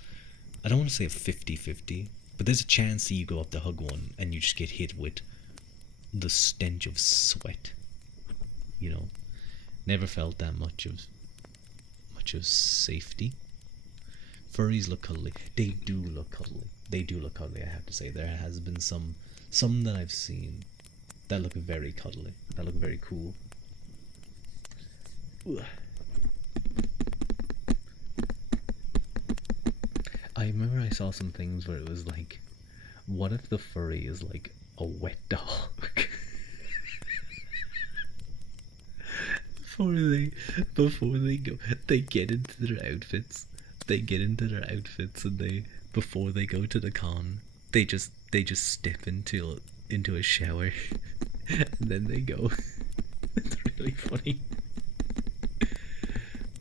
I don't want to say a 50-50, but there's a chance that you go up to hug one and you just get hit with the stench of sweat. You know? Never felt that much of safety. Furries look cuddly. They do look cuddly. They do look cuddly, I have to say. There has been some that I've seen that look very cuddly. That look very cool. Ugh. I remember I saw some things where it was like, what if the furry is like a wet dog? before they go, they get into their outfits. They get into their outfits and before they go to the con, they just step into a shower and then they go. It's really funny.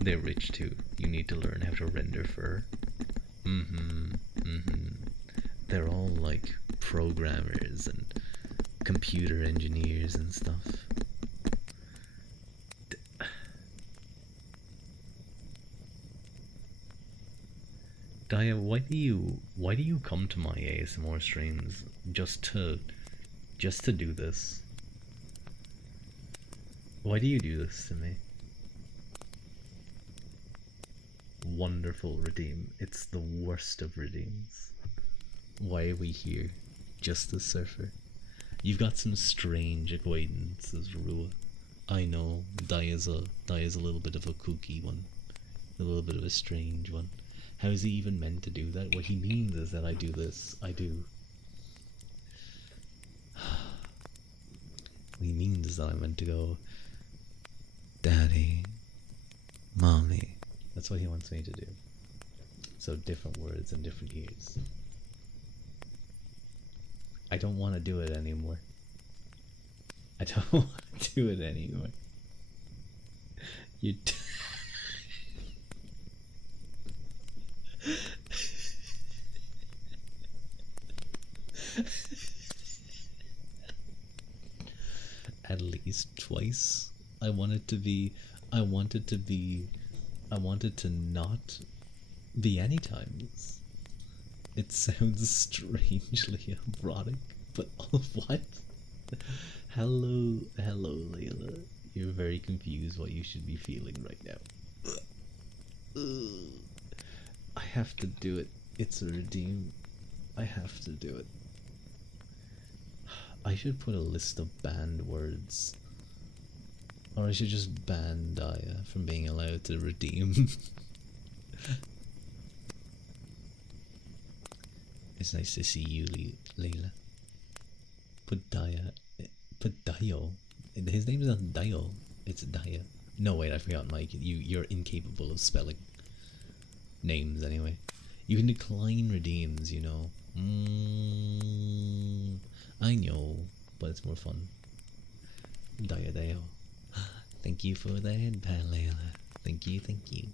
They're rich too. You need to learn how to render fur. They're all like programmers and computer engineers and stuff. Daya, why do you come to my ASMR streams just to do this? Why do you do this to me? Wonderful redeem. It's the worst of redeems. Why are we here? Just the surfer. You've got some strange acquaintances, Ruadh. I know. Daya's a little bit of a kooky one. A little bit of a strange one. How is he even meant to do that? What he means is that I do this. I do. What he means is that I'm meant to go, Daddy, Mommy. That's what he wants me to do. So different words and different ears. I don't want to do it anymore. I don't want to do it anymore. You At least twice. I wanted to not be any times. It sounds strangely erotic, but what? Hello, Layla. You're very confused what you should be feeling right now. I have to do it. It's a redeem. I have to do it. I should put a list of banned words. Or I should just ban Daya from being allowed to redeem. It's nice to see you, Layla. Put Dayo. His name is not Dayo. It's Daya. No, wait, I forgot, Mike. You're incapable of spelling names anyway. You can decline redeems, you know. I know, but it's more fun. Dayo. Thank you for that, pal Layla. Thank you. Thank you.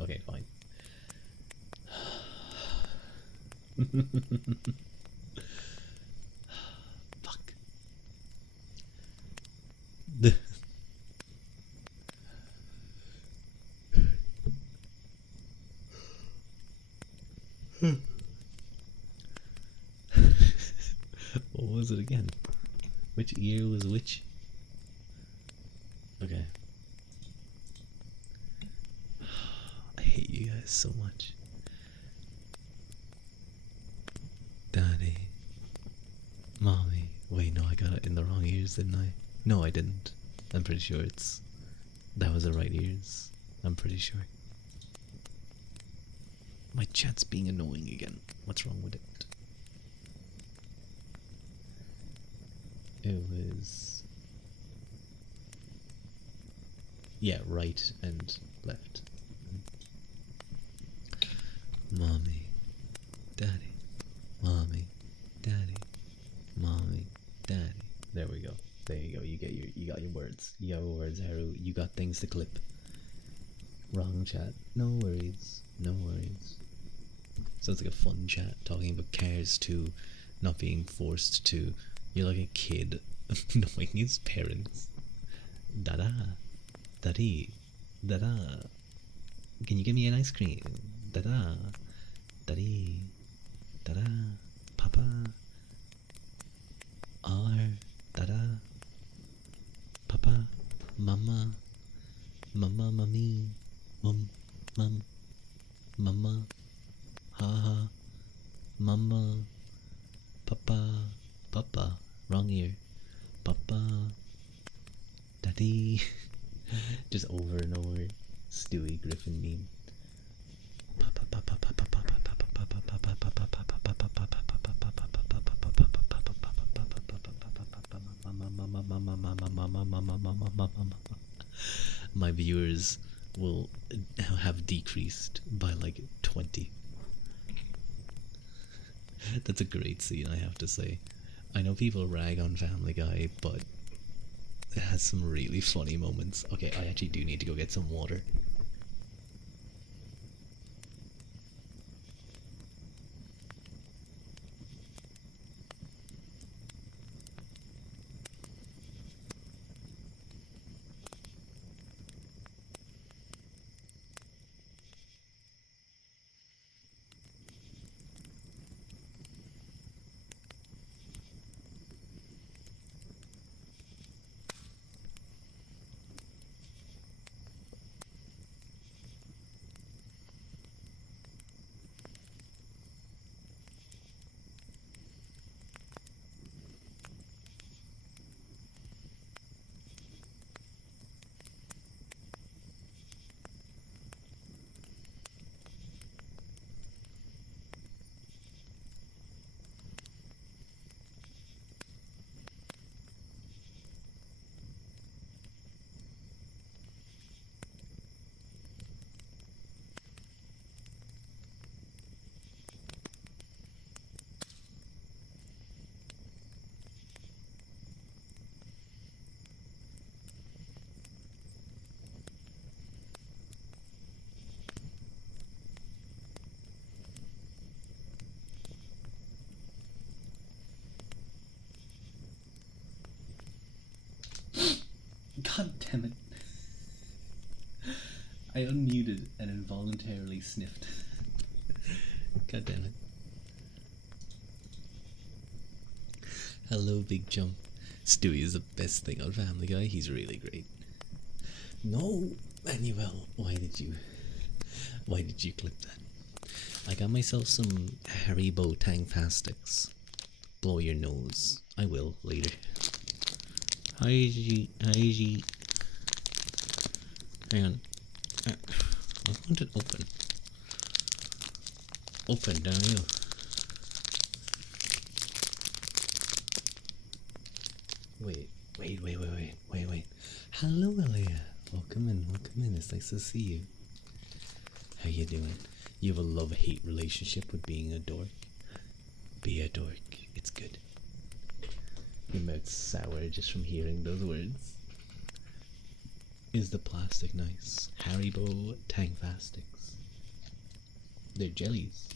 Okay, fine. Fuck. What was it again? Which ear was which? Okay. I hate you guys so much. Daddy. Mommy. Wait, no, I got it in the wrong ears, didn't I? No, I didn't. I'm pretty sure that was the right ears. I'm pretty sure. My chat's being annoying again. What's wrong with it? It was... yeah, right and left. Mommy, daddy, mommy, daddy, mommy, daddy. There we go. There you go. You got your words. You got your words, Haru. You got things to clip. Wrong chat. No worries. No worries. Sounds like a fun chat talking about Cars 2 not being forced to. You're like a kid knowing his parents. Dada. Daddy. Dada. Can you give me an ice cream? Dada. Daddy. Dada. Papa. R. Dada. Papa. Mama. Mama. Mommy. Mum. Mama. Ha. Mama. Papa. Wrong ear. Papa. Daddy. Just over and over. Stewie Griffin meme. My viewers will have decreased by like 20. That's a great scene, I have to say. I know people rag on Family Guy, but it has some really funny moments. Okay, I actually do need to go get some water. God damn it. I unmuted and involuntarily sniffed. God damn it. Hello, Big Jump. Stewie is the best thing on Family Guy. He's really great. No, Manuel, why did you clip that? I got myself some Haribo Tangfastics. Blow your nose. I will later. Hi. Hang on. I want it open. Open, down you. Wait. Hello, Elia. Welcome in. It's nice to see you. How you doing? You have a love-hate relationship with being a dork? Be a dork. It's good. Your mouth's sour just from hearing those words. Is the plastic nice? Haribo Tangfastics. They're jellies.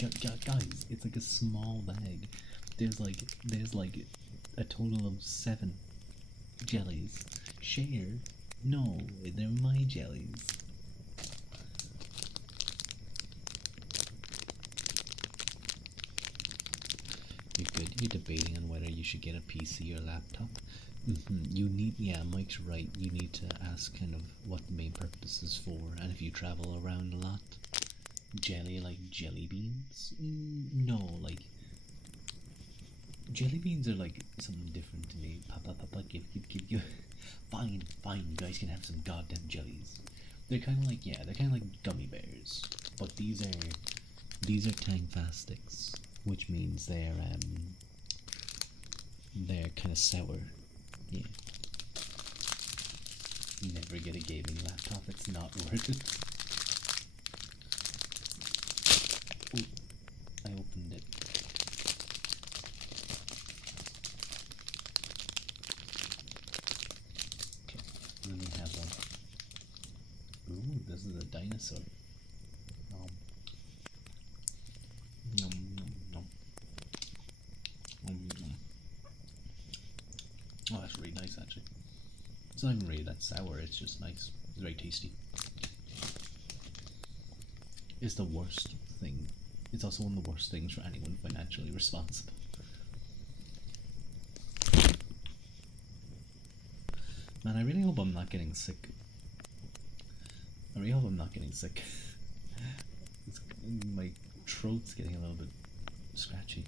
Guys, it's like a small bag. There's like a total of 7 jellies. Share? No, they're my jellies. You're good. You're debating on whether you should get a PC or laptop. You need, yeah, Mike's right. You need to ask kind of what the main purpose is for, and if you travel around a lot. Jelly like jelly beans? No, like jelly beans are like something different to me. Papa, give. Fine, you guys can have some goddamn jellies. They're kind of like, yeah, they're kind of like gummy bears, but these are Tang Fastics, which means they're kind of sour. Yeah. Never get a gaming laptop. It's not worth it. Oh, I opened it. Okay, then we have a. Ooh, this is a dinosaur. Nom. Nom, nom, nom. Nom. Oh, that's really nice actually. It's not even really that sour, it's just nice. It's very tasty. It's the worst thing. It's also one of the worst things for anyone financially responsible. Man, I really hope I'm not getting sick. I really hope I'm not getting sick. My throat's getting a little bit scratchy.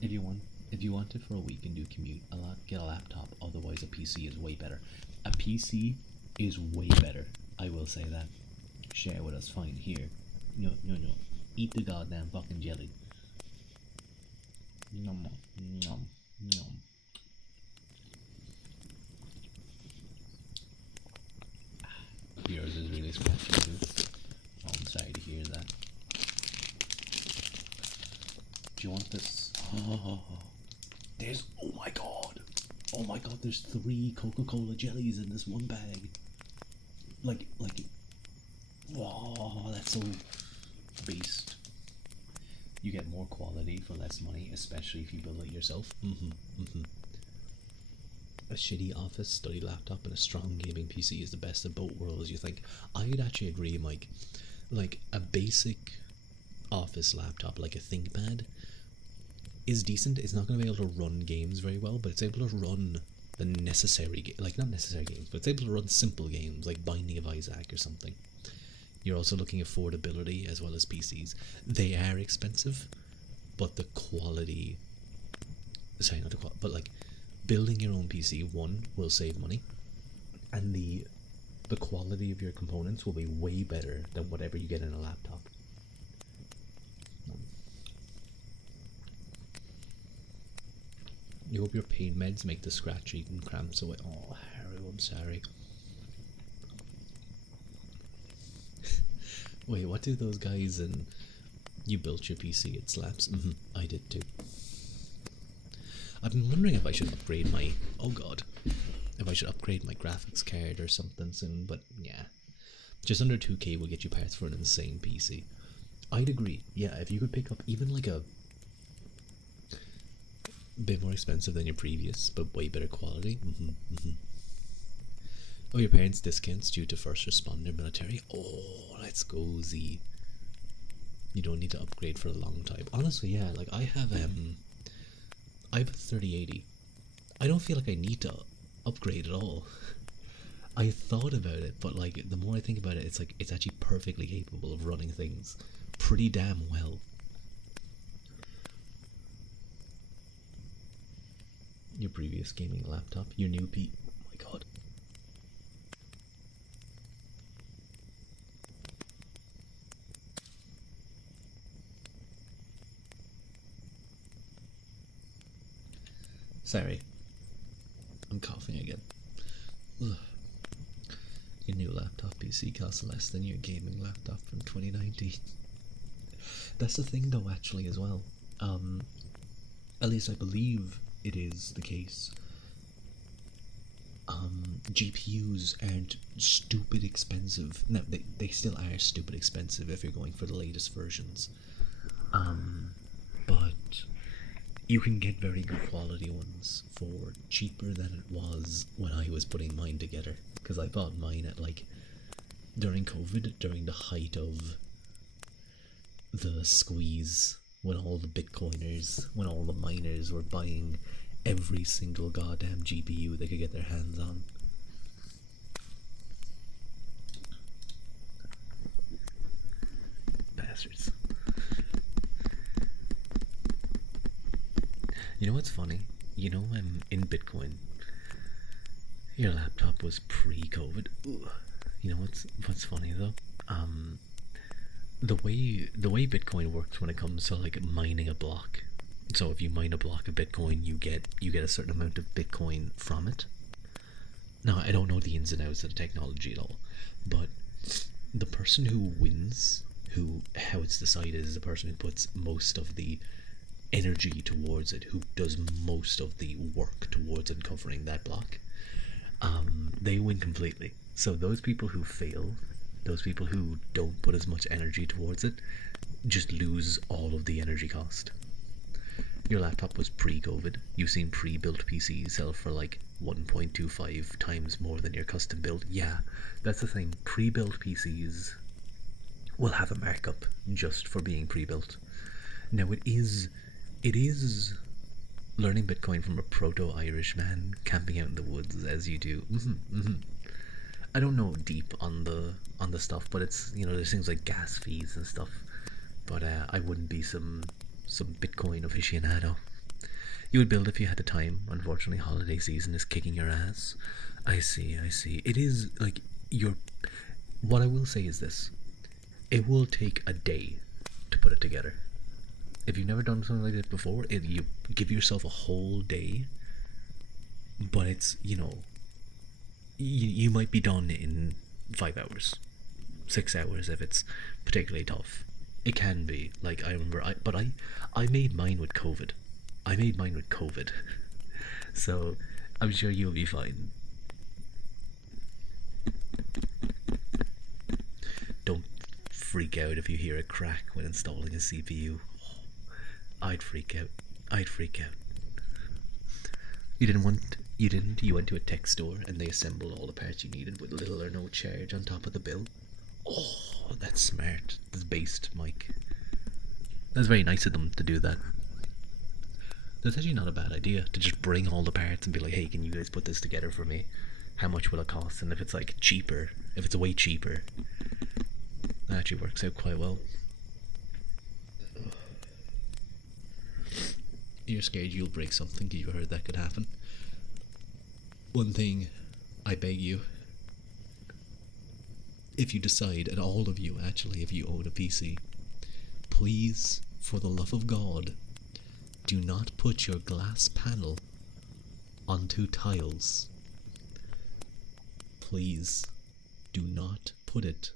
If you want it for a week and do commute a lot, get a laptop. Otherwise, a PC is way better. A PC is way better. I will say that. Share with us. Fine. Here. No. Eat the goddamn fucking jelly. Nom. Yours is really scratchy too. Oh, I'm sorry to hear that. Do you want this? Oh, oh my god, there's 3 Coca-Cola jellies in this one bag. Like, wow, that's so beast. You get more quality for less money, especially if you build it yourself. A shitty office study laptop and a strong gaming PC is the best of both worlds, you think. I'd actually agree, Mike. Like, a basic office laptop, like a ThinkPad, is decent. It's not going to be able to run games very well, but it's able to run the necessary, like, not necessary games, but it's able to run simple games, like Binding of Isaac or something. You're also looking at affordability as well as PCs. They are expensive, but the quality... Sorry, not the quality, but, like, building your own PC, one, will save money, and the quality of your components will be way better than whatever you get in a laptop. You hope your pain meds make the scratchy and cramps away. Oh, Harry, I'm sorry. Wait, what do those guys in You Built Your PC, It Slaps? I did too. I've been wondering if I should upgrade my... Oh god. If I should upgrade my graphics card or something soon, but yeah. Just under 2k will get you parts for an insane PC. I'd agree. Yeah, if you could pick up even like a bit more expensive than your previous, but way better quality. Oh, your parents' discounts due to first responder military. Oh, let's go, Z. You don't need to upgrade for a long time. Honestly, yeah, like I have a 3080. I don't feel like I need to upgrade at all. I thought about it, but like the more I think about it, it's like it's actually perfectly capable of running things pretty damn well. Your previous gaming laptop, your new P. Oh my god. Sorry. I'm coughing again. Ugh. Your new laptop PC costs less than your gaming laptop from 2019. That's the thing though, actually, as well. At least I believe it is the case. GPUs aren't stupid expensive. No, they still are stupid expensive if you're going for the latest versions. But you can get very good quality ones for cheaper than it was when I was putting mine together. Because I bought mine at like during COVID, during the height of the squeeze, when all the Bitcoiners, when all the miners were buying every single goddamn GPU they could get their hands on. Bastards. You know what's funny? You know, I'm in Bitcoin. Your laptop was pre-COVID. Ugh. You know what's funny though? The way Bitcoin works when it comes to like mining a block. So if you mine a block of Bitcoin, you get a certain amount of Bitcoin from it. Now I don't know the ins and outs of the technology at all, but the person who wins, how it's decided, is the person who puts most of the energy towards it, who does most of the work towards uncovering that block. They win completely. So those people who fail, those people who don't put as much energy towards it, just lose all of the energy cost. Your laptop was pre-COVID. You've seen pre-built PCs sell for like 1.25 times more than your custom build. Yeah, that's the thing. Pre-built PCs will have a markup just for being pre-built. Now it is learning Bitcoin from a proto-Irish man camping out in the woods as you do. I don't know deep on the stuff, but it's, you know, there's things like gas fees and stuff. But I wouldn't be some Bitcoin aficionado. You would build if you had the time. Unfortunately, holiday season is kicking your ass. I see. It is like what I will say is this: it will take a day to put it together. If you've never done something like this before, you give yourself a whole day. But it's, you know, you might be done in 5 hours, 6 hours if it's particularly tough. It can be. Like, I remember, I made mine with COVID. So I'm sure you'll be fine. Don't freak out if you hear a crack when installing a CPU. I'd freak out. You went to a tech store and they assembled all the parts you needed with little or no charge on top of the bill. Oh, that's smart. That's based, Mike. That's very nice of them to do that. That's actually not a bad idea, to just bring all the parts and be like, hey, can you guys put this together for me? How much will it cost? And if it's like cheaper, if it's way cheaper, that actually works out quite well. You're scared you'll break something because you heard that could happen. One thing, I beg you, if you decide, and all of you actually, if you own a PC, please, for the love of God, do not put your glass panel onto tiles. Please, do not put it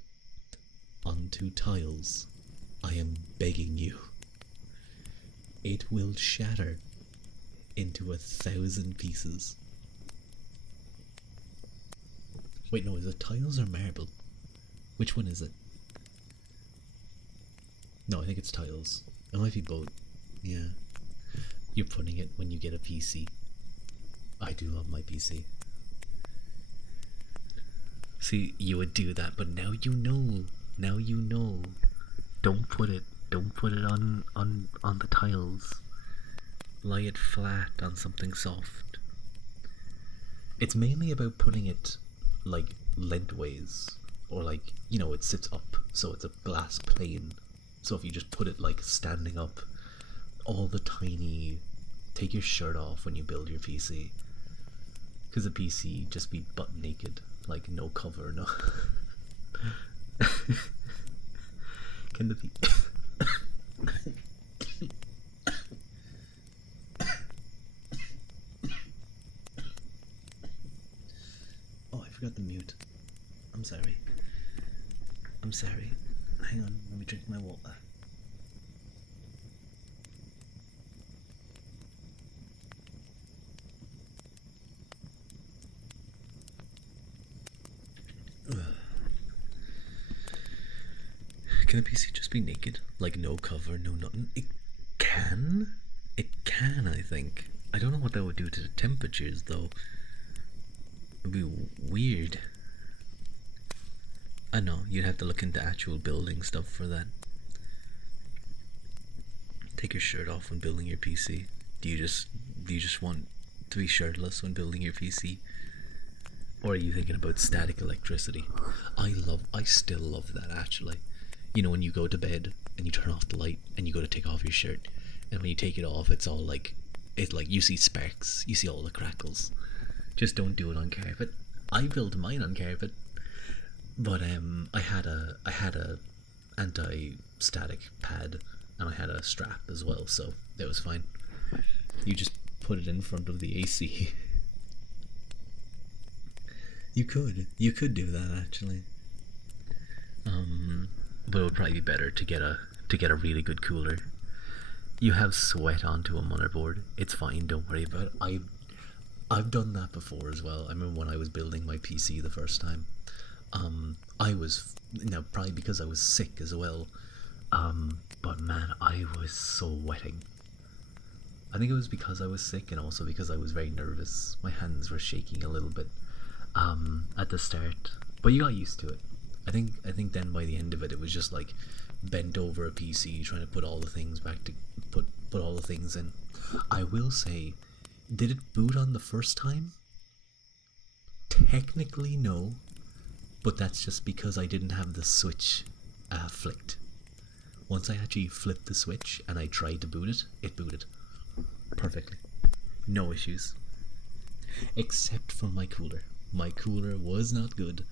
onto tiles. I am begging you. It will shatter into 1,000 pieces. Wait, no, is it tiles or marble? Which one is it? No, I think it's tiles. It might be both. Yeah. You're putting it when you get a PC. I do love my PC. See, you would do that, but now you know. Now you know. Don't put it on the tiles. Lie it flat on something soft. It's mainly about putting it like lengthways, or like, you know, it sits up, so it's a glass plane. So if you just put it like standing up, all the tiny, take your shirt off when you build your PC, because the PC just be butt naked, like no cover, no. Can the Oh, I forgot the mute. I'm sorry. Hang on, let me drink my water. Can a PC just be naked? Like no cover, no nothing? It can. It can, I think. I don't know what that would do to the temperatures though. It'd be weird. I know, you'd have to look into actual building stuff for that. Take your shirt off when building your PC. Do you just want to be shirtless when building your PC? Or are you thinking about static electricity? I still love that actually. You know, when you go to bed and you turn off the light and you go to take off your shirt, and when you take it off, it's all like, you see sparks, you see all the crackles. Just don't do it on carpet. I built mine on carpet, but I had a anti-static pad and I had a strap as well, so that was fine. You just put it in front of the AC. You could do that actually. But it would probably be better to get a really good cooler. You have sweat onto a motherboard. It's fine. Don't worry about it. I've done that before as well. I remember when I was building my PC the first time. I was probably because I was sick as well. But man, I was sweating. I think it was because I was sick and also because I was very nervous. My hands were shaking a little bit at the start, but you got used to it. I think then by the end of it, it was just like bent over a PC trying to put all the things back to put all the things in. I will say, did it boot on the first time? Technically no, but that's just because I didn't have the switch flicked. Once I actually flipped the switch and I tried to boot it, it booted perfectly. No issues. Except for my cooler. My cooler was not good,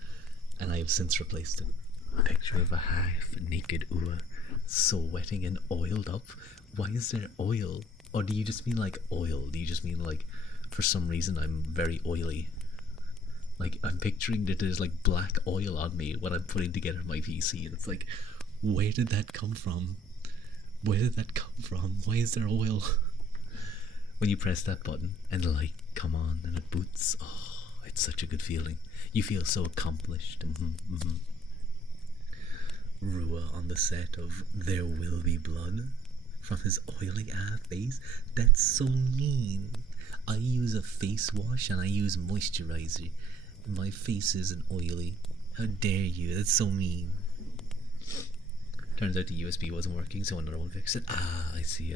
and I have since replaced it. Picture of a half-naked Ua, sweating and oiled up. Why is there oil? Or do you just mean like oil? Do you just mean like, for some reason I'm very oily? Like, I'm picturing that there's like black oil on me when I'm putting together my PC, and it's like, where did that come from? Where did that come from? Why is there oil? When you press that button and the light come on and it boots, oh, it's such a good feeling. You feel so accomplished. Ruadh on the set of There Will Be Blood from his oily face. That's so mean. I use a face wash and I use moisturizer. My face isn't oily. How dare you? That's so mean. Turns out the USB wasn't working, so another one fixed it. Ah, I see.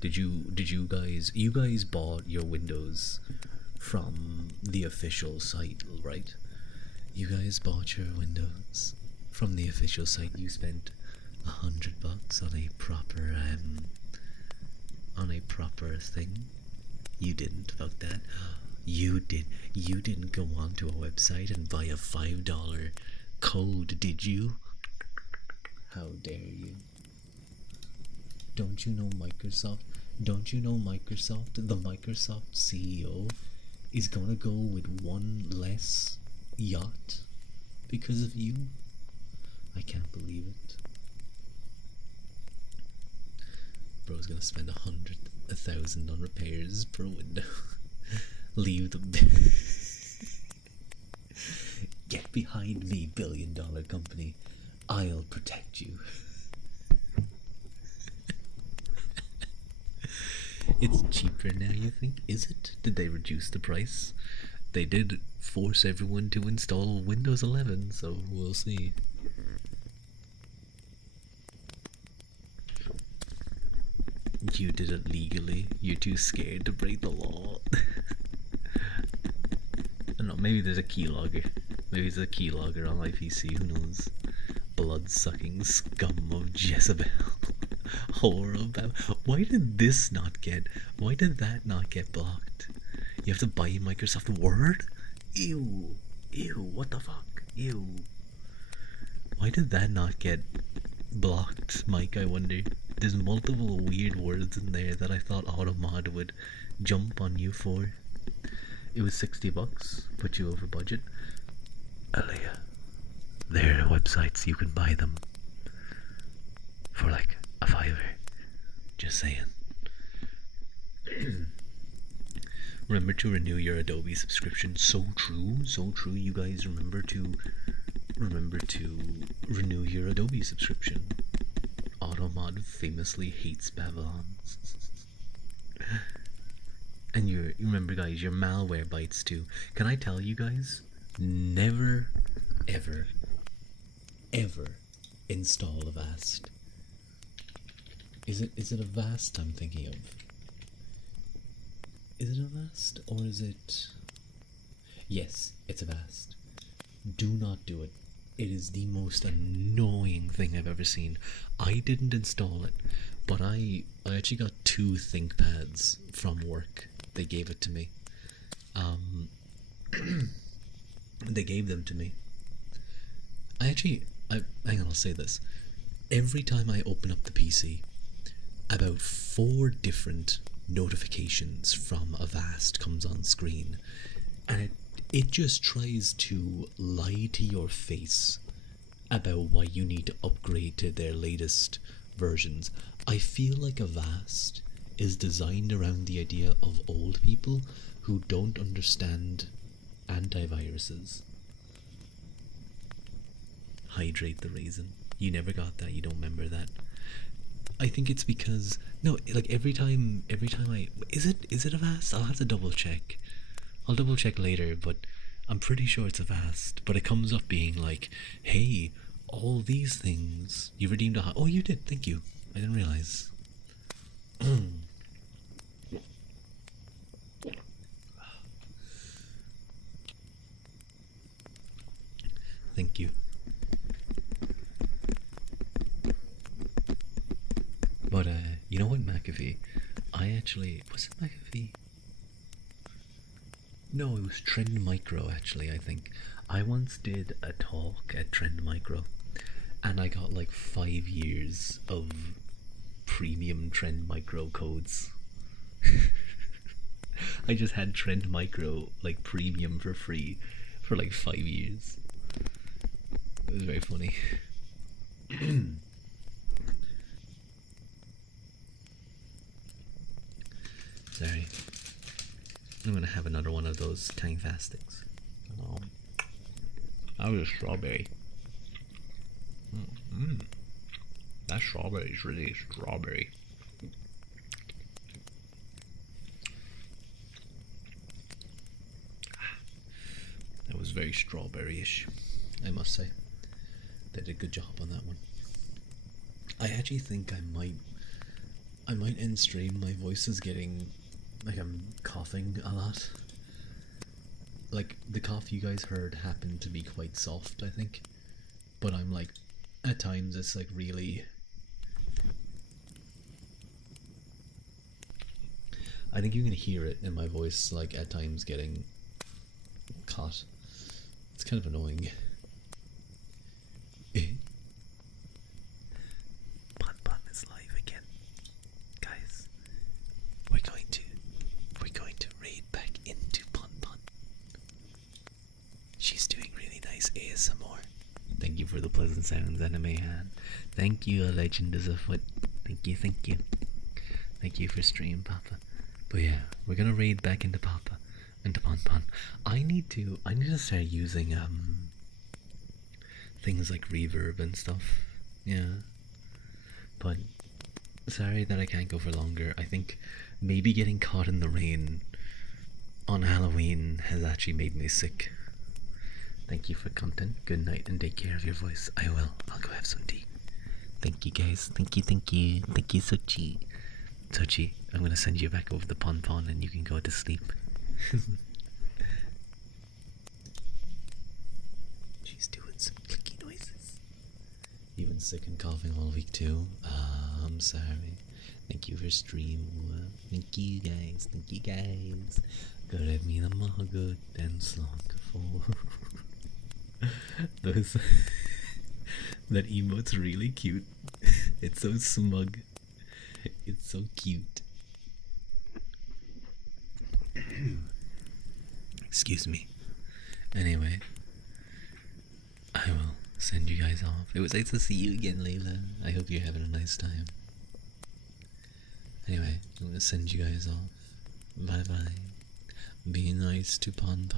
Did you guys bought your Windows from the official site, right? You guys bought your Windows from the official site. You spent $100 on a proper thing. You didn't. Fuck that. You didn't go onto a website and buy a $5 code, did you? How dare you? Don't you know Microsoft? Don't you know Microsoft? The Microsoft CEO is gonna go with one less yacht because of you? I can't believe it. Bro's gonna spend 1,000 on repairs per window. Leave them. Get behind me, billion-dollar company. I'll protect you. It's cheaper now, you think? Is it? Did they reduce the price? They did force everyone to install Windows 11, so we'll see. You did it legally. You're too scared to break the law. I don't know, maybe there's a keylogger. Maybe there's a keylogger on my PC, who knows? Blood-sucking scum of Jezebel. Horrible. Why did that not get blocked? You have to buy Microsoft Word? Ew, what the fuck? Ew. Why did that not get blocked, Mike, I wonder? There's multiple weird words in there that I thought Automod would jump on you for. It was $60, put you over budget. Alea, there are websites you can buy them for like a $5. Just saying. Remember to renew your Adobe subscription. So true. You guys remember to remember to renew your Adobe subscription. Automod famously hates Babylon. And you remember, guys, your malware bites too. Can I tell you guys? Never, ever, ever install Avast. Is it Avast I'm thinking of? Is it Avast or is it? Yes, it's Avast. Do not do it. It is the most annoying thing I've ever seen. I didn't install it, but I actually got 2 ThinkPads from work. They gave it to me. They gave them to me. Hang on, I'll say this. Every time I open up the PC, about 4 different notifications from Avast comes on screen, and it just tries to lie to your face about why you need to upgrade to their latest versions. I feel like Avast is designed around the idea of old people who don't understand antiviruses. Hydrate the raisin. You never got that. You don't remember that. I think it's because no, like every time I is it Avast? I'll have to double check. I'll double check later, but I'm pretty sure it's Avast. But it comes up being like, hey, all these things you redeemed a. Oh, you did. Thank you. I didn't realize. Thank you. But you know what, McAfee? Was it McAfee? No, it was Trend Micro actually, I think. I once did a talk at Trend Micro and I got like 5 years of premium Trend Micro codes. I just had Trend Micro like premium for free for like 5 years. It was very funny. Sorry. I'm gonna have another one of those Tang Fastics. That was a strawberry. That strawberry is really strawberry. That was very strawberry-ish, I must say. They did a good job on that one. I actually think I might end stream. My voice is getting like I'm coughing a lot. Like the cough you guys heard happened to be quite soft, I think. But I'm like, at times it's like really. I think you can hear it in my voice, like at times getting caught. It's kind of annoying. Pun is live again, guys. We're going to raid back into Pun. She's doing really nice ASMR. Thank you for the pleasant sounds, Anime Han. Thank you, A Legend is Afoot. Thank you. Thank you for stream, Papa. But yeah, we're gonna raid back into Papa, into Pun. I need to start using things like reverb and stuff. Yeah. But sorry that I can't go for longer. I think maybe getting caught in the rain on Halloween has actually made me sick. Thank you for content. Good night and take care of your voice. I will. I'll go have some tea. Thank you, guys. Thank you. Thank you, Sochi. Sochi, I'm gonna send you back over the Pon and you can go to sleep. She's doing some clicky noises. You've been sick and coughing all week too. I'm sorry. Thank you for stream. Thank you guys. Good me the good and slunk for. Those that emote's really cute. It's so smug. It's so cute. Excuse me. Anyway, I will send you guys off. It was nice to see you again, Layla. I hope you're having a nice time. Anyway, I'm gonna send you guys off. Bye bye. Be nice to Pon.